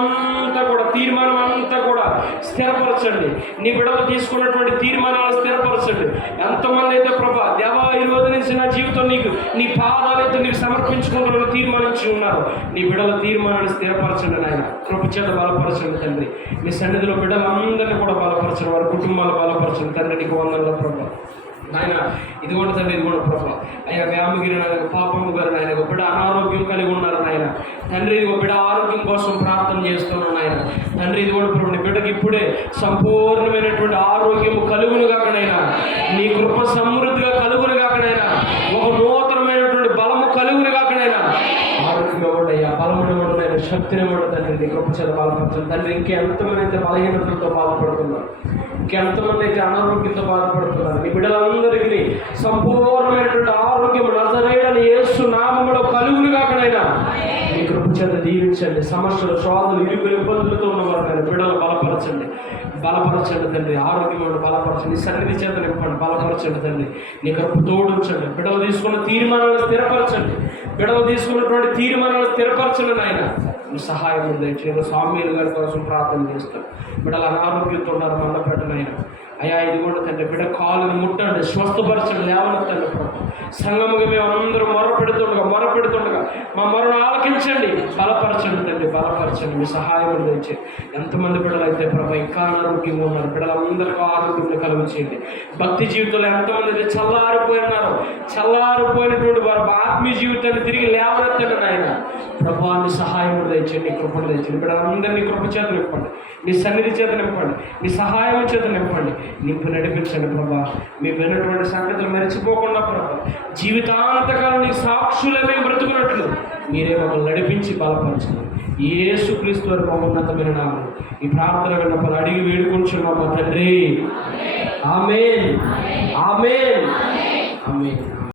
అంతా కూడా స్థిరపరచండి. నీ బిడ్డలు తీసుకున్నటువంటి తీర్మానాలు స్థిరపరచండి. ఎంతమంది అయితే ప్రభా దేవా ఈ రోజు నుంచి నా జీవితం నీకు, నీ పాదాలైతే నీకు సమర్పించుకుంటామని తీర్మానించి ఉన్నారు, నీ బిడ్డల తీర్మానాన్ని స్థిరపరచండి నాయన. కృప చేత బలపరచండి తండ్రి. మీ సన్నిధిలో బిడ్డలందరినీ కూడా బలపరచండి, వారి కుటుంబాలు బలపరచండి తండ్రి. నీకు వందనాలు ప్రభా నాయన. ఇదిగోండి తండ్రి, ఇదిగోండి ప్రభా. అయ్యా వ్యామగిరి నాయన, పాపము గారు నాయన, ఒక బిడ్డ అనారోగ్యం కలిగి ఉన్నారు నాయన తండ్రి. ఇది ఒక బిడ్డ ఆరోగ్యం కోసం ప్రార్థన చేస్తున్నాను నాయన తండ్రి. ఇదిగోండి ప్రభు, నీ బిడ్డకి ఇప్పుడే సంపూర్ణమైనటువంటి ఆరోగ్యము కలుగును కాకనైనా, నీ కృప సమృద్ధిగా కలుగును కాకనైనా, ఒక నూతనమైనటువంటి బలము కలుగును కాకనైనా. ఆరోగ్యం ఇవ్వండి అయ్యా, బలము ఇవ్వండి నాయన, శక్తిని ఇవ్వండి తండ్రి. నీ కృప చేత బలపరచండి తండ్రి. ఇంకెంతమంది అయితే బలహీనతలతో బాధపడుతున్నారు, ఇంకెంతమంది అయితే అనారోగ్యంతో బాధపడుతున్నారు, నీ బిడ్డలందరికీ సంపూర్ణమైనటువంటి ఆరోగ్యం నజరేయుడైన యేసు నామములో కలుగును కాకనైనా నీ కృప చేత దీవించండి. సమస్యలు, శోధనలు, ఇరుకులు, ఇబ్బందులతో ఉన్నవారు బిడ్డలు బలపరచండి తండ్రి. ఆరోగ్యం బలపరచండి, సన్నిధి చేత నింపండి, బలపరచండి తండ్రి. నీ కృప తోడించండి. బిడ్డలు తీసుకున్న తీర్మానాలు స్థిరపరచండి, బిడ్డలు తీసుకున్నటువంటి తీర్మానాలు స్థిరపరచండి నాయన. నీ సహాయం ఉంది. స్వామీలు గారి కోసం ప్రార్థన చేస్తాను. బిడ్డలు అనారోగ్యంతో ఉన్నారు, మందపెట్టనైనా అయ్యా ఇదిగోండి తండ్రి. బిడ్డ కాలుని ముట్టండి, స్వస్థపరచండి, లేవనెత్తండి ప్రభు. సంగముగా మేము అందరం మొరపెడుతుండగా మా మొరను ఆలకించండి, బలపరచండి తండ్రి, బలపరచండి. మీ సహాయం అందించి ఎంతమంది బిడ్డలు అయితే ప్రభు ఇంకా అనారోగ్యంగా ఉన్నారు, బిడ్డలందరికీ ఆరోగ్యం కలుగు చేయండి. భక్తి జీవితంలో ఎంతమంది అయితే చల్లారిపోయినటువంటి వారు ఆత్మీయ జీవితాన్ని తిరిగి లేవనెత్తండి నాయన. ప్రభావాన్ని సహాయం తెచ్చండి, కృపను తెచ్చండి. బిడ్డలందరినీ కృప చేత నింపండి, మీ సన్నిధి చేత నింపండి, మీ సహాయం చేత నింపండి, నింపు నడిపించండి ప్రభా. మీ విన్నటువంటి సంగతులు మర్చిపోకుండా ప్రభా, జీవితాంతకాలం నీ సాక్షులే మేము బ్రతుకున్నట్లు మీరే మమ్మల్ని నడిపించి బలపరచండి. యేసుక్రీస్తు వారి మహోన్నతమైన నామములో ఈ ప్రార్థన విన్నపలు అడిగి వేడుకుంటున్నాం మా తండ్రి. ఆమేన్, ఆమేన్, ఆమేన్.